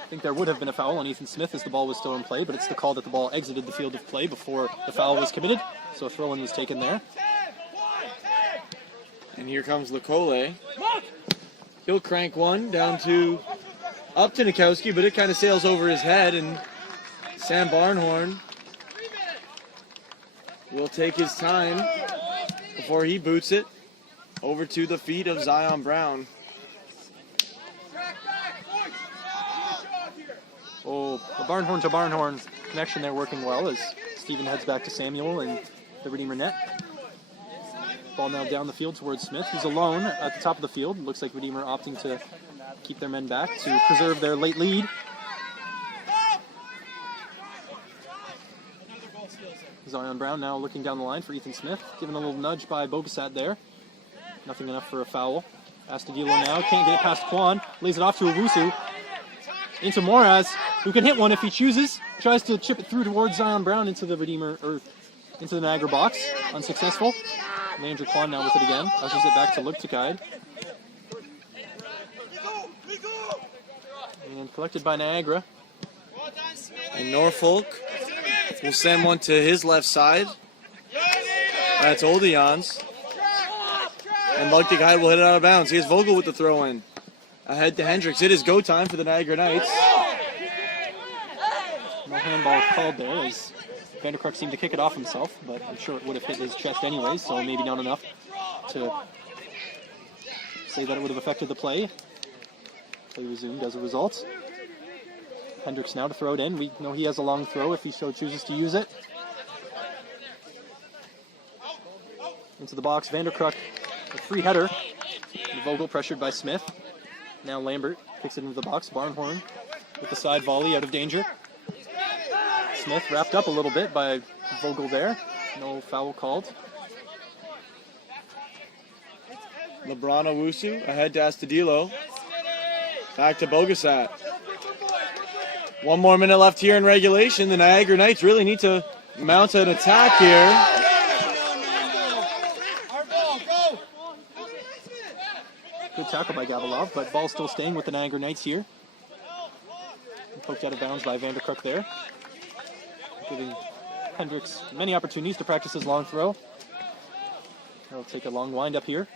I think there would have been a foul on Ethan Smith as the ball was still in play, but it's the call that the ball exited the field of play before the foul was committed. So a throw-in was taken there. And here comes Lecole. He'll crank one down to up to Nikowski, but it kind of sails over his head, and Sam Barnhorn will take his time before he boots it over to the feet of Zion Brown. Oh, the Barnhorn to Barnhorn connection there working well as Stephen heads back to Samuel and the Redeemer net. Ball now down the field towards Smith, who's alone at the top of the field. Looks like Redeemer opting to keep their men back to preserve their late lead. Zion Brown now looking down the line for Ethan Smith, given a little nudge by Bogasat there. Nothing enough for a foul. Astudillo now, can't get it past Kwan, lays it off to Owusu. Into Moraz, who can hit one if he chooses. Tries to chip it through towards Zion Brown into the Redeemer, or into the Niagara box. Unsuccessful. Landry Kwan now with it again. Ushers it back to Luktakide. And collected by Niagara. And Norfolk will send one to his left side. That's Oldeons. And Luktakide will hit it out of bounds. Here's Vogel with the throw-in. Ahead to Hendricks. It is go time for the Niagara Knights. No handball called there as Vanderkruk seemed to kick it off himself, but I'm sure it would have hit his chest anyway, so maybe not enough to say that it would have affected the play. Play resumed as a result. Hendricks now to throw it in. We know he has a long throw if he so chooses to use it. Into the box, Vanderkruk, a free header. Vogel pressured by Smith. Now Lambert kicks it into the box. Barnhorn with the side volley out of danger. Smith wrapped up a little bit by Vogel there. No foul called. LeBron Owusu ahead to Astudillo. Back to Bogasat. 1 more minute left here in regulation. The Niagara Knights really need to mount an attack here. Good tackle by Gavilov, but ball still staying with the Niagara Knights here. Poked out of bounds by Vanderkruk there. Giving Hendricks many opportunities to practice his long throw. He'll take a long wind up here.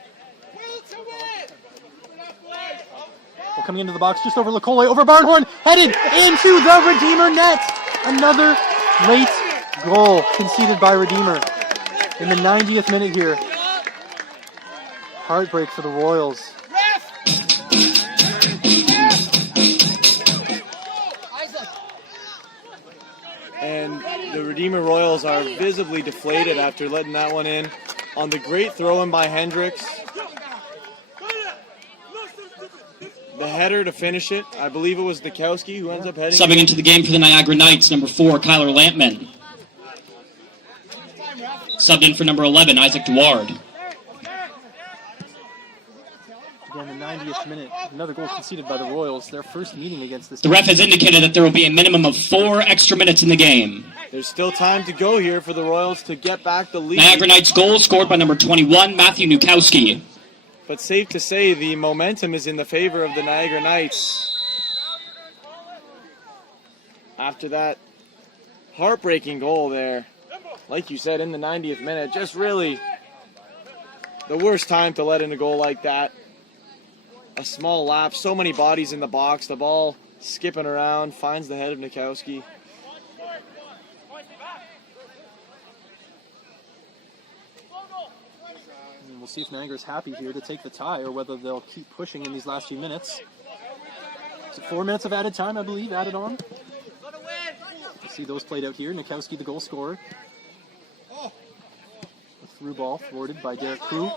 Well, coming into the box just over Lecole, over Barnhorn, headed into the Redeemer net. Another late goal conceded by Redeemer in the 90th minute here. Heartbreak for the Royals. And the Redeemer Royals are visibly deflated after letting that one in on the great throw-in by Hendricks. The header to finish it, I believe it was Nikowski who ends up heading. Subbing into the game for the Niagara Knights, number 4, Kyler Lampman. Subbed in for number 11, Isaac Duard. Again, the 90th minute, another goal conceded by the Royals. Their first meeting against this The ref has indicated that there will be a minimum of 4 extra minutes in the game. There's still time to go here for the Royals to get back the lead. Niagara Knights goal scored by number 21, Matthew Nikowski. But safe to say the momentum is in the favor of the Niagara Knights. After that heartbreaking goal there, like you said, in the 90th minute, just really the worst time to let in a goal like that. A small lapse, so many bodies in the box, the ball skipping around, finds the head of Nikowski. And we'll see if Niagara's happy here to take the tie or whether they'll keep pushing in these last few minutes. So 4 minutes of added time, I believe, added on. We'll see those played out here. Nikowski, the goal scorer. A through ball thwarted by Derek Crew.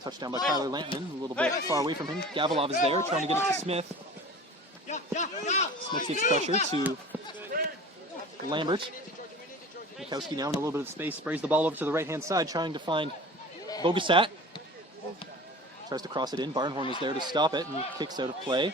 Touchdown by Tyler Lampman, a little bit far away from him. Gavilov is there, trying to get it to Smith. Smith gives pressure to Lambert. Nikowski now in a little bit of space, sprays the ball over to the right-hand side, trying to find Bogasat. Tries to cross it in. Barnhorn is there to stop it and kicks out of play.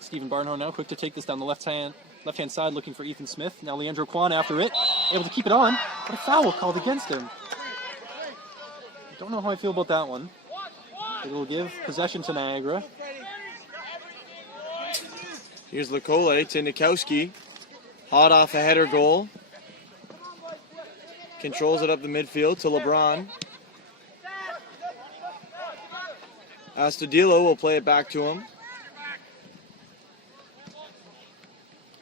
Stephen Barnhorn now quick to take this down the left-hand left-hand side looking for Ethan Smith. Now Leandro Kwan after it, able to keep it on, but a foul called against him. Don't know how I feel about that one. It'll give possession to Niagara. Here's Lekole to Nikowski. Hot off a header goal. Controls it up the midfield to LeBron. Astudillo will play it back to him.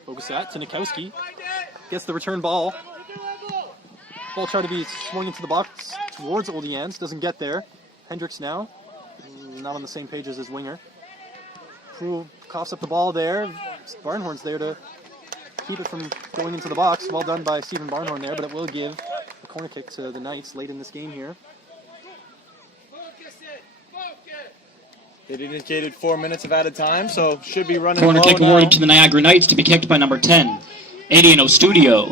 Bogasat to Nikowski. Gets the return ball. Ball tried to be swung into the box towards Oldians. Doesn't get there. Hendricks now. Not on the same page as his winger. Prue coughs up the ball there. Barnhorn's there to keep it from going into the box. Well done by Stephen Barnhorn there, but it will give a corner kick to the Knights late in this game here. It indicated 4 minutes of added time, so should be running Corner low kick now. awarded to the Niagara Knights to be kicked by number 10, Adiano Studio.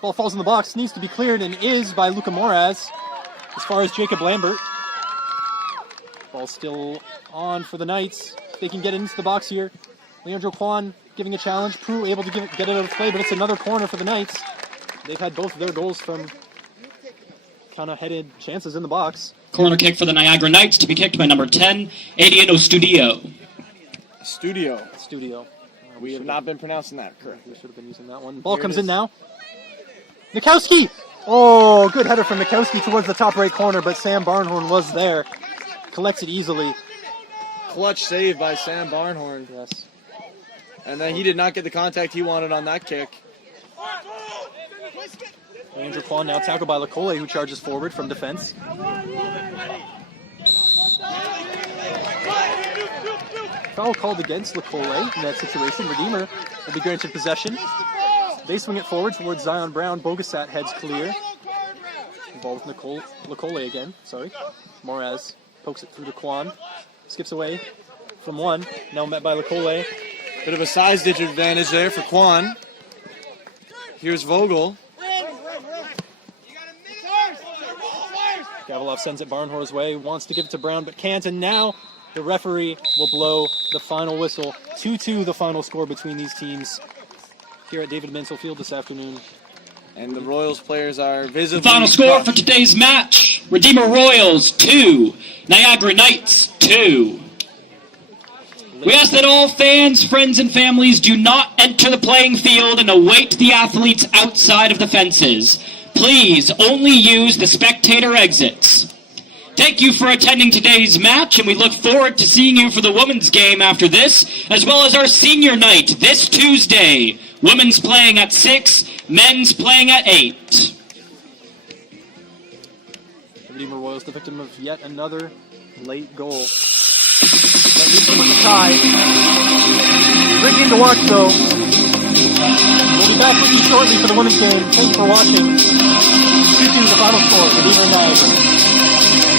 Ball falls in the box, needs to be cleared, and is by Luca Moraz as far as Jacob Lambert. Ball still on for the Knights. They can get into the box here. Leandro Kwan giving a challenge. Prue able to get it out of play, but it's another corner for the Knights. They've had both of their goals from kind of headed chances in the box. Corner kick for the Niagara Knights to be kicked by number 10, Adiano Studio. Studio. We have not been pronouncing that correctly. We should have been using that one. Ball comes in now. Nikowski! Oh, good header from Nikowski towards the top right corner, but Sam Barnhorn was there. Collects it easily. Clutch save by Sam Barnhorn. Yes. And then he did not get the contact he wanted on that kick. Andrew Kwan now tackled by Lekole, who charges forward from defense. Foul called against Lekole in that situation. Redeemer will be granted possession. They swing it forward towards Zion Brown. Bogasat heads clear. Ball with Lekole again. Moraz pokes it through to Kwan. Skips away from one. Now met by Lekole. Bit of a size advantage there for Kwan. Here's Vogel. Gavilov sends it Barnhor's way. Wants to give it to Brown, but can't. And now the referee will blow the final whistle. 2-2 the final score between these teams here at David Menzel Field this afternoon. And the Royals players are The visibly final score for crushed. today's match, Redeemer Royals 2, Niagara Knights 2. We ask that all fans, friends, and families do not enter the playing field and await the athletes outside of the fences. Please only use the spectator exits. Thank you for attending today's match, and we look forward to seeing you for the women's game after this, as well as our senior night this Tuesday. Women's playing at 6, men's playing at 8. The Redeemer Royals, the victim of yet another late goal. That leaves them with a tie. Great game to watch, though. We'll be back with you shortly for the women's game. Thanks for watching. 2-2 the final score. Redeemer Niagara.